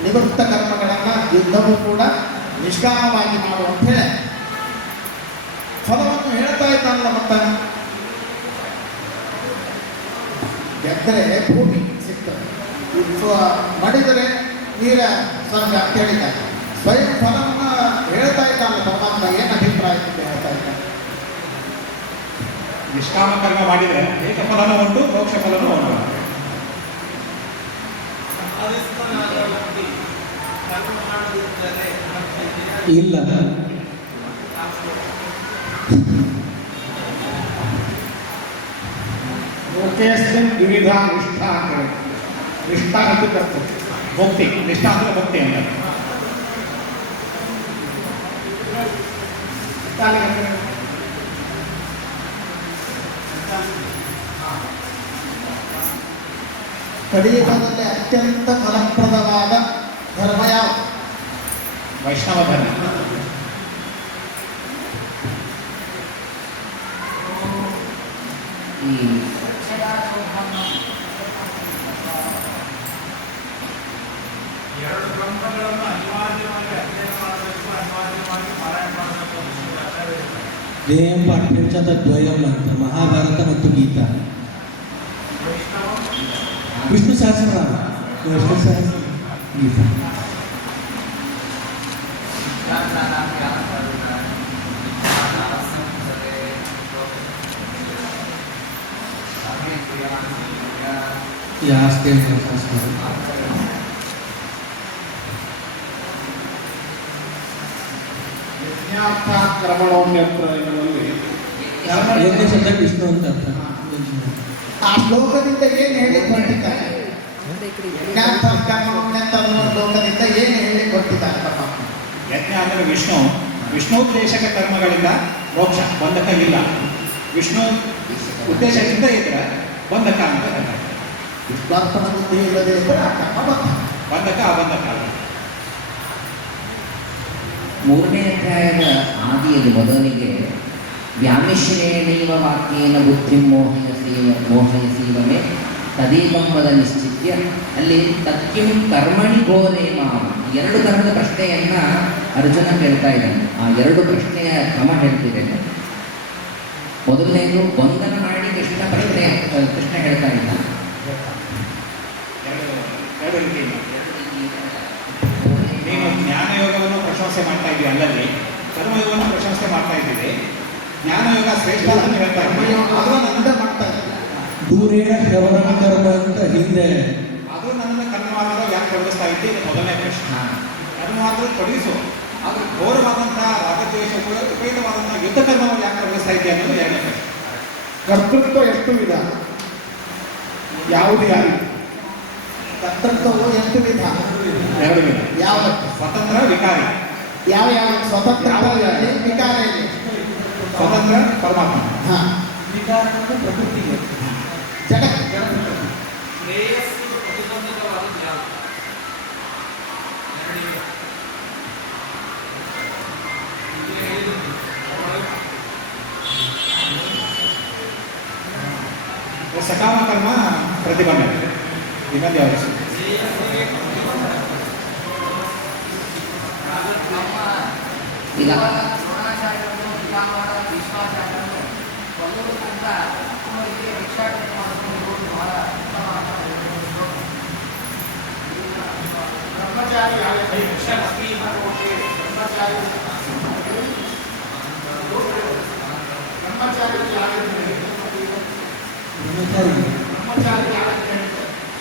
ನಿವೃತ್ತ ಕರ್ಮಗಳನ್ನು ಯುದ್ಧವೂ ಕೂಡ ನಿಷ್ಕಾಮವಾಗಿ ಮಾಡು ಅಂತ ಹೇಳಿ ಫಲವನ್ನು ಹೇಳ್ತಾ ಇದ್ದಾನಲ್ಲ. ಮತ್ತ ಗೆದ್ದರೆ ಭೂಮಿ ಸಿಗ್ತದೆ, ಮಡಿದರೆ ನೀರ ಸ್ವರ್ಗ ಅಂತ ಹೇಳಿದ್ದಾನೆ. ಸ್ವಯಂ ಫಲವನ್ನು ಹೇಳ್ತಾ ಇದ್ದಾನಲ್ಲ ಪರಮಾತ್ಮ. ಏನು ಅಭಿಪ್ರಾಯ ಅಂತ ಹೇಳ್ತಾ ಇದ್ದಾನೆ? ನಿಷ್ಕಾಮ ಕರ್ಮ ಮಾಡಿದರೆ ಏಕ ಫಲನೂ ಉಂಟು, ಮೋಕ್ಷ ಫಲನೂ ಉಂಟು. ಇಲ್ಲ, ಲೋಕೇಸ್ಮಿನ್ ವಿವಿಧ ನಿಷ್ಠಾ ಅಂತ ಹೇಳಿ. ನಿಷ್ಠಾ ಅಂತ ಬರ್ತದೆ ಮುಕ್ತಿ. ನಿಷ್ಠಾ ಅಂದ್ರೆ ಮುಕ್ತಿ ಅಂತ. ಕಲಿಯುಗದಲ್ಲಿ ಅತ್ಯಂತ ಫಲಪ್ರದವಾದ ಧರ್ಮ ಯಾವುದು? ವೈಷ್ಣವ ಧರ್ಮ. ಈ ಧ್ಯೇಯಂ ಪಾಠ್ಯಂಚ ದ್ವಯಂ ಅಂತ ಮಹಾಭಾರತ ಮತ್ತು ಗೀತಾ. ವಿಷ್ಣು ಸಹಸ್ರನಾಮ, ವಿಷ್ಣು ಸಹಸ್ರ, ಗೀತಾ. ಯಾಸ್ತೆ ಸಹಸ್ರ. ಕ್ರಮಣೋನ್ಯತ್ರ ಎನ್ನುವಲ್ಲಿ ಎರಡನೇ ಶಬ್ದ ವಿಷ್ಣು ಅಂತ ಅರ್ಥ. ಆ ಶ್ಲೋಕದಿಂದ ಏನು ಹೇಳಿ ಕೊಟ್ಟಿದ್ದಾರೆ? ಲೋಕದಿಂದ ಏನು ಹೇಳಿ ಕೊಟ್ಟಿದ್ದಾರೆ ಪರಮಾತ್ಮ? ಯಜ್ಞ ಅಂದರೆ ವಿಷ್ಣು. ವಿಷ್ಣೋದ್ದೇಶಕ ಕರ್ಮಗಳಿಂದ ಮೋಕ್ಷ, ಬಂಧಕ ಇಲ್ಲ. ವಿಷ್ಣು ಉದ್ದೇಶ ಇದ್ದರೆ ಇದ್ರೆ ಬಂಧಕ ಅಂತ ಕರ್ಮ. ವಿಶ್ವಾರ್ಪಣ ಬುದ್ಧಿ ಇಲ್ಲದೆ ಇದ್ದರೆ ಆ ಕರ್ಮ ಬಂಧಕ ಅಬಂಧಕ ಅಲ್ಲ. ಮೂರನೇ ಅಧ್ಯಾಯದ ಆದಿಯಲ್ಲಿ ಮೊದಲಿಗೆ ವ್ಯಾಮಿಶ್ರೇಣೈವ ವಾಕ್ಯೇನ ಬುದ್ಧಿಂ ಮೋಹಯಸೀವಮೆ ತದೀಪಂ ವದ ನಿಶ್ಚಿತ್ಯ, ಅಲ್ಲಿ ತತ್ಕಿಂ ಕರ್ಮಣಿ ಘೋರೇ ಮಾಂ, ಎರಡು ತರಹದ ಪ್ರಶ್ನೆಯನ್ನ ಅರ್ಜುನ ಕೇಳ್ತಾ ಇದ್ದಾನೆ. ಆ ಎರಡು ಪ್ರಶ್ನೆಯ ಕ್ರಮ ಹೇಳ್ತಿದ್ದೇನೆ. ಮೊದಲನೇದು ಬಂಧನ ಮಾಡಿ ಕೃಷ್ಣ ಹೇಳ್ತಾ ಇದ್ದಾನೆ. ಎರಡು ರೀತಿಯಿಂದ ನೀನು ಜ್ಞಾನಯೋಗವನ್ನು ಪ್ರಶಂಸೆ ಮಾಡ್ತಾ ಇದ್ದೀವಿ, ಅಲ್ಲಲ್ಲಿ ಕರ್ಮಯೋಗವನ್ನು ಪ್ರಶಂಸೆ ಮಾಡ್ತಾ ಇದ್ದೀವಿ. ಜ್ಞಾನಯೋಗ ಶ್ರೇಷ್ಠ ಅಂತ ಹೇಳ್ತಾ ಇದ್ದೀವಿ. ಆದರೂ ನನ್ನಿಂದ ಮಾಡ್ತಾ ಇದ್ದಾರೆ. ದೂರೇಣ ಶ್ರವಣ ಕರ್ಮ ಅಂತ ಹಿಂದೆ. ಆದರೂ ನನ್ನನ್ನು ಕರ್ಮವಾದರೂ ಯಾಕೆ ತೊಡಗಿಸ್ತಾ ಇದ್ದೆ? ಇದು ಮೊದಲನೇ ಪ್ರಶ್ನೆ. ಕರ್ಮವಾದರೂ ತೊಡಗಿಸು, ಆದರೂ ಘೋರವಾದಂತಹ ರಾಗದ್ವೇಷ ವಿಪರೀತವಾದಂತಹ ಯುದ್ಧ ಕರ್ಮವನ್ನು ಯಾಕೆ ತೊಡಗಿಸ್ತಾ ಇದ್ದೆ ಅನ್ನೋದು ಎರಡನೇ ಪ್ರಶ್ನೆ. ಕರ್ತೃತ್ವ ಎಷ್ಟು ವಿಧ, ಯಾವುದು ಯಾರು? ಕರ್ತೃತ್ವವು ಎಷ್ಟು ವಿಧ? ಎರಡು ವಿಧ. ಯಾವ ಸ್ವತಂತ್ರ, ವಿಕಾರಿ. ಯಾವ ಸ್ವತಂತ್ರ ಇಲ್ಲಿ, ವಿಕಾರ ಇಲ್ಲಿ. ಸ್ವತಂತ್ರ ಪರಮಾತ್ಮ. ಹಾ, ವಿಕಾರವನ್ನು ಪ್ರಕೃತಿಗೆ ಜಗತ್ ಸಕಾಮ ಕರ್ಮ ಪ್ರತಿಬಂಧಕ. ಇನ್ನೊಂದು ಯಾವುದು? ಈಗ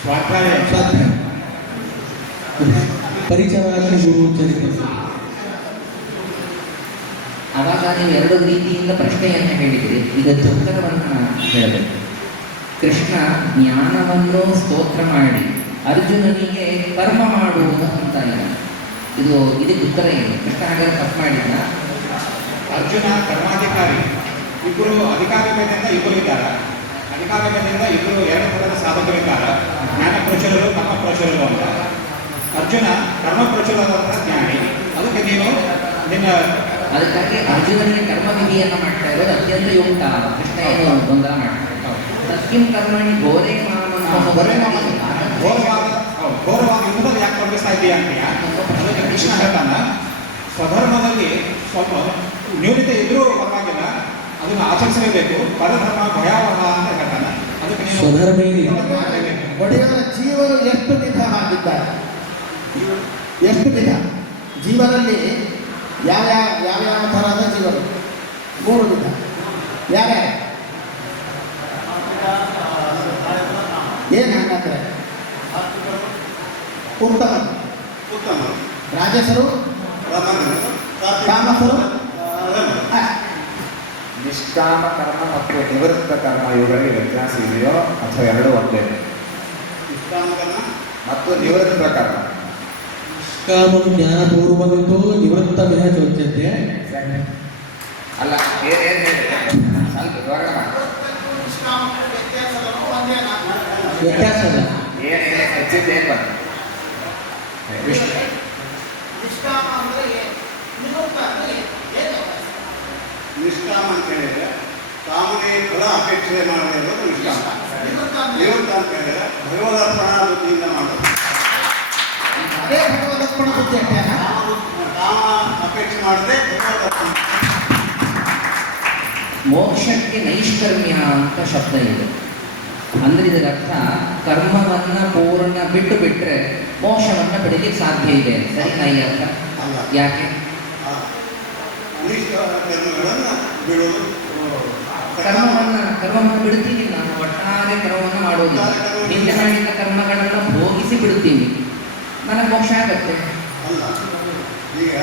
ಸ್ವಾಧ್ಯಾಯ. ಪರಿಚಯ ಗುರು ಚರಿತ್ರೆ. ಆವಾಗ ನೀವು ಎರಡು ರೀತಿಯಿಂದ ಪ್ರಶ್ನೆಯನ್ನು ಹೇಳಿದಿರಿ. ಈಗ ಉತ್ತರವನ್ನು ಹೇಳಬೇಕು. ಕೃಷ್ಣ ಜ್ಞಾನವನ್ನು ಸ್ತೋತ್ರ ಮಾಡಿ ಅರ್ಜುನನಿಗೆ ಕರ್ಮ ಮಾಡುವುದು ಅಂತ ಇಲ್ಲ. ಇದಕ್ಕೆ ಉತ್ತರ ಏನು? ಕೃಷ್ಣ ಹಾಗಾದ್ರೆ ತಪ್ಪು ಮಾಡಿಲ್ಲ. ಅರ್ಜುನ ಕರ್ಮಾಧಿಕಾರಿ. ಇಬ್ಬರು ಅಧಿಕಾರಿ ಬೇದಿಂದ ಇಬ್ಬರು ಇದ್ದಾರೆ. ಅಧಿಕಾರಿ ಬೇದಿಂದ ಇಬ್ಬರು ಎರಡು ಥರದ ಸಾಧಕರಿದ್ದಾರೆ. ಜ್ಞಾನ ಪ್ರಚುರರು, ಕರ್ಮ ಪ್ರಚುರರು ಅಂತ. ಅರ್ಜುನ ಕರ್ಮ ಪ್ರಚುರವಾದಂತಹ ಜ್ಞಾನಿ, ಅದಕ್ಕೆ ನೀನು ನಿನ್ನ ಅದಕ್ಕಾಗಿ ಅರ್ಜುನನಿಗೆ ಕರ್ಮ ವಿಧಿಯನ್ನು ಮಾಡ್ತಾ ಇರೋದು ಅತ್ಯಂತ ಯುಕ್ತ. ಕೃಷ್ಣ ಏನು ಗೊಂದಲ ಮಾಡ್ತಾರೆ. ತಸ್ಕಿಂ ಕರ್ಮಣಿ ಘೋರೇ ಘೋರವಾಗಿ ಯುದ್ಧದಲ್ಲಿ ಯಾಕೆ ತೊಡಗಿಸ್ತಾ ಇದೆಯಾ ಅಂತೀಯ? ಅದಕ್ಕೆ ಕೃಷ್ಣ ಹೇಳ್ತಾನ, ಸ್ವಧರ್ಮದಲ್ಲಿ ಸ್ವಲ್ಪ ನ್ಯೂನತೆ ಇದ್ರೂ ಪರವಾಗಿಲ್ಲ, ಅದನ್ನು ಆಚರಿಸಲೇಬೇಕು. ಪರಧರ್ಮ ಭಯಾವಹ ಅಂತ ಹೇಳ್ತಾನೆ. ಅದಕ್ಕೆ ನೀವು ಸ್ವಧರ್ಮೇ ಒಡೆಯರ ಜೀವರು ಎಷ್ಟು ವಿಧ ಆಗಿದ್ದಾರೆ, ಎಷ್ಟು ವಿಧ ಜೀವನಲ್ಲಿ ಯಾವ್ಯಾವ ಥರದ ಜೀವರು? 3 ವಿಧ. ಯಾರ್ಯಾರು? ಏನು ಹಂಗಂದ್ರೆ ಉತ್ತಮ, ರಾಜಸರು, ಕಾಮಸರು, ನಿಷ್ಕಾಮ ಕರ್ಮ ಮತ್ತು ನಿವೃತ್ತ ಕರ್ಮ ಇವುಗಳಿಗೆ ವ್ಯತ್ಯಾಸ ಇದೆಯೋ ಅಥವಾ ಎರಡೂ ಒಂದೇ? ಮತ್ತು ನಿವೃತ್ತ ಕರ್ಮ ಕಾಮಂ ಜ್ಞಾನಪೂರ್ವಕಂತೂ ನಿವೃತ್ತ ವಿನ ಚೋಚ್ಯತೆ. ಅಲ್ಲ, ಏನ್ ಹೇಳಿದ್ರೆ ಸ್ವಲ್ಪ ವಿವರಣೆ ಮಾಡಿ. ವ್ಯತ್ಯಾಸ ಅಲ್ಲ. ಏನೇನು ಹೆಚ್ಚಿದ್ದು ಏನು ಬಂತು? ನಿಷ್ಕಾಮ ಅಂತ ಹೇಳಿದ್ರೆ ಕಾಮನೆ ಫಲ ಅಪೇಕ್ಷೆ ಮಾಡದೇ ಇರೋದು ನಿಷ್ಕಾಮ. ನಿವೃತ್ತ ಅಂತ ಹೇಳಿದ್ರೆ ಭಗವದರ್ಪಣ ಬುದ್ಧಿಯಿಂದ ಮಾಡೋದು. ಅದೇ ಭಗವದರ್ಪಣ ಬುದ್ಧಿ ಅಜ್ಞಾನ. ಕಾಮ ಅಪೇಕ್ಷೆ ಮಾಡದೆ ಭಗವದರ್ಪಣ. ಮೋಕ್ಷಕ್ಕೆ ನೈಷ್ಕರ್ಮ್ಯ ಅಂತ ಶಬ್ದ ಇದೆ. ಅಂದ್ರೆ ಇದರ ಅರ್ಥ ಕರ್ಮವನ್ನ ಪೂರ್ಣ ಬಿಟ್ಟರೆ ಮೋಕ್ಷವನ್ನ ಪಡೀಲಿಕ್ಕೆ ಸಾಧ್ಯ ಇದೆ. ಸರಿನಾ ಈ ಅರ್ಥ? ಯಾಕೆ? ಅನಿಷ್ಟ ಕರ್ಮಗಳನ್ನು ಬಿಡೋದು. ಕರ್ಮವನ್ನು ಬಿಡ್ತೀವಿ ನಾವು, ಒಟ್ಟಾರೆ ಕರ್ಮವನ್ನು ಮಾಡೋದಿಲ್ಲ. ಹಿಂದೆ ಮಾಡಿದ ಕರ್ಮಗಳನ್ನು ಭೋಗಿಸಿ ಬಿಡ್ತೀವಿ, ನನಗೆ ಮೋಕ್ಷ ಆಗತ್ತೆ. ಅಲ್ಲ, ಈಗ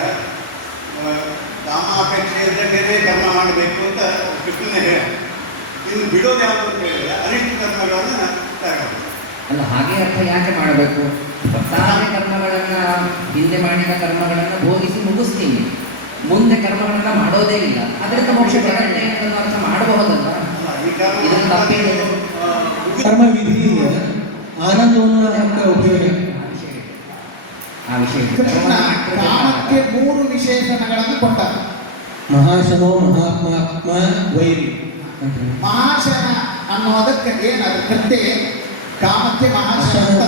ಕಾಮಾಪೇಕ್ಷೆ ಇದ್ದರೆ ಬೇರೆ ಕರ್ಮ ಮಾಡಬೇಕು ಅಂತ ಕೃಷ್ಣನೇ ಹೇಳ. ಇನ್ನು ಬಿಡೋದು ಯಾವುದು ಅಂತ ಹೇಳಿದ್ರೆ ಅನಿಷ್ಟ ಕರ್ಮಗಳನ್ನು ತಗೋದು. ಅಲ್ಲ, ಹಾಗೆ ಅರ್ಥ ಯಾಕೆ ಮಾಡಬೇಕು? ಒಟ್ಟಾರೆ ಕರ್ಮಗಳನ್ನ, ಹಿಂದೆ ಮಾಡಿದ ಕರ್ಮಗಳನ್ನು ಭೋಗಿಸಿ ಮುಗಿಸ್ತೀನಿ, ಮುಂದೆ ಕರ್ಮಗಳನ್ನ ಮಾಡೋದೇ ಇಲ್ಲ, ಅದರಿಂದ ಮೋಕ್ಷ ಬರತ್ತೆ ಅನ್ನೋ ಅರ್ಥ ಮಾಡಬಹುದಲ್ಲ. ಇದರ ತಪ್ಪೇನಿದೆ? ಕರ್ಮ ವಿಧಿಯಿಂದ ಆನಂದವನ್ನು ಉಪಯೋಗ. ಆ ವಿಷಯ ಕೃಷ್ಣ ಕಾಮಕ್ಕೆ 3 ವಿಶೇಷಣಗಳನ್ನು ಕೊಟ್ಟ. ಮಹಾಶನೋ ಮಹಾತ್ಮಾತ್ಮ ವೈರಿ. ಮಹಾಶನ ಅನ್ನೋದಕ್ಕೆ ಏನದು ಕೃತ್ಯ? ಕಾಮಕ್ಕೆ ಮಹಾಶನ ಅಂತ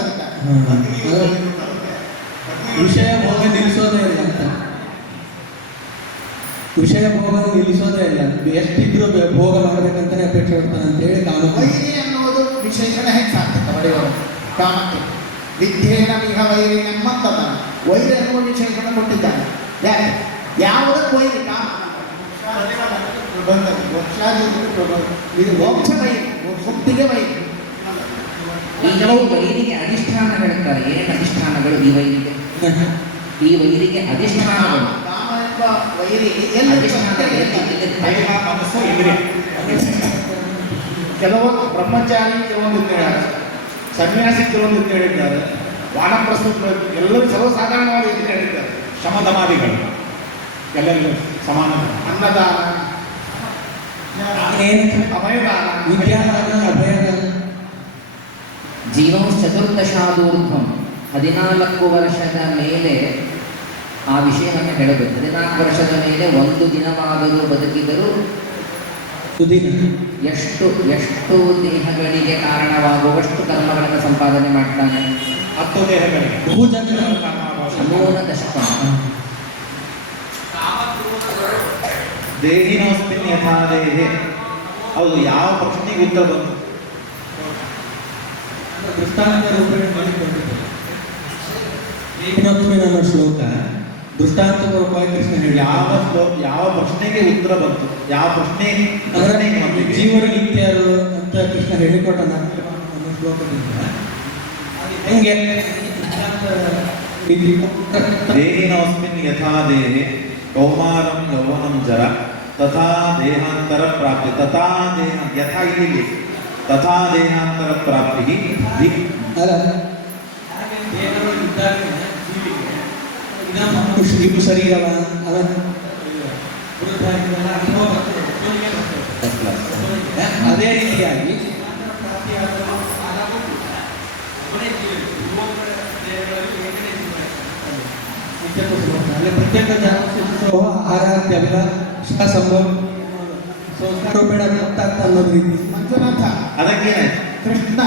ವಿಷಯ ಭೋಗ ನಿಲ್ಲಿಸೋದೇ ಇಲ್ಲ ಅಂತ. ವಿಷಯ ಭೋಗ ನಿಲ್ಲಿಸೋದೇ ಇಲ್ಲ, ಎಷ್ಟಿದ್ರು ಭೋಗ ಮಾಡ್ಬೇಕಂತಾನೆ ಅಪೇಕ್ಷೆ ಪಡ್ತಾನೆ ಅಂತ ಹೇಳಿ ಕಾಮ. ವೈರಿ ಅನ್ನೋದು ವಿಶೇಷಣ ಹೆಚ್ಚಾಗ್ತದೆ ಒಡೆಯವರು ಕಾಮಕ್ಕೆ. ವಿದ್ಯೇನ ಮಿಹ ವೈರಿ ಎಂಬಂತದ ವೈರಿ ಅನ್ನುವ ವಿಶೇಷಣ ಕೊಟ್ಟಿದ್ದಾನೆ. ಯಾಕೆ? ಯಾವುದಕ್ಕೆ ವೈರಿ? ಕಾಮ. ಇದು ಮೋಕ್ಷ ವೈರಿ, ಮುಕ್ತಿಗೆ ವೈರಿ. ಈ ಕೆಲವು ವೈರಿಗೆ ಅಧಿಷ್ಠಾನ ಹೇಳ್ತಾರೆ. ಏನು ಅಧಿಷ್ಠಾನಗಳು ಈ ವೈರಿಗೆ? ಈ ವೈರಿಗೆ ಅಧಿಷ್ಠಾನಗಳು. ಕಾಮ ಎಂಬ ವೈರಿ ಎಲ್ಲಿ ದೇಹ, ಮನಸ್ಸು, ಇಂದ್ರಿಯ. ಕೆಲವೊಂದು ಬ್ರಹ್ಮಚಾರಿ ಕೆಲವೊಂದು ಹೇಳಿದ್ದಾರೆ, ಸನ್ಯಾಸಿ ಕೆಲವೊಂದು ಹೇಳಿದ್ದಾರೆ, ವಾನಪ್ರಸ್ಥ ಎಲ್ಲರೂ ಸರ್ವಸಾಧಾರಣವಾದ ಇದನ್ನು ಹೇಳಿದ್ದಾರೆ. ಶಮದಮಾದಿಗಳು ಎಲ್ಲರಿಗೂ ಸಮಾನ. ಅನ್ನದಾನ, ಅಭಯದಾನ, ವಿದ್ಯಾದಾನ, ಅಭಯದಾನ. ಜೀವಂಶ್ಚತುರ್ದಶಾದೂರ್ಧ್ವಂ 14 ವರ್ಷದ ಮೇಲೆ ಆ ವಿಷಯವನ್ನು ಹೇಳಬೇಕು. 14 ವರ್ಷದ ಮೇಲೆ ಒಂದು ದಿನವಾದರೂ ಬದುಕಿದರೂ ಎಷ್ಟು ದೇಹಗಳಿಗೆ ಕಾರಣವಾಗುವಷ್ಟು ಕರ್ಮಗಳನ್ನು ಸಂಪಾದನೆ ಮಾಡ್ತಾನೆ. 10 ದೇಹಗಳಿಗೆ ಅಮೂಲ ದಶಕ. ದೇಹಿನೋಸ್ಮಿನ್ ಯಥಾ ದೇಹೆ. ಹೌದು, ಯಾವ ಪ್ರಶ್ನೆಗೆ ಉತ್ತರ ಬಂತು? ದೃಷ್ಟಾಂತ ರೂಪೇಣ ಮಾಡಿಕೊಂಡಿದ್ದಾರೆ. ಅನ್ನೋ ಶ್ಲೋಕ ದೃಷ್ಟಾಂತ ರೂಪವಾಗಿ ಕೃಷ್ಣ ಹೇಳಿ ಯಾವ ಪ್ರಶ್ನೆಗೆ ಉತ್ತರ ಬಂತು? ಯಾವ ಪ್ರಶ್ನೆ? ಜೀವರು ನಿತ್ಯರು ಅಂತ ಕೃಷ್ಣ ಹೇಳಿಕೊಟ್ಟ ನಂತರ ಅನ್ನೋ ಶ್ಲೋಕದಿಂದ ಹೆಂಗೆ ದೇಹಿನೋಸ್ಮಿನ್ ಯಥಾ ದೇಹೆ ಕೌಮಾರಂ ಯೌವನಂ ಜರ ತಥಾ ದೇಹಾಂತರ ಪ್ರಾಪ್ತಿ. ತಥಾ ದೇಹ ಯಥಾ ಇಲ್ಲಿ ತಥಾ ದೇಹಾಂತರ ಪ್ರಾಪ್ತಿ. ಅಲ್ಲ, ಇದು ಶರೀರವ ಅವನ ಅದೇ ರೀತಿಯಾಗಿ ಅಲ್ಲಿ ಪ್ರತ್ಯೇಕ ಜಾಗೃತಿಸೋ ಆಹಾರಾತ್ಯಭಿಲಾಷ ಸಂಭವ ಸಂಸ್ಕಾರೋಪೇಣ ಮುಕ್ತಾಗ್ತಾ ಅನ್ನೋದು ರೀತಿ ಮಂಜುನಾಥ, ಅದಕ್ಕೇನಾಯ್ತು? ಕೃಷ್ಣ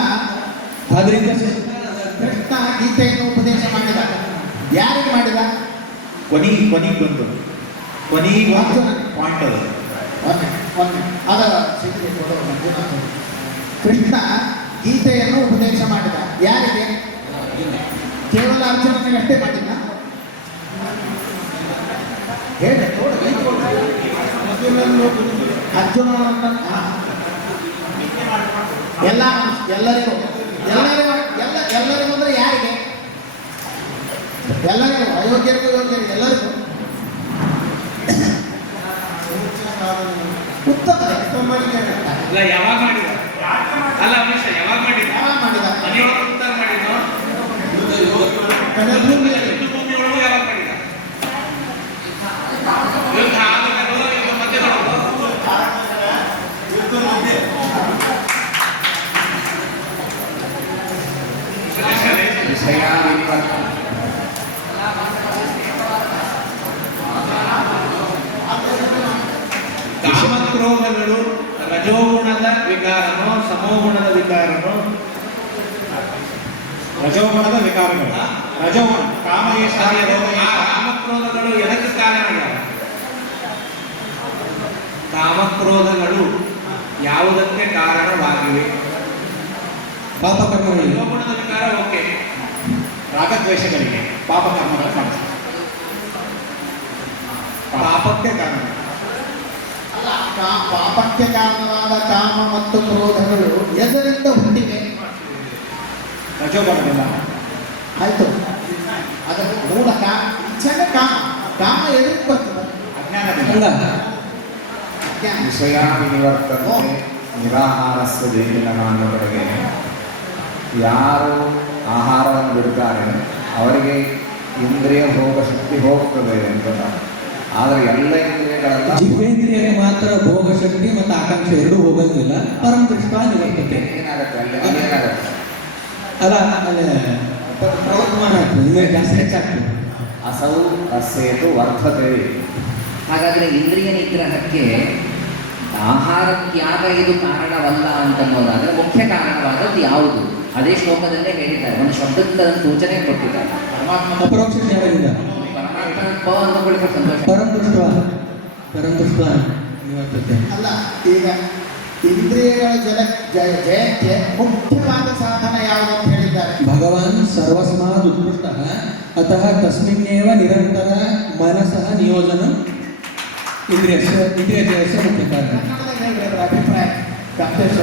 ಆದ್ರಿಂದ ಕೃಷ್ಣ ಗೀತೆಯನ್ನು ಉಪದೇಶ ಮಾಡಿದ. ಯಾರಿಗೆ ಮಾಡಿದ? ಕೊನೆಗೆ ಬಂತು. ಕೊನೆಗೆ ಪಾಯಿಂಟ್ ಅದು. ಒಮ್ಮೆ ಅದರ ಸಿದ್ಧಿಗೆ ಕೊಡೋ ಮಂಜುನಾಥ. ಕೃಷ್ಣ ಗೀತೆಯನ್ನು ಉಪದೇಶ ಮಾಡಿದ. ಯಾರಿಗೆ? ಕೇವಲ ಅರ್ಜುನನಿಗಷ್ಟೇ ಮಾಡಿದ? ಹೇಳಿ ಅರ್ಜುನನನ್ನು ಎಲ್ಲರಿಗೂ ಅಂದ್ರೆ ಯಾರಿಗೆ? ಎಲ್ಲರಿಗೂ, ಅಯೋಗ್ಯರಿಗೂ ಯೋಗ್ಯರಿಗೂ ಎಲ್ಲರಿಗೂ. ಉತ್ತಮ ಅಲ್ಲ ಯಾವಾಗ ಮಾಡಿದ? ಅಲ್ಲ ಅಮಿಷ ಯಾವಾಗ ಮಾಡಿದ? ಯಾವಾಗ ಮಾಡಿದ? ಮನೆಯೊಳಗೆ ಉತ್ತರ ಮಾಡಿದ್ನು. ಭೂಮಿಯೊಳಗೂ ಯಾವಾಗ ಮಾಡಿದ? ಯುದ್ಧ ಆದಮೇಲೂ ಯುದ್ಧ ಮಧ್ಯದೊಳಗೂ. ವಿಷಯ ಕಾಮಕ್ರೋಧಗಳು ರಜೋಗುಣದ ವಿಕಾರನೋ ಸಮೋಗುಣದ ವಿಕಾರನೋ? ರಜೋಗುಣದ ವಿಕಾರಗಳು. ರಜೋಗುಣ ಕಾಮಯೇಷಾಯ ಕಾಮಕ್ರೋಧಗಳು ಎದಕ್ಕೆ ಕಾರಣಗಳು? ಕಾಮಕ್ರೋಧಗಳು ಯಾವುದಕ್ಕೆ ಕಾರಣವಾಗಿವೆ? ಪಾಪಕರ್ಮಗಳಿಗೆ. ರಜೋಗುಣದ ವಿಕಾರ ಓಕೆ, ರಾಗದ್ವೇಷಗಳಿಗೆ ಪಾಪಕರ್ಮಗಳು ಕಾಣಿಸ್ತವೆ. ಪಾಪಕ್ಕೆ ಕಾರಣ. ಪಾಪಕ್ಕೆ ಕಾರಣವಾದ ಕಾಮ ಮತ್ತು ಕ್ರೋಧಗಳು ಎದರಿಂದ ಹುಟ್ಟಿವೆ? ರಜೋಗುಣದಿಂದ. ಆಯ್ತು, ಅದರ ಮೂಲಕ ಇಚ್ಛೆಗೆ ಕಾಮ ಎದಕ್ಕೆ ಬರ್ತದೆ? ಅಜ್ಞಾನದಿಂದ. ಅಜ್ಞಾನ. ವಿಷಯ ವಿನಿವರ್ತನೆ ನಿರಾಹಾರಸ್ಯ ದೇಹಿನಃ ಅನ್ನೋ ಕಡೆಗೆ ಯಾರು ಆಹಾರವನ್ನು ಬಿಡ್ತಾರೆ ಅವರಿಗೆ ಇಂದ್ರಿಯ ಭೋಗ ಶಕ್ತಿ ಹೋಗ್ತದೆ ಅಂತ. ಆದರೆ ಎಲ್ಲ ಇಂದ್ರಿಯಗಳೆಲ್ಲ ಜಿಹ್ವೇಂದ್ರಿಯಕ್ಕೆ ಮಾತ್ರ ಭೋಗ ಶಕ್ತಿ ಮತ್ತು ಆಕಾಂಕ್ಷೆ ಎರಡೂ ಹೋಗೋದಿಲ್ಲ. ಪರಂ ದೃಷ್ಟ ನಿವರ್ತತೆ. ಏನಾಗುತ್ತೆ ಅಲ್ಲಿ ಏನಾಗುತ್ತೆ? ಅಲ್ಲ ಅಲ್ಲಿ ಪ್ರವರ್ಧಮಾನ ಆಗ್ತದೆ, ಇನ್ನೂ ಜಾಸ್ತಿ ಹೆಚ್ಚಾಗ್ತದೆ. ಅಸೌ ಅಸ್ಯೇತು ವರ್ತತೆ. ಹಾಗಾದ್ರೆ ಇಂದ್ರಿಯ ನಿಗ್ರಹಕ್ಕೆ ಆಹಾರ ತ್ಯಾಗ ಇದು ಕಾರಣವಲ್ಲ ಅಂತನ್ನೋದಾದ್ರೆ ಮುಖ್ಯ ಕಾರಣವಾದದ್ದು ಯಾವುದು? ಅದೇ ಶ್ಲೋಕದಲ್ಲೇ ಹೇಳಿದ್ದಾರೆ. ಒಂದು ಶಬ್ದಕ್ಕೆ ಸೂಚನೆ ಕೊಟ್ಟಿದ್ದಾರೆ. ಪರಮಾತ್ಮ ಅಪರೋಕ್ಷ ಜ್ಞಾನದಿಂದ ಪರಮಾತ್ಮ ಪ ಅನ್ನೋಗಳಿಗೆ ಸಂತೋಷ. ಪರಂ ದೃಷ್ಟ ನಿವರ್ತತೆ. ಅಲ್ಲ, ಈಗ ಇಂದ್ರಿಯಗಳ ಜಯಕ್ಕೆ ಮುಖ್ಯವಾದ ಸಾಧನ ಯಾವುದು ಅಂತ ಹೇಳಿದ್ದಾರೆ? ಭಗವಾನ್ ಸರ್ವಸ್ಮಾದ್ ಉತ್ಕೃಷ್ಟ ಅತಃ ತಸ್ಮಿನ್ನೇವ ನಿರಂತರ ಮನಸಃ ನಿಯೋಜನ ಇಂದ್ರಿಯ ಜಯಸ್ಯ ಮುಖ್ಯ ಕಾರಣ. ಕನ್ನಡದಾಗ ಹೇಳಿದ್ರೆ ಅಭಿಪ್ರಾಯ ಡಾಕ್ಟರ್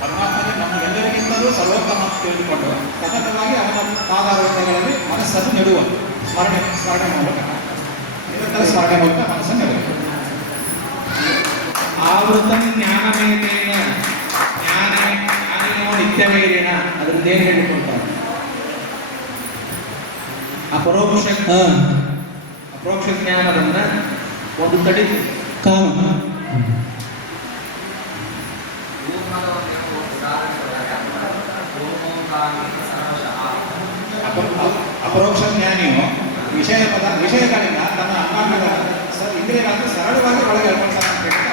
ಪರಮಾತ್ಮನೇ ನಮಗೆಲ್ಲರಿಗಿಂತಲೂ ಸರ್ವೋತ್ತಮ ಅಂತ ತಿಳಿದುಕೊಂಡು ಸತತವಾಗಿ ಅವನ ಪಾದಾರೋಹಗಳಲ್ಲಿ ಮನಸ್ಸನ್ನು ನೆಡುವ ಸ್ಮರಣೆ ಮೂಲಕ ನಿರಂತರ ಸ್ಮರಣೆ ಮೂಲಕ ಮನಸ್ಸನ್ನು ನೆಡುವ. ಆವೃತಂ ಜ್ಞಾನಮೇತೇನ ಜ್ಞಾನಿನೋ ನಿತ್ಯವೈರೇನ ಅದರಿಂದ ಏನು ಹೇಳಿಕೊಳ್ತಾರೆ? ಅಪರೋಕ್ಷ ಜ್ಞಾನವನ್ನ ಒಂದು ತಡಿತು ಕಾಮ. ಅಪರೋಕ್ಷ ಜ್ಞಾನಿಯು ವಿಷಯಗಳಿಂದ ತನ್ನ ಅಂಗಾಂಗಗಳ ಇಂದ್ರಿಯಗಳನ್ನು ಸರಳವಾಗಿ ಒಳಗೆ ಹೇಳ್ಕೊಳ್ತಾನೆ ಅಂತ ಹೇಳಿ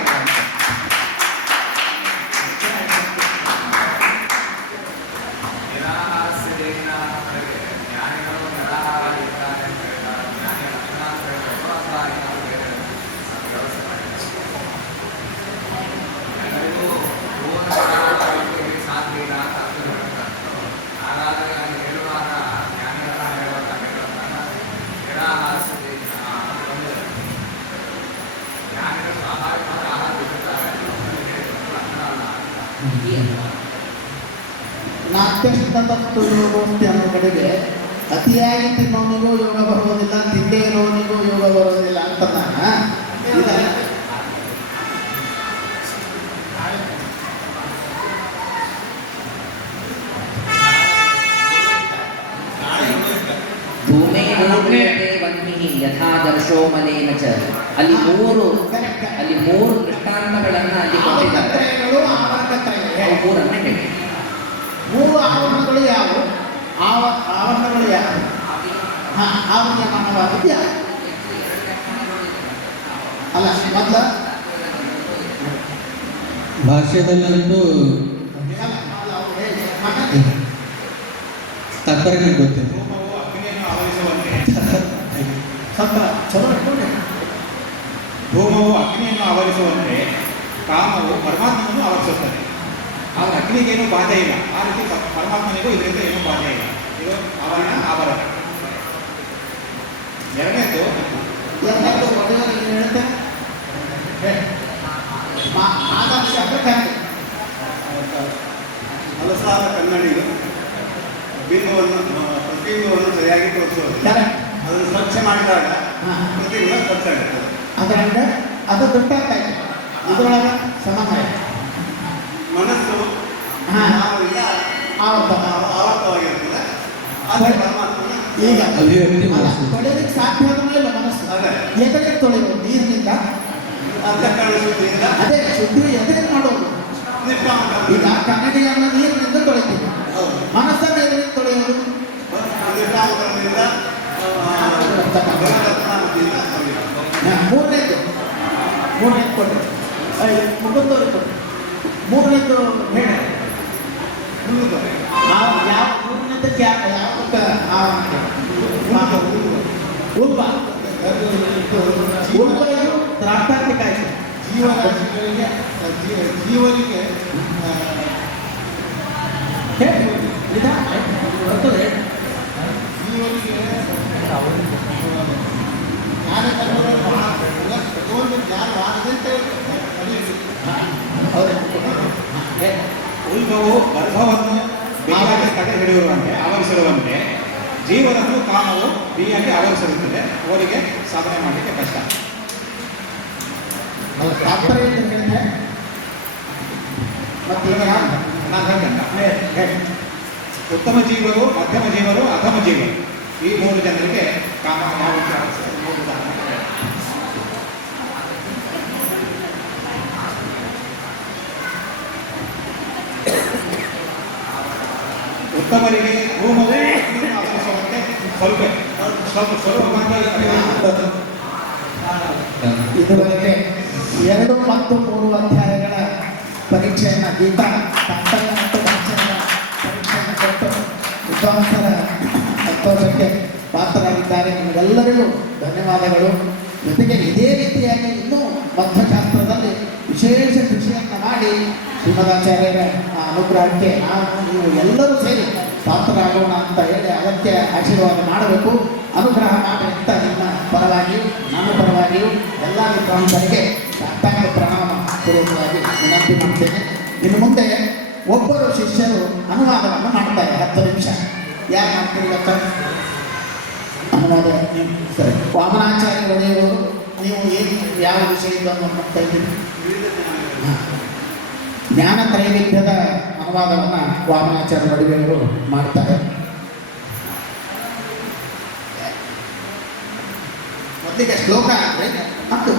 ನಾಟ್ಯಸ್ತಂತು ಯೋಗೋಸ್ತಿ ಅನ್ನೋ ಕಡೆಗೆ ಅತಿಯಾಗಿ ತಿನ್ನೋನಿಗೂ ಯೋಗ ಬರುವುದಿಲ್ಲ, ತಿಂದೇ ಇರೋನಿಗೂ ಯೋಗ ಬರುವುದಿಲ್ಲ ಅಂತ ಧೂಮೇ ವನ್ಮಿ ಯಥಾದರ್ಶೋ ಮಲೇನ ಚ. ಅಲ್ಲಿ ಮೂರು ದೃಷ್ಟಾಂತಗಳನ್ನ ಅಲ್ಲಿ ಕೊಟ್ಟಿದ್ದಾರೆ. ಅವು ಮೂರನ್ನ ಹೇಳಿ. ಮೂರು ಆವರಣಗಳು ಯಾವುವು? ಆವರಣಗಳು ಯಾವುವು? ಆವರ್ಯಮಾನವಾದದ್ದು ಯಾರು? ಅಲ್ಲ ಮೊದಲ ಭಾಷ್ಯದಲ್ಲಂತೂ ತಾತ್ಪರ್ಯ ಗೊತ್ತಿದೆ. ಧೂಮವು ಅಗ್ನಿಯನ್ನು ಆವರಿಸುವಂತೆ ಸ್ವಲ್ಪ ಚಲೋ ಇಟ್ಕೊಂಡೆ. ಧೂಮವು ಅಗ್ನಿಯನ್ನು ಆವರಿಸುವಂತೆ ಕಾಮವು ಪರಮಾತ್ಮನನ್ನು ಆವರಿಸುತ್ತದೆ. ಆದರೆ ಅಗ್ನಿಗೇನು ಬಾಧೆ ಇಲ್ಲ. ಆ ರೀತಿ ಪರಮಾತ್ಮನಿಗೂ ಇದರಿಂದ ಏನೂ ಬಾಧೆ ಇಲ್ಲ. ಇದು ಆವರಣ. ಎರಡನೇದು ಒಡೆಯವರು ಹೇಳ್ತಾರೆ ಆದರ್ಶ ಹಲಸಾದ ಕನ್ನಡಿಯು ಬಿಂಬವನ್ನು ಪ್ರತಿಬಿಂಬವನ್ನು ಸರಿಯಾಗಿ ತೋರಿಸೋದು. ಅದನ್ನು ಸ್ವಚ್ಛ ಮಾಡಿದಾಗ ಪ್ರತಿಬಿಂಬ ಸ್ವಚ್ಛ ಆಗುತ್ತದೆ. ಅದರಿಂದ ಅದು ದುಡ್ಡಾಗ್ತಾಯಿದೆ. ಅದರೊಳಗೆ ಸಮನ್ವಯ ಮನಸ್ಸು ಆವರ್ತವಾಗಿರ್ತದೆ. ಆದರೆ ಪರಮಾತ್ಮನ ಈಗ ಅಭಿವ್ಯಕ್ತಿ ಮಾಡಿಸಿ ತೊಳೆಯಲಿಕ್ಕೆ ಸಾಧ್ಯ ಆದ್ರೂ ಇಲ್ಲ ಮನಸ್ಸು. ಅದೇ ಎದರಿಗೆ ತೊಳೆಯೋದು? ನೀರಿನಿಂದ. ಅಂತಃಕರಣ ಶುದ್ಧಿಯಿಂದ ಅದೇ ಶುದ್ಧಿ ಎದರಿಗೆ ಮಾಡೋದು? ನಿಷ್ಕಾಮ ಈಗ ಕನ್ನಡಿಯನ್ನು ನೀರಿನಿಂದ ತೊಳಿತೀವಿ. ಹೌದು. ಮನಸ್ಸನ್ನು ಎದರಿಗೆ ತೊಳೆಯೋದು? ನಿಷ್ಕಾಮಕರಣದಿಂದ ಭಗವದ್ರತ್ನಾವತಿಯಿಂದ ತೊಳೆಯುವುದು. ಮೂರನೇದು ಕೊಟ್ಟರು ಮುಗುತ್ತವ್ರಿಗೆ ಕೊಟ್ಟರು. ಮೂರನೇದು ಹೇಳಿ ನಾವು ಯಾವ ಮೂರನೇದಕ್ಕೆ ಯಾವತ್ತ ಉಲ್ಪ ಇದು ದ್ರಾಷ್ಟಾಂತಿಕ ಆಯಿತು. ಜೀವನಿಗೆ ಹೇಳಿ ನಿಧಾನ ಬರ್ತದೆ. ಜೀವನಿಗೆ ಜ್ಞಾನ ಭಗವಂತ ಜ್ಞಾನ ಆಗದಂತೆ ಉಲ್ಬವು ಗರ್ಭವನ್ನು ಬಿಗಿಯಾಗಿ ತಡೆ ಹಿಡಿಯುವಂತೆ ಆವರಿಸಿರುವಂತೆ ಜೀವನನ್ನು ಕಾಮವು ಬಿಗಿಯಾಗಿ ಆವರಿಸಿರುತ್ತದೆ. ಅವರಿಗೆ ಸಾಧನೆ ಮಾಡಲಿಕ್ಕೆ ಕಷ್ಟ. ತಾತ್ಪರ್ಯ ಅಂತ ಹೇಳಿದ್ರೆ ಮತ್ತೆ ಈಗ ನಾನು ಹೇಳ್ತೇನೆ. ಉತ್ತಮ ಜೀವರು, ಮಧ್ಯಮ ಜೀವರು, ಅಧಮ ಜೀವರು, ಈ ಮೂರು ಜನರಿಗೆ ಕಾಮ ಯಾವ ರೀತಿ ಆವರಿಸಿದೆ ಮೂರು ಉದಾಹರಣೆ ಹೇಳ್ತೇನೆ. ಉತ್ತಮರಿಗೆ ಧೂಮವು ಅಗ್ನಿಯನ್ನು ಆವರಿಸುವಂತೆ ಸ್ವಲ್ಪ ಇದುವರೆಗೆ 2 ಮತ್ತು 3 ಅಧ್ಯಾಯಗಳ ಪರೀಕ್ಷೆಯನ್ನು ಗೀತಾ ತಾತ್ಪರ್ಯ ಮತ್ತು ಭಾಷೆಗಳ ಪರೀಕ್ಷೆಯನ್ನು ಕೊಟ್ಟು ವಿದ್ವಾಂಸರ ಸಂತೋಷಕ್ಕೆ ಪಾತ್ರರಾಗಿದ್ದಾರೆ. ನಿಮಗೆಲ್ಲರಿಗೂ ಧನ್ಯವಾದಗಳು. ಜೊತೆಗೆ ಇದೇ ರೀತಿಯಾಗಿ ಇನ್ನೂ ಮಧ್ವಶಾಸ್ತ್ರದಲ್ಲಿ ವಿಶೇಷ ಕೃಷಿಯನ್ನು ಮಾಡಿ ಶ್ರೀಮದಾಚಾರ್ಯರ ಅನುಗ್ರಹಕ್ಕೆ ನೀವು ಎಲ್ಲರೂ ಸೇರಿ ಪಾತ್ರರಾಗೋಣ ಅಂತ ಹೇಳಿ ಅಗತ್ಯ ಆಶೀರ್ವಾದ ಮಾಡಬೇಕು. ಅನುಗ್ರಹ ಮಾಡಿ ಅಂತ ನಿಮ್ಮ ಪರವಾಗಿಯೂ ನನ್ನ ಪರವಾಗಿಯೂ ಎಲ್ಲ ವಿದ್ವಾಂಸರಿಗೆ ಸಾಷ್ಟಾಂಗ ಪ್ರಣಾಮ ಪೂರ್ವಕವಾಗಿ ವಿನಂತಿ ಮಾಡ್ತೇನೆ. ಇನ್ನು ಮುಂದೆ ಒಬ್ಬರು ಶಿಷ್ಯರು ಅನುವಾದವನ್ನು ಮಾಡ್ತಾರೆ. 10 ನಿಮಿಷ. ಯಾರು ಮಾಡ್ತೀರಿ ಗೊತ್ತಾ? ಅನುವಾದ ಸರಿ. ವಾಮನಾಚಾರ್ಯ ಒಡೆಯವರು ನೀವು ಏನು ಯಾವ ವಿಷಯವನ್ನು ಮಾಡ್ತಾ ಇದ್ದೀರಿ? ಜ್ಞಾನ ತ್ರೈವಿಧ್ಯದ ಅನುವಾದವನ್ನು ವಾಮನಾಚಾರ್ಯ ಒಡೆಯವರು ಮಾಡ್ತಾರೆ. ಮೊದಲಿಗೆ ಶ್ಲೋಕ ಅಂದರೆ ಮತ್ತು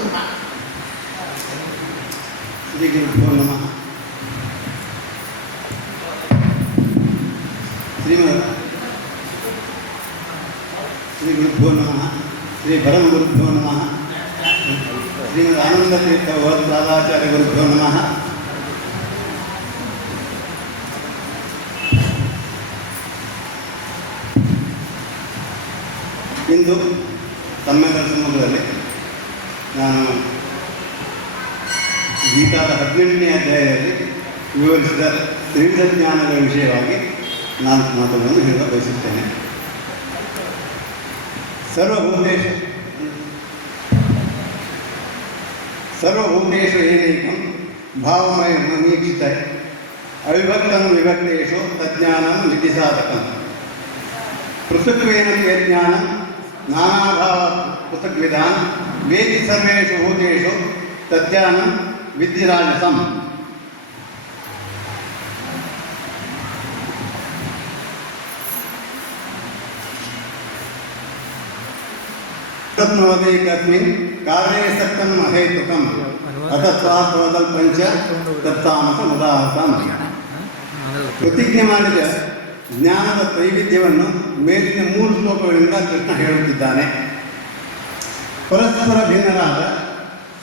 ಶ್ರೀ ಗುರುಭ್ಯೋ ನಮಃ. ಶ್ರೀ ಗುರುಭ್ಯೋ ನಮಃ. ಶ್ರೀ ಪರಮ ಗುರುಭ್ಯೋ ನಮಃ. ಶ್ರೀಮದ್ ಆನಂದ ತೀರ್ಥ ವರದಾಚಾರ್ಯ ಗುರುಭ್ಯೋ ನಮಃ. ಇಂದು ತಮ್ಮೆಲ್ಲರ ಸಮ್ಮುಖದಲ್ಲಿ ನಾನು ಗೀತಾದ 18ನೇ ಅಧ್ಯಾಯದಲ್ಲಿ ವಿವರಿಸಿದ ತ್ರಿವಿಧ ಜ್ಞಾನಗಳ ವಿಷಯವಾಗಿ 4 ಮಾತುಗಳನ್ನು ಹೇಳಲು ಬಯಸುತ್ತೇನೆ. ಸರ್ವಭೂತೇಷು ಏನೈಕಂ ಭಾವಮಯಮೀಕ್ಷಿತ ಅವಿಭಕ್ತಂ ವಿಭಕ್ತೇಷು ತಜ್ಞಾನಂ ನಿಧಿಸಾಧಕಂ ಪೃಥಕ್ವೇನ ಯಜ್ಞಾನಂ ನಾನಾಭಾವ ಪೃಥಗ್ವಿಧಾನ್ ವೇದಿ ಸರ್ವೇಷು ಭೂತೇಷು ತಜ್ಞಾನಂ ವಿದ್ಧಿರಾಜಸಂ. ತತ್ನವದೇಕಸ್ಮಿನ್ ಕಾರ್ಯೇ ಸಕ್ತಂ ಅಹೇತುಕಂ ಅತತ್ವಾತ್ವದಲ್ಪಂಚ ತತ್ತಾಮಸ ಉದಾಹಸಂ. ಪ್ರತಿಜ್ಞೆ ಮಾಡಿದ ಜ್ಞಾನದ ತ್ರೈವಿಧ್ಯವನ್ನು ಮೇಲಿನ 3 ಶ್ಲೋಕಗಳಿಂದ ಕೃಷ್ಣ ಹೇಳುತ್ತಿದ್ದಾನೆ. ಪರಸ್ಪರ ಭಿನ್ನರಾದ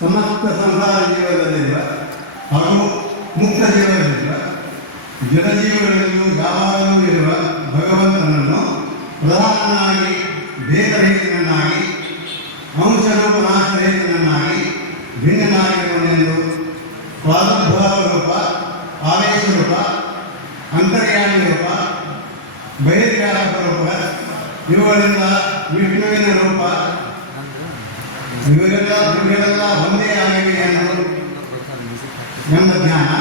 ಸಮಸ್ತ ಸಂಸಾರ ಜೀವನದಲ್ಲಿರುವ ಹಾಗೂ ಮುಕ್ತ ಜೀವನದಲ್ಲಿರುವ ಜಡಜೀವನದಲ್ಲಿಯೂ ಯಾವಾಗಲೂ ಇರುವ ಭಗವಂತನನ್ನು ಪ್ರಧಾನನಾಗಿ ಭೇದರಹಿತನನ್ನಾಗಿ ಅಂಶರೂಪ ನಾಶರಹಿತನನ್ನಾಗಿ ಭಿನ್ನನಾಗಿರುವನೆಂದು ಪ್ರಾದುರ್ಭಾವ ರೂಪ, ಆವೇಶ ರೂಪ, ಅಂತರ್ಯಾಮಿ ರೂಪ, ಬಹಿರ್ವ್ಯಾಪಕ ರೂಪ, ಇವುಗಳಿಂದ ವಿಷ್ಣುವಿನ ರೂಪ ಇವೆಲ್ಲ ಒಂದೇ ಆಗಿವೆ ಎಂಬ ಜ್ಞಾನ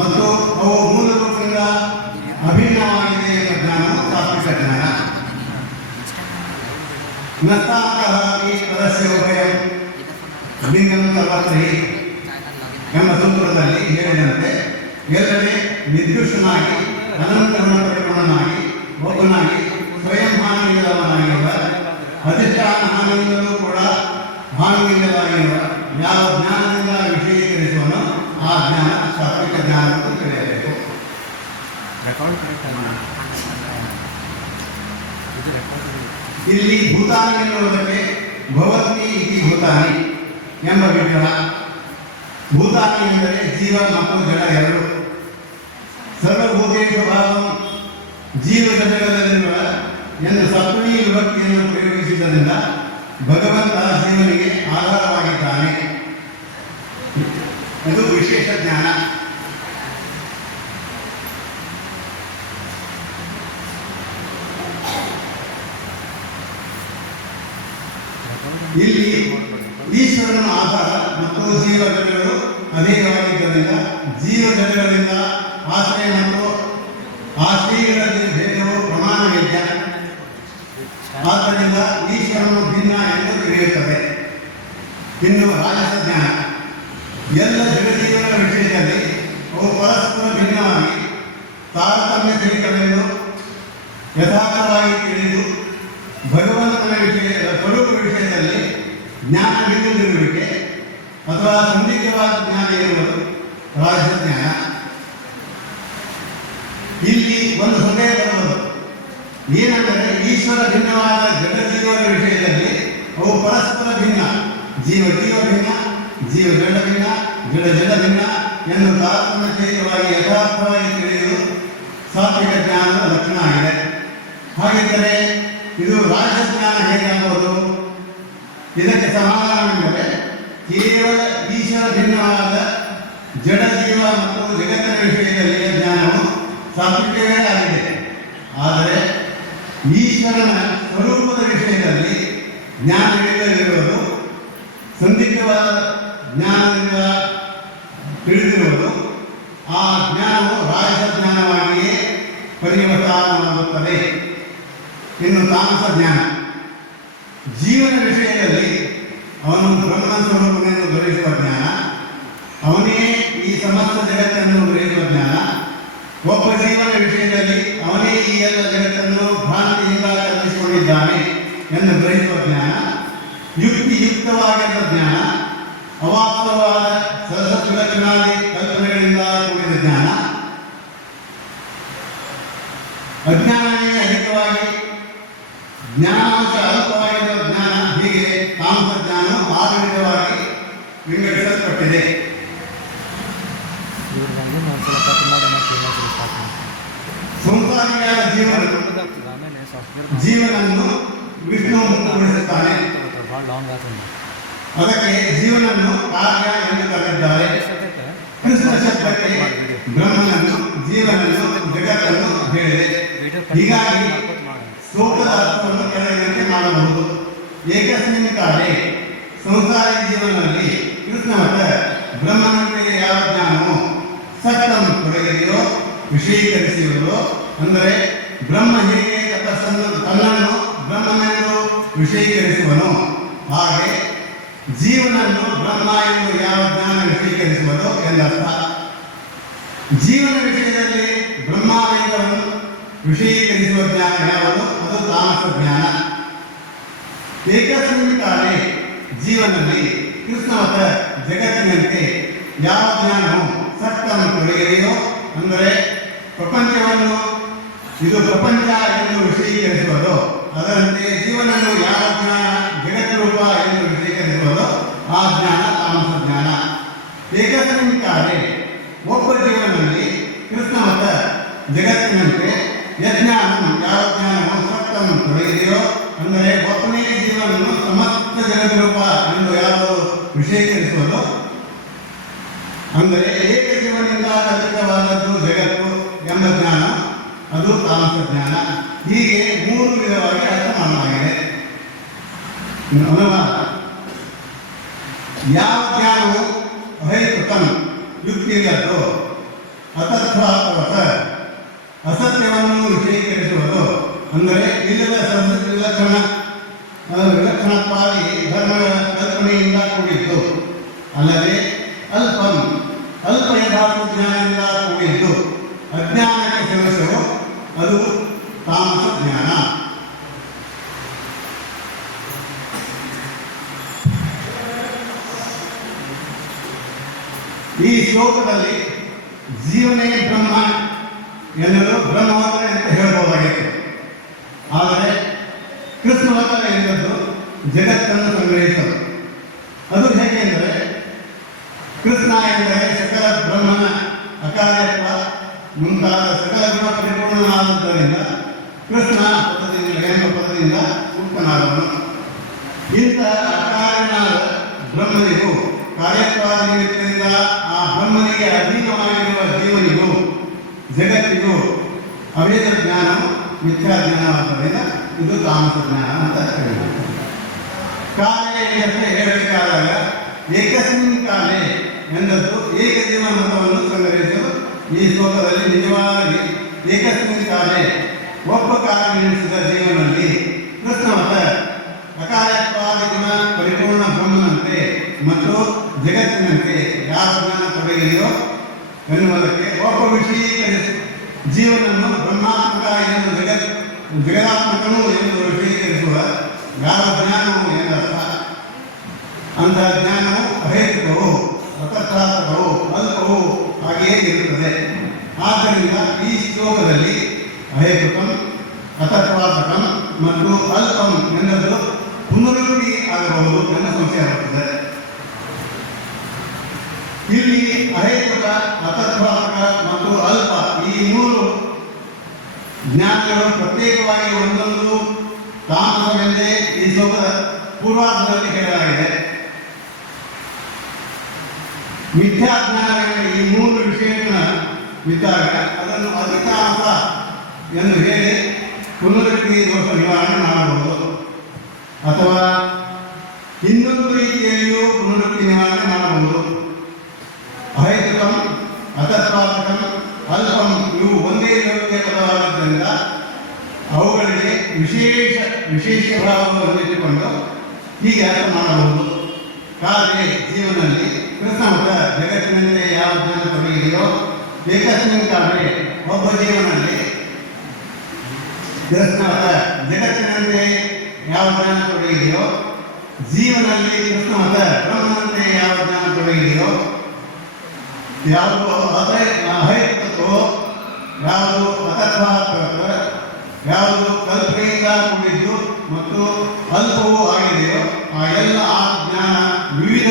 ಮತ್ತು ಅವು ಮೂಲ ರೂಪದಿಂದ ಅಭಿನ್ನವಾಗಿದೆ ಎಂಬ ಜ್ಞಾನವು ತಾತ್ವಿಕ ಜ್ಞಾನ. ನಸ್ತಾಂತರಾಗಿ ಪರಸ್ಯ ಉಭಯಂ ಲಿಂಗಂ ಸರ್ವತ್ರೈ ಎಂಬ ಸೂತ್ರದಲ್ಲಿ ಹೇಳಿದಂತೆ ಎಲ್ಲೆಡೆ ನಿರ್ದುಷ್ಟನಾಗಿ ಅನಂತ ಗುಣಪರಿಪೂರ್ಣನಾಗಿ ಒಬ್ಬನಾಗಿ ಸ್ವಯಂ ಹಾನಿಯಿಲ್ಲದವನಾಗಿರುವ ಅಧಿಷ್ಠಾನ ಹಾನಿಯಿಂದಲೂ ಕೂಡ ಹಾನಿಯಿಲ್ಲದಾಗಿರುವ ಯಾವ ಜ್ಞಾನದಿಂದ ವಿಷಯೀಕರಿಸುವನೋ ಆ ಜ್ಞಾನ ಸಾತ್ವಿಕ ಜ್ಞಾನ ಎಂದು ತಿಳಿಯಬೇಕು. ಇಲ್ಲಿ ಭೂತಾನಿ ಎನ್ನುವುದಕ್ಕೆ ಭವತಿ ಇತಿ ಭೂತಾನಿ ಎಂಬ ವಿಗ್ರಹ. ಭೂತಾನಿ ಎಂದರೆ ಜೀವ ಮತ್ತು ಜಡ ಎರಡು. ಸರ್ವಭೂತೇಷು ಭಾವಂ ಜೀವ ಜಡಗಳಲ್ಲಿರುವ ಎಂದು ಸಪ್ತಮಿ ವಿಭಕ್ತಿಯನ್ನು ಪ್ರಯೋಗಿಸಿದ್ದರಿಂದ ಭಗವಂತ ಜೀವನಿಗೆ ಆಧಾರವಾಗಿದ್ದಾನೆ. ಇದು ವಿಶೇಷ ಜ್ಞಾನ. ಇಲ್ಲಿ ಈಶ್ವರನ ಆಧಾರ ಮತ್ತು ಜೀವ ಜಡಗಳು ಅನೇಕವಾಗಿದ್ದರಿಂದ ಜೀವ ಜಡಗಳಿಂದ ಆಶ್ರಯ ಮತ್ತು ಆಶ್ರಯಗಳ ಭೇದವು ಪ್ರಮಾಣವಿದ್ಯ. ಆದ್ದರಿಂದ ಈಶ್ವರನು ಭಿನ್ನ ಎಂದು ತಿಳಿಯುತ್ತದೆ. ಇನ್ನು ರಾಜಸ ಜ್ಞಾನ ಎಲ್ಲ ಜಗಜೀವನ ವಿಷಯದಲ್ಲಿ ಅವು ಪರಸ್ಪರ ಭಿನ್ನವಾಗಿ ತಾರತಮ್ಯ ತಿಳಿಗಳೆಂದು ಯಥಾರ್ಥವಾಗಿ ತಿಳಿದು ಭಗವಂತನ ವಿಷಯದ ಸ್ವರೂಪ ವಿಷಯದಲ್ಲಿ ಜ್ಞಾನವಿಲ್ಲದಿರುವಿಕೆ ಅಥವಾ ಸಂದಿಗ್ಧವಾದ ಜ್ಞಾನ ಇರುವುದು ರಾಜಸ ಜ್ಞಾನ. ಇಲ್ಲಿ ಒಂದು ಸಂದೇಹ ಬರುವುದು ಏನೆಂದರೆ ಈಶ್ವರ ಭಿನ್ನವಾದ ಜಡಜೀವನ ವಿಷಯದಲ್ಲಿ ಅವು ಪರಸ್ಪರ ಭಿನ್ನ, ಜೀವ ಭಿನ್ನ, ಜೀವ ಜಡ ಭಿನ್ನ, ಜಡ ಭಿನ್ನ ಎಂದು ತಾರತಮ್ಯವಾಗಿ ಯಥಾರ್ಥವಾಗಿ ತಿಳಿಯುವುದು ಸಾತ್ವಿಕ ಜ್ಞಾನದ ಲಕ್ಷಣ ಆಗಿದೆ. ಹಾಗಿದ್ದರೆ ಇದು ರಾಜಜ್ಞಾನ ಹೇಗಾಗುವುದು? ಇದಕ್ಕೆ ಸಮಾಧಾನವೆಂದರೆ ಕೇವಲ ಈಶ್ವರ ಭಿನ್ನವಾದ ಜಡಜೀವ ಮತ್ತು ಜಗತ್ತಿನ ವಿಷಯದಲ್ಲಿ ಜ್ಞಾನವು ಸಾತ್ವಿಕವೇ ಆಗಿದೆ. ಆದರೆ ಈಶ್ವರನ ಸ್ವರೂಪದ ವಿಷಯದಲ್ಲಿ ಜ್ಞಾನವಿಲ್ಲದಿರುವುದು, ಸಂದಿಗ್ಧವಾದ ಜ್ಞಾನದಿಂದ ತಿಳಿದಿರುವುದು, ಆ ಜ್ಞಾನವು ರಾಜಜ್ಞಾನವಾಗಿಯೇ ಪರಿವರ್ತನವಾಗುತ್ತದೆ. ಇನ್ನು ತಾಮಸ ಜ್ಞಾನ ಜೀವನ ವಿಷಯದಲ್ಲಿ ಅವನು ಬ್ರಹ್ಮ ಸ್ವರೂಪನೆಂದು ಗ್ರಹಿಸುವ ಜ್ಞಾನ, ಅವನೇ ಈ ಸಮಸ್ತ ಜಗತ್ತನ್ನು ಗ್ರಹಿಸುವ ಜ್ಞಾನ, ಒಬ್ಬ ಜೀವನ ವಿಷಯದಲ್ಲಿ ಅವನೇ ಈ ಎಲ್ಲ ಜಗತ್ತನ್ನು ಭ್ರಾಂತಿಯಿಂದ ಕಲ್ಪಿಸಿಕೊಂಡಿದ್ದಾನೆ ಎಂದು ಗ್ರಹಿಸುವ ಜ್ಞಾನ, ಯುಕ್ತಿಯುಕ್ತವಾಗಿರುವ ಜ್ಞಾನ, ಅವಾಸ್ತವವಾದ ಸರಸವಿಲಕ್ಷಣಾದಿ ಕಲ್ಪನೆಗಳಿಂದ ಕೂಡಿದ ಜ್ಞಾನ, ಅಜ್ಞಾನವೇ ಅಧಿಕವಾಗಿ ಜ್ಞಾನಾಂಶ ಅಲ್ಪವಾಗಿರುವ ಜ್ಞಾನ, ಹೀಗೆ ತಾಮಸ ಜ್ಞಾನವು ಆಧುನಿಕವಾಗಿ ವಿಂಗಡಿಸಲ್ಪಟ್ಟಿದೆ. ಸಂಸಾರಿಗಳ ಜೀವನನ್ನು ವಿಷ್ಣು ಮುಕ್ತಗೊಳಿಸುತ್ತಾನೆ. ಅದಕ್ಕೆ ಜೀವನನ್ನು ಕಾರ್ಯ ಎಂದು ಕರೆದಿದ್ದಾರೆ. ಕೃಷ್ಣ ಶಬ್ದಕ್ಕೆ ಬ್ರಹ್ಮನನ್ನು, ಜೀವನನ್ನು, ಜಗತ್ತನ್ನು ಹೇಳಿದೆ. ಹೀಗಾಗಿ ಶ್ಲೋಕದ ಅರ್ಥವನ್ನು ಕೆಳಗಿನಂತೆ ಮಾಡಬಹುದು. ಏಕಸ್ಮಿನ್ ಕಾಲೇ ಸಂಸಾರಿ ಜೀವನದಲ್ಲಿ ಕೃಷ್ಣ ಮತ್ತು ಬ್ರಹ್ಮನಂತೆ ಯಾವ ಜ್ಞಾನವು ಸತ್ತಂ ತೊಡಗಿದೆಯೋ, ವಿಷಯೀಕರಿಸುವುದು ಅಂದರೆ ಬ್ರಹ್ಮ ಹೇಗೆ ತನ್ನನ್ನು ಬ್ರಹ್ಮನೆಂದು ವಿಷಯೀಕರಿಸುವನು, ಹಾಗೆ ಜೀವನನ್ನು ಬ್ರಹ್ಮ ಎಂದು ಯಾವ ಜ್ಞಾನ ವಿಷಯೀಕರಿಸುವುದು ಎಂದರ್ಥ. ಜೀವನ ವಿಷಯದಲ್ಲಿ ಬ್ರಹ್ಮವೆಂದವನ್ನು ವಿಷಯೀಕರಿಸುವ ಜ್ಞಾನ ಯಾವುದು? ಅದು ತಾಮಸ ಜ್ಞಾನ. ಏಕಸ್ಮಿನ್ ಕಾಲೇ ಜೀವನದಲ್ಲಿ ಕೃಷ್ಣ ಮತ್ತು ಜಗತ್ತಿನಂತೆ ಯಾವ ಜ್ಞಾನವು ಸತ್ತನ್ನು ತೊಡಗಿದೆಯೋ, ಅಂದರೆ ಪ್ರಪಂಚವನ್ನು ಇದು ಪ್ರಪಂಚ ಎಂದು ವಿಷಯೀಕರಿಸುವುದು. ಅದರಂತೆ ಜೀವನನ್ನು ಯಾವ ಜ್ಞಾನ ಜಗತ್ ರೂಪ ಎಂದು ವಿಷಯೀಕರಿಸುವುದು ಆ ಜ್ಞಾನ ತಾಮಸ ಜ್ಞಾನ. ಏಕಸ್ಮಿನ್ ಕಾಲೇ ಒಬ್ಬ ಜೀವನದಲ್ಲಿ ಕೃಷ್ಣ ಮತ ಜಗತ್ತಿನಂತೆ ಯಜ್ಞಾನ ಯಾವ ಜ್ಞಾನವು ಸತ್ತನ್ನು ತೊಳೆದಿದೆಯೋ, ಅಂದರೆ ಒಬ್ಬನೇ ಜೀವನವನ್ನು ಸಮಸ್ತ ಜಗದ್ರೂಪ ಎಂದು ಯಾವುದು ವಿಷಯೀಕರಿಸುವುದು, ಅಂದರೆ ಏಕ ಜೀವನಿಂದ ಕಲ್ಪಿತವಾದದ್ದು ಜಗತ್ತು ಎಂಬ ಜ್ಞಾನ, ಅದು ತಾಮಸ ಜ್ಞಾನ. ಹೀಗೆ 3 ವಿಧವಾಗಿ ಅರ್ಥ ಮಾಡಲಾಗಿದೆ. ಅನುವಾದ: ಯಾವ ಜ್ಞಾನವು ಅಹೈತುಕಂ ಯುಕ್ತಿಗತೋ ಅತತ್ವಾತ್ಮಕ ಅಸತ್ಯವನ್ನು ವಿಷಯೀಕರಿಸುವುದು, ಅಂದರೆ ಇಲ್ಲದ ವಿಲಕ್ಷಣತ್ವಾದಿ ಧರ್ಮಗಳ ಕಲ್ಪನೆಯಿಂದ ಕೂಡಿದ್ದು, ಅಲ್ಲದೆ ಅಲ್ಪ ಯಥಾರ್ಥ ಜ್ಞಾನದಿಂದ ಕೂಡಿದ್ದು ಅಜ್ಞಾನಕ್ಕೆ ಸದಸ್ಯವು, ಅದು ತಾಮಸ ಜ್ಞಾನ. ಈ ಶ್ಲೋಕದಲ್ಲಿ ಜೀವನೇ ಬ್ರಹ್ಮ ಎನ್ನಲು ಬ್ರಹ್ಮವತ ಅಂತ ಹೇಳಬಹುದಾಗಿತ್ತು. ಆದರೆ ಕೃಷ್ಣವತ ಎಂದದ್ದು ಜಗತ್ತನ್ನು ಸಂಗ್ರಹಿಸಲು. ಅದು ಹೇಗೆಂದರೆ, ಕೃಷ್ಣ ಎಂದರೆ ಸಕಲ ಬ್ರಹ್ಮನ ಅಕಾರ್ಯತ್ವ ಮುಂತಾದ ಸಕಲ ಗುಣ ಪರಿಪೂರ್ಣನಾದದ್ದರಿಂದ ಕೃಷ್ಣ ಪದದಿಂದ ಎಂಬ ಪದದಿಂದ ಮುಕ್ತನಾದವನು. ಇಂತಹ ಅಕಾರಣನಾದ ಬ್ರಹ್ಮನಿಗೂ ಕಾರ್ಯತ್ವಾದ ನಿಮಿತ್ತದಿಂದ ಆ ಬ್ರಹ್ಮನಿಗೆ ಅಧೀನವಾಗಿರುವ ಜೀವನಿಗೂ ಜಗತ್ತಿಗೂ ಅವೇದ ಜ್ಞಾನ ಮಿಥ್ಯಾ ಜ್ಞಾನವಾದ್ದರಿಂದ ಇದು ತಾಮಸ ಜ್ಞಾನ ಅಂತ ಹೇಳಿದರು. ಕಾಲೇ ಎಂದರೆ ಹೇಳಬೇಕಾದಾಗ ಏಕಸ್ಮಿನ್ ಕಾಲೇ ಎಂದದ್ದು ಏಕಜೀವ ಮತವನ್ನು ಸಂಗ್ರಹಿಸಲು ಈ ಶ್ಲೋಕದಲ್ಲಿ ನಿಜವಾಗಿ ಏಕಸ್ಮಿನ್ ಕಾಲೇ ಒಬ್ಬ ಕಾರ್ಯವೆನಿಸಿದ ಜೀವನದಲ್ಲಿ ಕೃಷ್ಣಮತ ಅಕಾರ್ಯತ್ವಾದಿ ಗುಣ ಪರಿಪೂರ್ಣ ಬ್ರಹ್ಮನಂತೆ ಮತ್ತು ಜಗತ್ತಿನಂತೆ ಯಾವ ಜ್ಞಾನ ತೊಡಗಿದೆಯೋ ಎನ್ನುವುದಕ್ಕೆ ಒಬ್ಬ ವಿಷಯೀಕರಿಸಿ ಜೀವನನ್ನು ಬ್ರಹ್ಮಾತ್ಮಕ ಎಂದು ಜಗದಾತ್ಮಕನು ಎಂದು ವಿಷಯೀಕರಿಸುವ ಯಾವ ಜ್ಞಾನವು ಎಂದರ್ಥ. ಅಂತಹ ಜ್ಞಾನವು ಅಹೇತುಕವು ಅತತ್ರಾತ್ಮಕವು ಅಲ್ಪವು ಹಾಗೆಯೇ ಇರುತ್ತದೆ. ಆದ್ದರಿಂದ ಈ ಶ್ಲೋಕದಲ್ಲಿ ಅಹೇತುಕಂ ಅತತ್ವಾತ್ಮಕಂ ಮತ್ತು ಅಲ್ಪಂ ಎನ್ನುವುದು ಪುನರುಕ್ತಿ ಆಗಬಹುದು ಎಂಬ ಸಂಶಯ ಬರುತ್ತದೆ. ಇಲ್ಲಿ ಅಹೇತುಕ, ಅತತ್ವಾತ್ಮಕ ಮತ್ತು ಅಲ್ಪ ಈ 3 ಜ್ಞಾನಗಳು ಪ್ರತ್ಯೇಕವಾಗಿ ಒಂದೊಂದು ತಾಮಸವೆಂದೇ ಈ ಶ್ಲೋಕದ ಪೂರ್ವಾರ್ಧದಲ್ಲಿ ಹೇಳಲಾಗಿದೆ. ಮಿಥ್ಯಾಜ್ಞಾನವೆಂಬ ಈ 3 ವಿಷಯಗಳ ಇದ್ದಾಗ ಅದನ್ನು ಅಧಿತಾಮಸ ಎಂದು ಹೇಳಿ ಪುನರುಕ್ತಿ ದೋಷ ನಿವಾರಣೆ ಮಾಡಬಹುದು. ಅಥವಾ ಇನ್ನೊಂದು ರೀತಿಯಲ್ಲಿಯೂ ಪುನರುಕ್ತಿ ನಿವಾರಣೆ ಮಾಡಬಹುದು. ಅಹೈತುಕಂ, ಅತತ್ವಾತ್ಮಕಂ, ಅಲ್ಪಂ ಇವು ಒಂದೇ ವ್ಯವಸ್ಥೆಯ ಪದವಾದ್ದರಿಂದ ಅವುಗಳಿಗೆ ವಿಶೇಷ ಭಾವವನ್ನು ಇಟ್ಟುಕೊಂಡು ಹೀಗೆ ಅರ್ಥ ಮಾಡಬಹುದು. ಕಾಲೇ ಜೀವನದಲ್ಲಿ ಕೃಷ್ಣಮತ ಜಗತ್ತಿನಂತೆ ಯಾವ ಜ್ಞಾನ ತೊಡಗಿದೆಯೋ, ಏಕಸ್ಮಿನ್ ಕಾಲೇ ಒಬ್ಬ ಜೀವನದಲ್ಲಿ ಕೃಷ್ಣಮತ ಜಗತ್ತಿನಂತೆ ಯಾವ ಜ್ಞಾನ ತೊಡಗಿದೆಯೋ, ಜೀವನದಲ್ಲಿ ಕೃಷ್ಣಮತ ಬ್ರಹ್ಮನಂತೆ ಯಾವ ಜ್ಞಾನ ತೊಡಗಿದೆಯೋ, ಯಾವುದು ಅಹೈತುಕವೋ, ಯಾವುದು ಅತತ್ವಾತ್ಮಕ, ಯಾವುದು ಕಲ್ಪನೆಯಿಂದ ಕೂಡಿದ್ದು ಮತ್ತು ಅಲ್ಪವೂ ಆಗಿದೆಯೋ ಆ ಎಲ್ಲ ಜ್ಞಾನ ವಿವಿಧ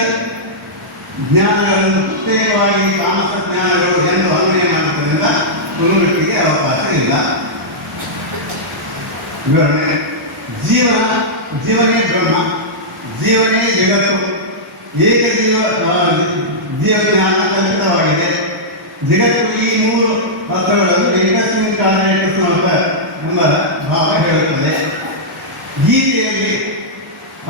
ಜ್ಞಾನಗಳನ್ನು ಪ್ರತ್ಯೇಕವಾಗಿ ತಾಮಸ ಜ್ಞಾನಗಳು ಎಂದು ಅನ್ವಯ ಮಾಡುವುದರಿಂದ ಪುನರುಕ್ತಿಗೆ ಅವಕಾಶ ಇಲ್ಲ. ವಿವರಣೆ: ಜೀವನೇ ಬ್ರಹ್ಮ, ಜೀವನೇ ಜಗತ್ತು, ಜೀವಜ್ಞಾನ ಕಲ್ಪಿತವಾಗಿದೆ. ಜಗತ್ತು ಈ 3 ಅರ್ಥಗಳನ್ನು ಏಕಸ್ಮಿನ್ ಕಾಲೇ ಕೃಷ್ಣಮತ ಎಂಬ ಭಾವ ಹೇಳುತ್ತದೆ. ಗೀತೆಯಲ್ಲಿ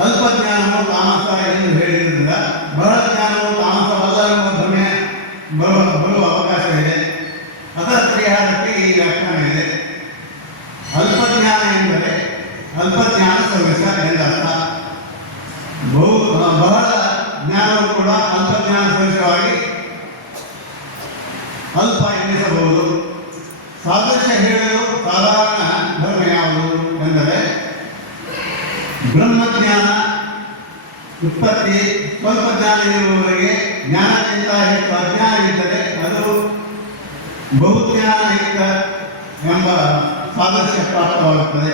ಅಲ್ಪ ಜ್ಞಾನವು ತಾಮಸ ಎಂದು ಹೇಳಿದ್ರಿಂದ ಬಹಳ ಜ್ಞಾನವು ತಾಮಸವಲ್ಲ ಎಂಬ ಭ್ರಮೆ ಬರುವ ಅವಕಾಶವಿದೆ. ಅದರ ಪರಿಹಾರಕ್ಕೆ ಈ ವ್ಯಾಖ್ಯಾನ ಇದೆ. ಅಲ್ಪಜ್ಞಾನ ಎಂದರೆ ಅಲ್ಪಜ್ಞಾನ ಸದೃಶ ಎಂದರ್ಥ. ಬಹಳ ಜ್ಞಾನವು ಕೂಡ ಅಲ್ಪಜ್ಞಾನ ಸದೃಶವಾಗಿ ಅಲ್ಪ ಎನ್ನಿಸಬಹುದು. ಸಾದೃಶ್ಯ ಹೇಳಲು ಸಾಧಾರಣ ಧರ್ಮ ಯಾವುದು ಎಂದರೆ ಬ್ರಹ್ಮಜ್ಞಾನ ಉತ್ಪತ್ತಿ ಸ್ವಲ್ಪ ಜ್ಞಾನ ಇರುವವರೆಗೆ ಜ್ಞಾನಕ್ಕಿಂತ ಹೆಚ್ಚು ಅಜ್ಞಾನವಿದ್ದರೆ ಅದು ಬಹುಜ್ಞಾನಯುಕ್ತ ಎಂಬ ಸಾದೃಶ್ಯ ಪ್ರಾಪ್ತವಾಗುತ್ತದೆ.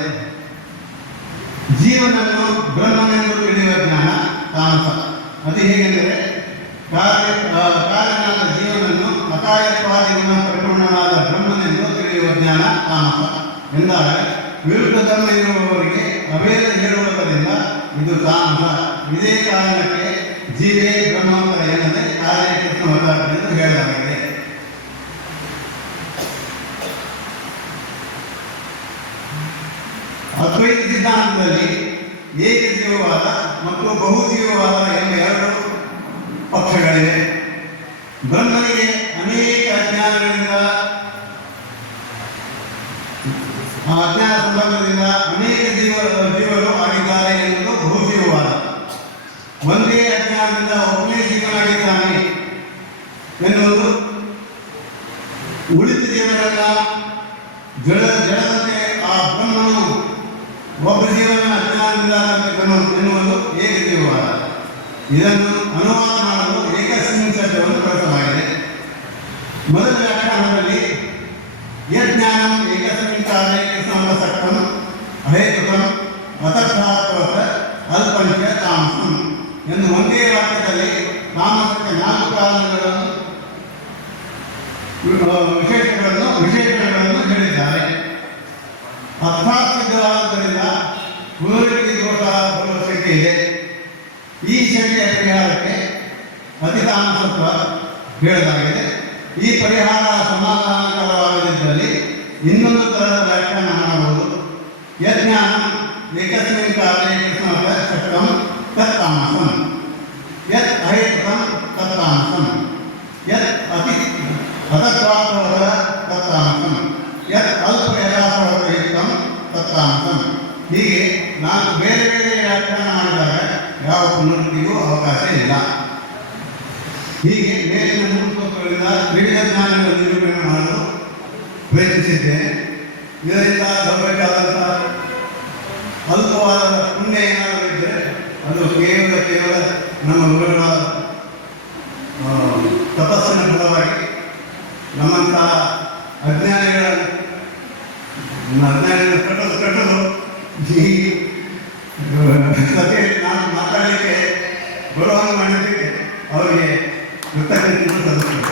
ಜೀವನನ್ನು ಬ್ರಹ್ಮನೆಂದು ತಿಳಿಯುವ ಜ್ಞಾನ ತಾಮಸ. ಅದು ಹೇಗೆಂದರೆ ಕಾರಣನಾದ ಜೀವನನ್ನು ಅಕಾಯತ್ವಾದಿ ಗುಣ ಪರಿಪೂರ್ಣನಾದ ಬ್ರಹ್ಮನೆಂದು ತಿಳಿಯುವ ಜ್ಞಾನ ತಾಮಸ ಎಂದಾಗ ವಿರುದ್ಧ ಧರ್ಮ ಇರುವವರಿಗೆ ಅವೇದ ಹೇಳುವುದರಿಂದ ಇದು ತಾಮಸ. ಇದೇ ಕಾರಣಕ್ಕೆ ಜೀವೇ ಬ್ರಹ್ಮವಂತ ಎನ್ನದೆ ಕಾರ್ಯಕೃಷ್ಣವತ ಎಂದು ಹೇಳಲಾಗಿದೆ. ಅದ್ವೈತ ಸಿದ್ಧಾಂತದಲ್ಲಿ ಏಕಜೀವವಾದ ಮತ್ತು ಬಹುಜೀವವಾದ ಎಂಬ ಎರಡು ಪಕ್ಷಗಳಿವೆ. ಬ್ರಹ್ಮನಿಗೆ ಅನೇಕ ಅಜ್ಞಾನ ಸಂಬಂಧದಿಂದ ಅನೇಕ ಜೀವರು ಆಗಿದ್ದಾರೆ ಎನ್ನುವುದು ಬಹುಜೀವವಾದ. ಒಂದೇ ಅಜ್ಞಾನದಿಂದ ಒಬ್ಬನೇ ಜೀವನಾಗಿದ್ದಾನೆ ಎನ್ನುವುದು. ಉಳಿದ ಜೀವನೆಲ್ಲ ಜಡದಂತೆ ಆ ಬ್ರಹ್ಮನು ಒಬ್ಬ ಜೀವನ ಅಜ್ಞಾನದಿಂದ ಎನ್ನುವುದು ಏಕಜೀವವಾದ. ಇದನ್ನು ಅನುವಾದ ಮಾಡಲು ಏಕಸ್ಮಿನ್ ಶಬ್ದವನ್ನು ಬಳಸಲಾಗಿದೆ. ಮೊದಲ ವ್ಯಾಖ್ಯಾನದಲ್ಲಿ ಯಜ್ಞಾನಂ ಏಕಸ್ಮಿನ್ ಕಾಲೇ ಕೃಷ್ಣಾಸಕ್ತಂ ಅಹೇತುಕಂ ಅತರ್ಥಾತ್ವತ ಅಲ್ಪಂಚ ತಾಮಸಂ ಎಂದು ಒಂದೇ ವಾಕ್ಯದಲ್ಲಿ ತಾಮಸಕ್ಕೆ 4 ಕಾರಣಗಳನ್ನು ವಿಶೇಷಗಳನ್ನು ಹೇಳಿದ್ದಾರೆ. ಅರ್ಥಾತ್ಮಕವಾದ್ದರಿಂದ ಪುನರುಕ್ತಿ ದೋಷ ಬರುವ ಶಂಕೆ ಇದೆ. ಈ ಶಂಕೆಯ ಪರಿಹಾರಕ್ಕೆ ಅತಿತಾಮಸತ್ವ ಹೇಳಲಾಗಿದೆ. ಈ ಪರಿಹಾರ ಸಮಾಧಾನಕರವಾಗದಿದ್ದಲ್ಲಿ ಇನ್ನೊಂದು ತರಹದ ವ್ಯಾಖ್ಯಾನ ಮಾಡಬಹುದು. ಯಜ್ಞಾನ ಏಕಸ್ಮಿನ್ ಕಾಲೇ ಕೃಷ್ಣವತ ಶಕ್ತಂ ತತ್ತಾಮಸಂ, ಯತ್ ಅಹೇತುಕಂ ತತ್ತಾಮಸಂ, ಯತ್ ಅತಿ ಅತತ್ವಾತ್ವದ ತತ್ತಾಮಸಂ, ಯತ್ ಅಲ್ಪ ಯಥಾರ್ಥಯುಕ್ತಂ ತತ್ತಾಮಸಂ. ಹೀಗೆ 4 ಬೇರೆ ಬೇರೆ ವ್ಯಾಖ್ಯಾನ ಮಾಡಿದಾಗ ಯಾವ ಪುನರುಕ್ತಿಗೂ ಅವಕಾಶ ಇಲ್ಲ. ಹೀಗೆ ಮೇಲಿನ 3 ಶ್ಲೋಕಗಳಿಂದ ವಿವಿಧ ಜ್ಞಾನಗಳ ನಿರೂಪಣೆ ಮಾಡಲು ಪ್ರಯತ್ನಿಸಿದ್ದೇನೆ. ಇದರಿಂದ ಬರಬೇಕಾದಂಥ ಅಲ್ಪವಾದ ಪುಣ್ಯ ಏನಾದರೂ ಇದ್ದರೆ ಅದು ಕೇವಲ ನಮ್ಮ ಗುರುಗಳ ತಪಸ್ಸಿನ ಫಲವಾಗಿ ನಮ್ಮಂತಹ ಅಜ್ಞಾನಿಗಳನ್ನು ಕಟ್ಟಲು ಈ ಸಭೆಯಲ್ಲಿ ನಾನು ಮಾತಾಡಲಿಕ್ಕೆ ಗೌರವವನ್ನು ಮಾಡಿದ್ದಕ್ಕೆ ಅವರಿಗೆ ಕೃತಜ್ಞತೆಯನ್ನು ಸಲ್ಲಿಸುತ್ತೇನೆ.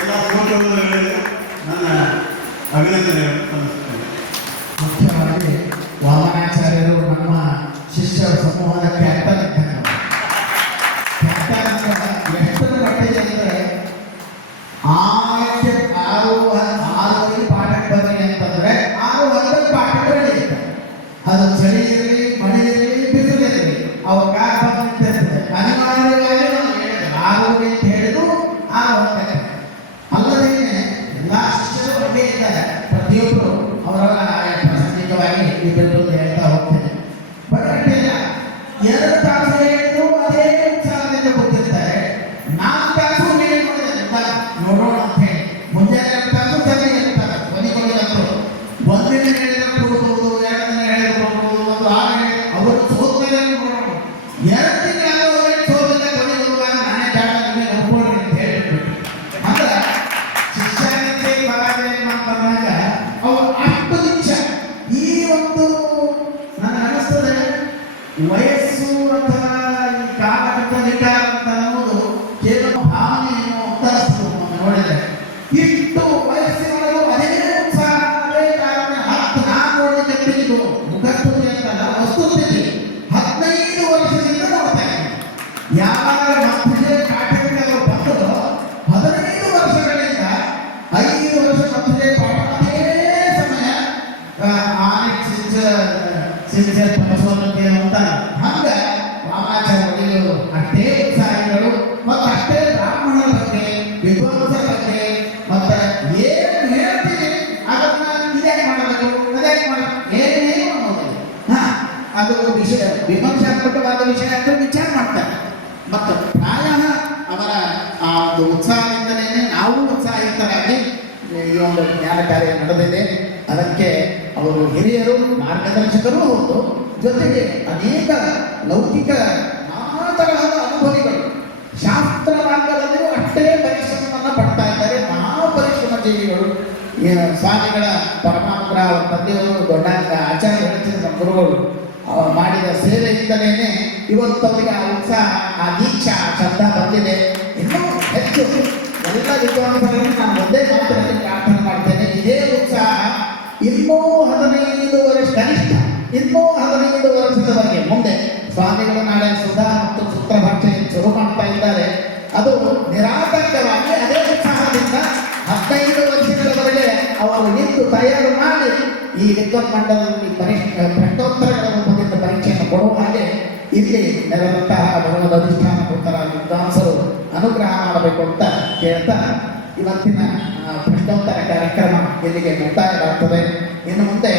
ಎಲ್ಲ ಫೋಟೋಗಳು ನನ್ನ ಅಭಿನಂದನೆಯನ್ನು ಸಲ್ಲಿಸುತ್ತೇನೆ. ಮುಖ್ಯವಾಗಿ ವಾಮನಾಚಾರ್ಯರು ನಮ್ಮ ಶಿಷ್ಯರ ಸಮೂಹದ ಕ್ಯಾಪ್ಟನ್ ಇದ್ದಂಗೆ. ಎಷ್ಟರ ಮಟ್ಟಿಗೆ ಅಂದರೆ 6 ಪಾಠಕ್ಕೆ ಬನ್ನಿ ಅಂತಂದ್ರೆ 6 ಪಾಠಕ್ಕೆ ನಡೆಯುತ್ತೆ. ಅದು ಚಳಿ ಇರಲಿ, ಮಳೆ ಇರಲಿ, ಬಿಸಿಲಿರಲಿ, ಅವ್ರ ಕಾರ್ ಬಂದಿರ್ತದೆ. ಅನಿವಾರ್ಯವಾಗಿ ನಾವು ಹೇಳಿದ್ರು 6 ಅಂತ ಹೇಳಿದ್ರು 6 ಅಲ್ಲದೇನೆ ಎಲ್ಲ ಶಿಷ್ಯರು ಒಂದೇ ಇದ್ದಾರೆ. ಪ್ರತಿಯೊಬ್ಬರು ಅವರವರ ಪ್ರಾಸಂಗಿಕವಾಗಿ ಇವೆಲ್ಲರೂ ಹೇಳ್ತಾ ಹೋಗ್ತಾರೆ. ಬರಟ್ಟಿಲ್ಲ 2 ತಾಸು ಹೇಳಿದ್ರು ಅದೇ ಉತ್ಸಾಹದಿಂದ ಗೊತ್ತಿರ್ತಾರೆ. 4 ತಾಸು ನೋಡೋಣ ಅಂತ ಹೇಳಿ ಮುಂಜಾನೆ 2 ತಾಸು ಸರಿ ಇರ್ತಾರೆ. ಕೊನೆಗೊಂಡು ಒಂದಿನ ಹೇಳಿದ್ರೆ ಕೊಡ್ಬೋದು, 2 ದಿನ ಹೇಳಿದ್ರೆ ಕೊಡ್ಬೋದು, 1 ವಾರ ಅವರು ಸೋತ್ಮೇಲೆ ನೋಡೋಣ. 2 ತಿಂಗಳು ಸೋತಿಲ್ಲ, ಕೊನೆಗೊಳ್ಳುವಾಗ ನಾನೇ ಜಾಗ ನಿಮಗೆ ಒಪ್ಕೊಳ್ಳಿ ಅಂತ ಹೇಳ್ಬಿಟ್ಟು ಅಂದ್ರೆ ಶಿಕ್ಷಣಕ್ಕೆ ಬರಬೇಕು ಬಂದಾಗ ಅವರು ಅಷ್ಟು ನಿಮಿಷ ಈ ಒಂದು ನನಗೆ ಅನಿಸ್ತದೆ ವಯಸ್ಸು ಅಥವಾ ಈ ಕಾಲಘಟ್ಟ ವಿಚಾರ ಅಂತ ಅನ್ನೋದು ಕೇವಲ ಭಾವನೆಯನ್ನು ಉತ್ತರಿಸ್ಬೋದು. ನೋಡಿದ್ರೆ ಇಷ್ಟು ವಯಸ್ಸಿನೊಳಗೂ ಅದೇ ಉತ್ಸಾಹ, ಅದೇ ಕಾರಣ 10 ನಾನು ನೋಡಿದ ಇದು ಮುಖಸ್ತುತಿ ಅಂತಲ್ಲ, ವಸ್ತುಸ್ಥಿತಿ 15 ವರ್ಷದಿಂದ ನೋಡ್ತಾ ಇದ್ದೀನಿ. ಯಾವಾಗ ಮಕ್ಕಳಿಗೆ ಕಾಟಗಳು ಬಂದದೋ 15 ವರ್ಷಗಳಿಂದ 5 ವರ್ಷ ಮಕ್ಕಳಿಗೆ ಪಾಠ ಅದೇ ಸಮಯ ಅಂತ ಹಂಗ ವಾಮಾಚಾರ್ಯರು ಅಷ್ಟೇ ಉತ್ಸಾಹಿಗಳು ಮತ್ತು ಅಷ್ಟೇ ಬ್ರಾಹ್ಮಣರ ಬಗ್ಗೆ, ವಿದ್ವಾಂಸರ ಬಗ್ಗೆ ಮತ್ತೆ ಏನು ಹೇಳ್ತೀವಿ ಅದನ್ನ ಇದೇ ಮಾಡಬೇಕು, ಅದೇ ಮಾಡಬೇಕು, ಏನೇನು ಅನ್ನೋದಿಲ್ಲ. ಅದು ವಿಷಯ ವಿಮರ್ಶಾತ್ಮಕವಾದ ವಿಷಯ ಅಂತ ವಿಚಾರ ಮಾಡ್ತಾರೆ. ಮತ್ತು ಪ್ರಾಯಃ ಅವರ ಆ ಒಂದು ಉತ್ಸಾಹದಿಂದಲೇ ನಾವು ಉತ್ಸಾಹಿತರಾಗಿ ಈ ಒಂದು ಜ್ಞಾನ ಕಾರ್ಯ ನಡೆದಿದೆ. ಅದಕ್ಕೆ ಅವರು ಹಿರಿಯರು, ಮಾರ್ಗದರ್ಶಕರು ಹೌದು, ಜೊತೆಗೆ ಅನೇಕ ಲೌಕಿಕ ನಾನಾ ತರಹದ ಅನುಭವಿಗಳು ಶಾಸ್ತ್ರ ಮಾರ್ಗದಲ್ಲಿಯೂ ಅಷ್ಟೇ ಪರಿಶ್ರಮವನ್ನು ಪಡ್ತಾ ಇದ್ದಾರೆ. ಮಹಾ ಪರಿಶ್ರಮ ಶ್ರಮಜೀವಿಗಳು ಈ ಸ್ವಾಮಿಗಳ ಪರಮಾನುಗ್ರಹ ಅವರ ತಂದೆಯವರು ದೊಡ್ಡ ಆಚಾರ್ಯ ಹೇಳ್ತಿದ್ದ ಗುರುಗಳು ಮಾಡಿದ ಸೇವೆಯಿಂದಲೇ ಇವತ್ತು ಅವರಿಗೆ ಆ ಉತ್ಸಾಹ, ಆ ದೀಕ್ಷಾ, ಆ ಶ್ರದ್ಧಾ ಬಂದಿದೆ. ಇನ್ನೂ ಹೆಚ್ಚು ಎಲ್ಲ ವಿದ್ವಾಂಸರನ್ನು ನಾನು ಒಂದೇ ಮಾತ್ರದಲ್ಲಿ ಪ್ರಾರ್ಥನೆ ಮಾಡ್ತೇನೆ, ಇದೇ ಉತ್ಸಾಹ ಇನ್ನೂ 15 ವರ್ಷ ಕನಿಷ್ಠ, ಇನ್ನೂ 15 ವರ್ಷದವರೆಗೆ ಮುಂದೆ ಸ್ವಾಮಿಗಳು ನಾಳೆ ಸುಧಾ ಮತ್ತು ಸೂತ್ರ ಭಾಷೆ ಶುರು ಮಾಡ್ತಾ ಇದ್ದಾರೆ. ಅದು ನಿರಾತಂಕವಾಗಿ ಅದೇ ಉತ್ಸಾಹದಿಂದ 15 ವರ್ಷಗಳವರೆಗೆ ಅವರು ನಿಂತು ತಯಾರು ಮಾಡಿ ಈ ವಿದ್ವತ್ ಮಂಡಲದಲ್ಲಿ ಪ್ರಶ್ನೋತ್ತರಗಳ ರೂಪದಿಂದ ಪರೀಕ್ಷೆಯನ್ನು ಕೊಡುವ ಹಾಗೆ ಇಲ್ಲಿ ನೆರವಂತಹ ಭಗವದ್ ಅಧಿಷ್ಠಾನ ಕೊಡ್ತಾರ ವಿದ್ವಾಂಸರು ಅನುಗ್ರಹ ಮಾಡಬೇಕು ಅಂತ ಕೇಳ್ತಾ ಇವತ್ತಿನ ಪ್ರಶ್ನೋತ್ತರ ಕಾರ್ಯಕ್ರಮ ಇಲ್ಲಿಗೆ ಮುಕ್ತಾಯವಾಗ್ತದೆ. ಇನ್ನು ಮುಂದೆ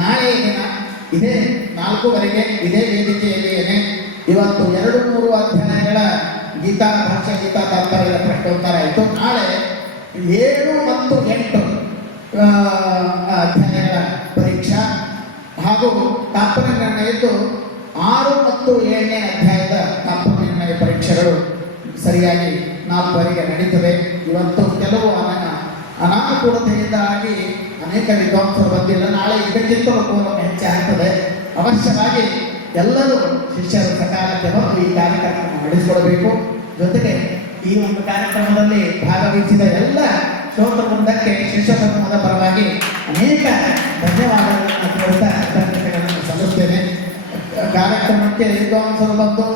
ನಾಳೆಯ ದಿನ ಇದೇ 4:15 ಇದೇ ವೇದಿಕೆಯಲ್ಲಿಯೇ ಇವತ್ತು 2-3 ಅಧ್ಯಾಯಗಳ ಗೀತಾ ಭಾಷೆ, ಗೀತಾ ತಾತ್ಪರ್ಯದ ಪ್ರಶ್ನೋತ್ತರ ಆಯಿತು. ನಾಳೆ 7 ಮತ್ತು 8 ಅಧ್ಯಾಯಗಳ ಪರೀಕ್ಷಾ ಹಾಗೂ ತಾತ್ಪರ್ಯ ನಿರ್ಣಯದ್ದು 6 ಮತ್ತು 7ನೇ ಅಧ್ಯಾಯದ ತಾತ್ಪರ್ಯ ನಿರ್ಣಯ ಪರೀಕ್ಷೆಗಳು ಸರಿಯಾಗಿ 4:15 ನಡೀತದೆ. ಇವತ್ತು ಕೆಲವು ಅನಾನುಕೂಲತೆಯಿಂದಾಗಿ ಅನೇಕ ವಿದ್ವಾಂಸರು ಬಂದಿಲ್ಲ. ನಾಳೆ ಇದಕ್ಕಿಂತಲೂ ಕೋಲನ್ನು ಹೆಚ್ಚಾಗ್ತದೆ. ಅವಶ್ಯವಾಗಿ ಎಲ್ಲರೂ ಶಿಷ್ಯರು ಸಕಾಲಕ್ಕೆ ಬಂದು ಈ ಕಾರ್ಯಕ್ರಮವನ್ನು ನಡೆಸಿಕೊಡಬೇಕು. ಜೊತೆಗೆ ಈ ಒಂದು ಕಾರ್ಯಕ್ರಮದಲ್ಲಿ ಭಾಗವಹಿಸಿದ ಎಲ್ಲ ಶ್ರೋತೃ ವೃಂದಕ್ಕೆ ಶಿಷ್ಯ ಸಮೂಹದ ಪರವಾಗಿ ಅನೇಕ ಧನ್ಯವಾದಗಳನ್ನು ಕೊಡ್ತಾ ಕೃತಜ್ಞತೆಗಳನ್ನು ಸಲ್ಲಿಸ್ತೇನೆ. ಕಾರ್ಯಕ್ರಮಕ್ಕೆ ವಿದ್ವಾಂಸರು ಬಂದು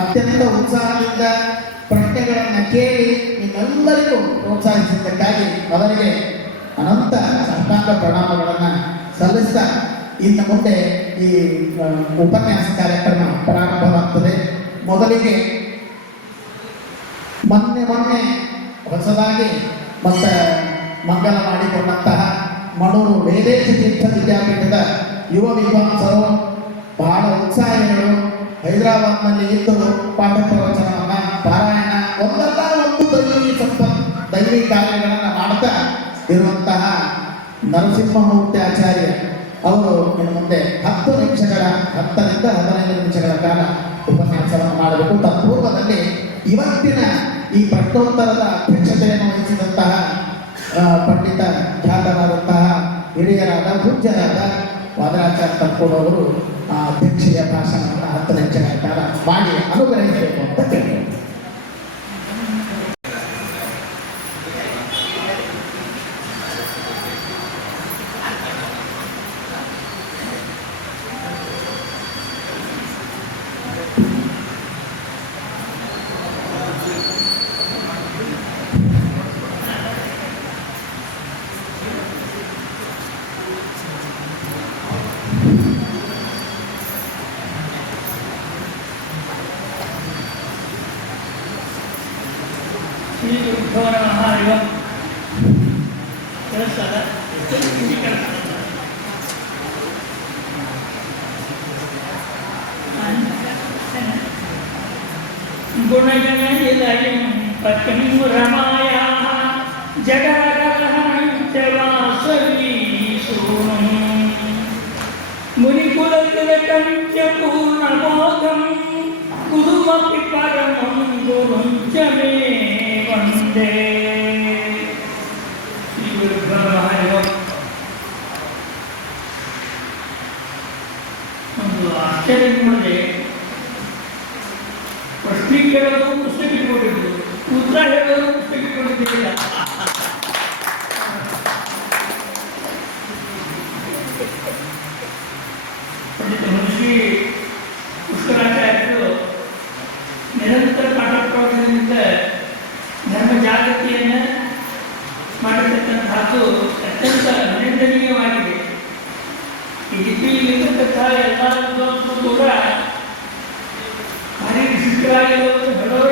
ಅತ್ಯಂತ ಉತ್ಸಾಹದಿಂದ ಪ್ರಶ್ನೆಗಳನ್ನು ಕೇಳಿ ನಿಮ್ಮೆಲ್ಲರಿಗೂ ಪ್ರೋತ್ಸಾಹಿಸಿದ್ದಕ್ಕಾಗಿ ಅವರಿಗೆ ಅನಂತ ಸಾಷ್ಟಾಂಗ ಪ್ರಣಾಮಗಳನ್ನು ಸಲ್ಲಿಸ್ತಾ ಇನ್ನು ಮುಂದೆ ಈ ಉಪನ್ಯಾಸ ಕಾರ್ಯಕ್ರಮ ಪ್ರಾರಂಭವಾಗ್ತದೆ. ಮೊದಲಿಗೆ ಮೊನ್ನೆ ಹೊಸದಾಗಿ ಮತ್ತೆ ಮಂಗಲ ಮಾಡಿಕೊಂಡಂತಹ ಮಣೂರು ವೇದೇಶ ತೀರ್ಥ ವಿದ್ಯಾಪೀಠದ ಯುವ ವಿದ್ವಾಂಸರು ಬಹಳ ಉತ್ಸಾಹಿಗಳು ಹೈದರಾಬಾದ್ನಲ್ಲಿ ಇದ್ದು ಪಾಠ ಪ್ರವಚನವನ್ನು ಪಾರಾಯಣ ಒಂದಲ್ಲ ಒಂದು ದೈವಿ ಕಾರ್ಯಗಳನ್ನು ಮಾಡ್ತಾ ಇರುವಂತಹ ನರಸಿಂಹಮೂರ್ತಿ ಆಚಾರ್ಯ ಅವರು ಇನ್ನು ಮುಂದೆ 10 ನಿಮಿಷಗಳ 10ರಿಂದ 15 ನಿಮಿಷಗಳ ಕಾಲ ಉಪನ್ಯಾಸವನ್ನು ಮಾಡಬೇಕು. ತತ್ಪೂರ್ವದಲ್ಲಿ ಇವತ್ತಿನ ಈ ಪ್ರಶ್ನೋತ್ತರದ ಅಧ್ಯಕ್ಷತೆಯನ್ನು ವಹಿಸಿದಂತಹ ಪಂಡಿತ ಖ್ಯಾತರಾದಂತಹ ಹಿರಿಯರಾದ ಪೂಜ್ಯರಾದ ವಾದರಾಚಾರ್ಯ ತಪ್ಪೋಡವರು ಆ ಅಧ್ಯಕ್ಷೀಯ ಭಾಷಣವನ್ನು 10 ನಿಮಿಷಗಳ ಕಾಲ ಮಾಡಿ ಅನುಗ್ರಹಿಸಬೇಕು ಅಂತ ಕೇಳಿ. गुणजननिलयं पतिं रमायाः जगदगहनञ्च वासवीसूनुं मुनिकुलतिलकं च पूर्णबोधं गुरुमपि परमं गुरुं च मे वन्दे. ಒಂದು ಆಶ್ಚರ್ಯ ನೋಡಿದೆ. ಪ್ರಶ್ನೆ ಕೇಳೋದು ಪುಸ್ತಕ ಇಟ್ಕೊಂಡಿದ್ರು, ಉತ್ತರ ಹೇಳೋದು ಪುಸ್ತಕ ಇಟ್ಕೊಂಡಿದ್ದಿಲ್ಲ. ಪಂಡಿತ ಮನುಷ್ಯ ಪುಷ್ಕರಾಚಾರ್ಯರು ನಿರಂತರ ಪಾಠ ಪ್ರವಚನದಿಂದ ಧರ್ಮ ಜಾಗೃತಿಯನ್ನು ಮಾಡಿರ್ತಕ್ಕಂಥದ್ದು ಅತ್ಯಂತ ಅಭಿನಂದನೀಯವಾಗಿದೆ. ಈ ಲಿಪಿಯಲ್ಲಿರ್ತಕ್ಕಂಥ ಎಲ್ಲ ವಿದ್ವಾಂಸರು ಕೂಡ ಭಾರಿ ವಿಶಿಷ್ಟವಾಗಿರುವುದು ಹೇಳೋರು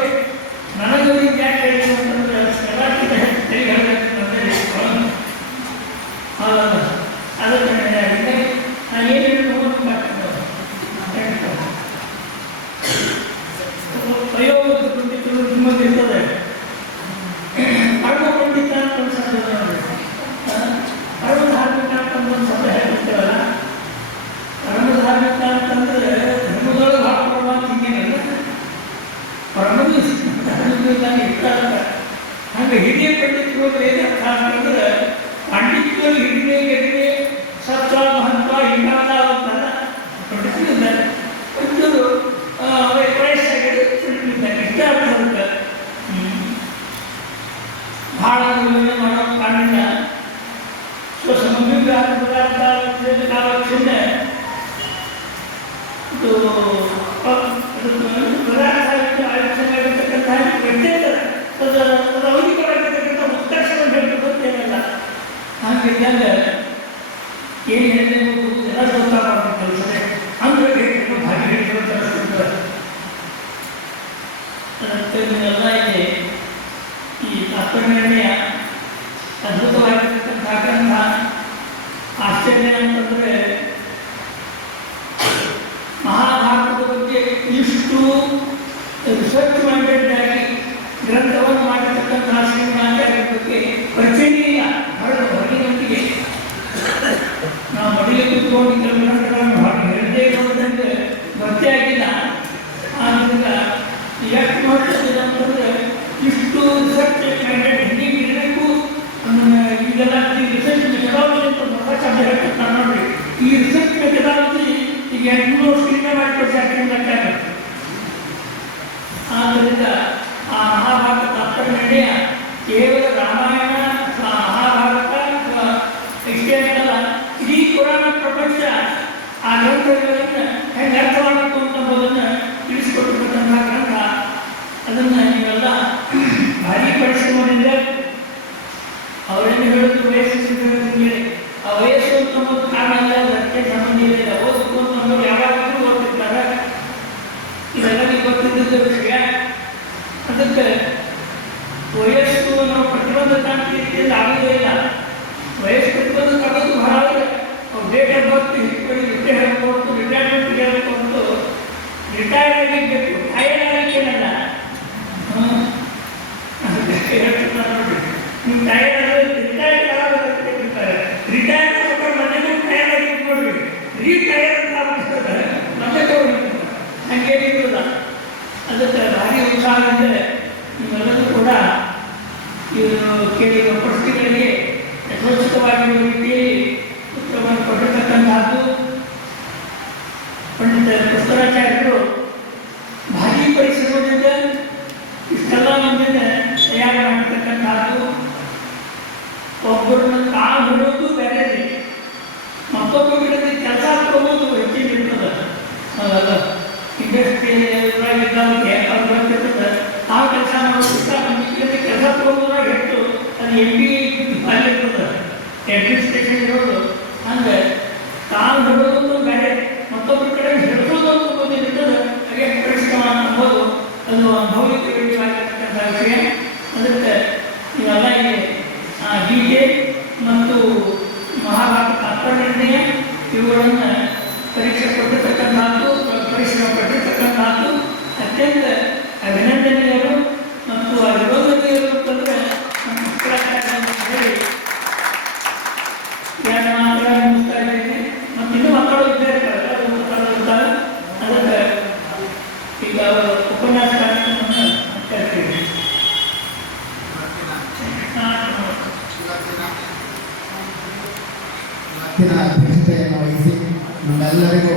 ಅದು ಪ್ರಧಾನ ಸಾಹಿತ್ಯ ಆಯೋಜಿಸಲಾಗಿರ್ತಕ್ಕಂಥ ವ್ಯತ್ಯಾಸ ಅದು ಅವಧಿಕವಾಗಿರ್ತಕ್ಕಂಥ ಉತ್ಕರ್ಷವನ್ನು ಹೇಳ್ತಕ್ಕಂಥೇನಲ್ಲ. ಹಾಗೆ ಇದ್ದಾಗ ಏನು ಹೇಳಿದೆ ಎಲ್ಲ ಗೊತ್ತಾಗಬೇಕು ಕೆಲಸನೇ ಅಂದ್ರೆ ಭಾರಿ ಹೇಳಿದ್ರೆ ಎಲ್ಲ ಇದೆ. ಈ ತಾತ್ಪರ್ಯ ಅದ್ಭುತವಾಗಿರ್ತಕ್ಕಂಥ ಗ್ರಂಥ. ಆಶ್ಚರ್ಯ ಅಂತಂದರೆ ಮಹಾಭಾರತದ ಬಗ್ಗೆ ಇಷ್ಟು ರಿಸರ್ಚ್ ಮೈಂಡೆಡ್ ಆಗಿ ಗ್ರಂಥವನ್ನು ಮಾಡಿರ್ತಕ್ಕಂತಹ ಶ್ರೀನಿವಾಚಾರ್ಯರ ಬಗ್ಗೆ ಪರಿಚಯ ಇಲ್ಲ. ಹೊರಗಿನೊಂದಿಗೆ ನಾವು ಮಡಿಗೆ ಕೂತ್ಕೊಂಡು ಕೆಲವು ಗ್ರಂಥಗಳನ್ನು ಹೇಳದೇ ಇರೋದಂತೆ ಗೊತ್ತೇ ಆಗಿಲ್ಲ. ಆದ್ದರಿಂದ ಎಷ್ಟು ಮಾಡ್ತಿದ್ದೆ ಅಂತಂದರೆ ಇಷ್ಟು ರಿಸರ್ಚ್ ಮೈಂಡೆಡ್ ಹಿಂಗೆ ಇರಬೇಕು. ಈಗೆಲ್ಲ ರಿಸರ್ಚ್ ಮೆಥಡಾಲಜಿ ಅಂತ ಹೊಸ ಶಬ್ದ ಹೇಳ್ತಾರೆ ನೋಡ್ರಿ. ಈ ರಿಸರ್ಚ್ ಮೆಥಡಾಲಜಿ ಈಗ 200 ವರ್ಷದಿಂದ ಮಾಡಿಕೊಡ್ತಾರೆ. ಆದ್ದರಿಂದ ಆ ಮಹಾಭಾರತ ತಾತ್ಪರ್ಯ ಕೇವಲ ರಾಮಾಯಣ ಮಹಾಭಾರತ ಇಷ್ಟೇ ಅಂತಲ್ಲ, ಇಡೀ ಪುರಾಣ ಪ್ರಪಂಚ ಆ ಗ್ರಂಥಗಳನ್ನು ಹೆಂಗೆ ಅರ್ಥ ಮಾಡಬೇಕು ಅಂತಂಬುದನ್ನು ತಿಳಿಸಿಕೊಟ್ಟಿರ್ತಕ್ಕಂಥ ಗ್ರಂಥ. ಅದನ್ನು ನೀವೆಲ್ಲ ಭಾರಿ ಪರಿಶ್ರಮದಿಂದ ಅವರೇನು ಹೇಳೋದು ವಯಸ್ಸಿಗೆ ಆ ವಯಸ್ಸು ಅಂತಂಬುದು ಕಾರಣ ಇಲ್ಲ, ಅದಕ್ಕೆ ಸಂಬಂಧ ಇಲ್ಲ. ಓದಬೇಕು ಅಂತಂದ್ರೆ ಯಾವಾಗಲೂ ಓದ್ತಿರ್ತಾರೆ. ಇದೆಲ್ಲರಿಗೂ ಗೊತ್ತಿದ್ದ ವಿಷಯ. ಅದಕ್ಕೆ ವಯಸ್ಸು ನಾವು ಪ್ರತಿಬಂಧ ಕಾಣ್ತಿದ್ದ ಆಗೋದೇ ಇಲ್ಲ. ವಯಸ್ಸು ಪ್ರತಿಬಂಧ ಕಾಣೋದು ಬಹಳ ಅವ್ರು ಡೇಟ್ ಆಫ್ ಬರ್ತ್ ಹಿಡ್ಕೊಂಡು ರಿಟೈರ್ ಆಗ್ಬೋದು, ರಿಟೈರ್ಮೆಂಟ್ ಹೇಳ್ಕೊಂಡು ರಿಟೈರ್ ಆಗಿರ್ಬೇಕು. ಟೈರ್ಡ್ ಆಗಲಿಕ್ಕೇನಲ್ಲ ಹೇಳ್ತಿರ್ತಾರೆ ನೋಡ್ರಿ. ನೀವು ಟೈರ್ಡ್ ಆದರೆ ರಿಟೈರ್ಡ್ ಆಗಿರ್ತಾರೆ. ರಿಟೈರ್ಡ್ ಆಗ್ಬೇಕಾದ್ರೆ ಮನೆಗೂ ಟೈರ್ಡ್ ಆಗಿರ್ಬೇಕು ನೋಡ್ರಿ. ರೀಟೈರ್ ಅಂತ ಆಗ್ಬಿಡ್ತಾರೆ ಮತ್ತೆ ಹಂಗೇನಿಲ್ಲ. ಅದಕ್ಕೆ ಭಾರಿ ಉತ್ಸಾಹದಿಂದ ನೀವೆಲ್ಲರೂ ಕೂಡ ಇವರು ಕೇಳಿರುವ ಪ್ರಶ್ನೆಗಳಿಗೆ ಯಥೋಚಿತವಾಗಿರುವ ರೀತಿಯಲ್ಲಿ ಉತ್ತರವನ್ನು ಕೊಟ್ಟಿರ್ತಕ್ಕಂಥದ್ದು. ಪಂಡಿತ ಪುಸ್ತಕಾಚಾರ್ಯರು ಭಾರಿ ಪರಿಶ್ರಮದಿಂದ ಇಷ್ಟೆಲ್ಲ ಮಂದಿನ ತಯಾರು ಮಾಡಿರ್ತಕ್ಕಂಥದ್ದು. ಒಬ್ಬರನ್ನ ಕಾಲು ಹಿಡಿಯೋದು ಬೇರೆ, ಮತ್ತೊಬ್ಬ ಗಿಡದ ಕೆಲಸ ಕೊಡೋದು ಹೆಚ್ಚಿನ ಇರ್ತದೆ. ಇಂಡಸ್ಟ್ರಿಯಲ್ಲಿದ್ದವ್ರಿಗೆ ಅವ್ರು ಬರ್ತಿರ್ತದೆ. ಆ ಕೆಲಸ ಮಾಡೋದಕ್ಕೆ ಕೆಲಸ ಕೊಡೋದ್ರಾಗ ಹೆಚ್ಚು ಅದು MBA ಅಲ್ಲಿರ್ತದೆ, ಅಡ್ಮಿನಿಸ್ಟ್ರೇಷನ್ ಇರೋದು. ಹಂಗೆ ಕಾಲು ಹಿಡೋದು ಬೇರೆ, ಮತ್ತೊಬ್ಬರ ಕಡೆ ಹಿಡಿಸೋದು ಅಂತ ಬಂದಿರ್ತದೆ. ಹಾಗೆ ಪರಿಶ್ರಮ ಅನ್ನೋದು ಅದು ಅನುಭವಿಕವಾಗಿರ್ತಕ್ಕಂಥ ವಿಷಯ. ಅದಕ್ಕೆ ಇವೆಲ್ಲ ಗೀತೆ ಮತ್ತು ಮಹಾಭಾರತ ತಾತ್ಪರ್ಯ ಇವುಗಳನ್ನು ಪರೀಕ್ಷೆ ಕೊಟ್ಟಿರ್ತಕ್ಕಂಥದ್ದು, ಪರಿಶ್ರಮ ಪಟ್ಟಿರ್ತಕ್ಕಂಥದ್ದು ಅತ್ಯಂತ ಅಭಿನಂದನೀಯರು ಮತ್ತು ಅಭಿನಂದನೀಯರು ಅಂತಂದರೆ ನಮ್ಮ ಹೇಳಿ ಎರಡು ಮಾತ್ರ ಮುಗಿಸ್ತಾ ಇದ್ದೇನೆ. ಮತ್ತು ಇನ್ನೂ ಮಾತಾಡೋದು ಇದ್ದಾರೆ, ಮಾತಾಡೋದಿದ್ದಾರೆ. ಅದಕ್ಕೆ ಈಗ ಅವರು ಉಪನ್ಯಾಸ ಕಾರ್ಯಕ್ರಮವನ್ನು ಕರಿತೀವಿ. ಅಧ್ಯಕ್ಷತೆಯನ್ನು ವಹಿಸಿ ನಮ್ಮೆಲ್ಲರಿಗೂ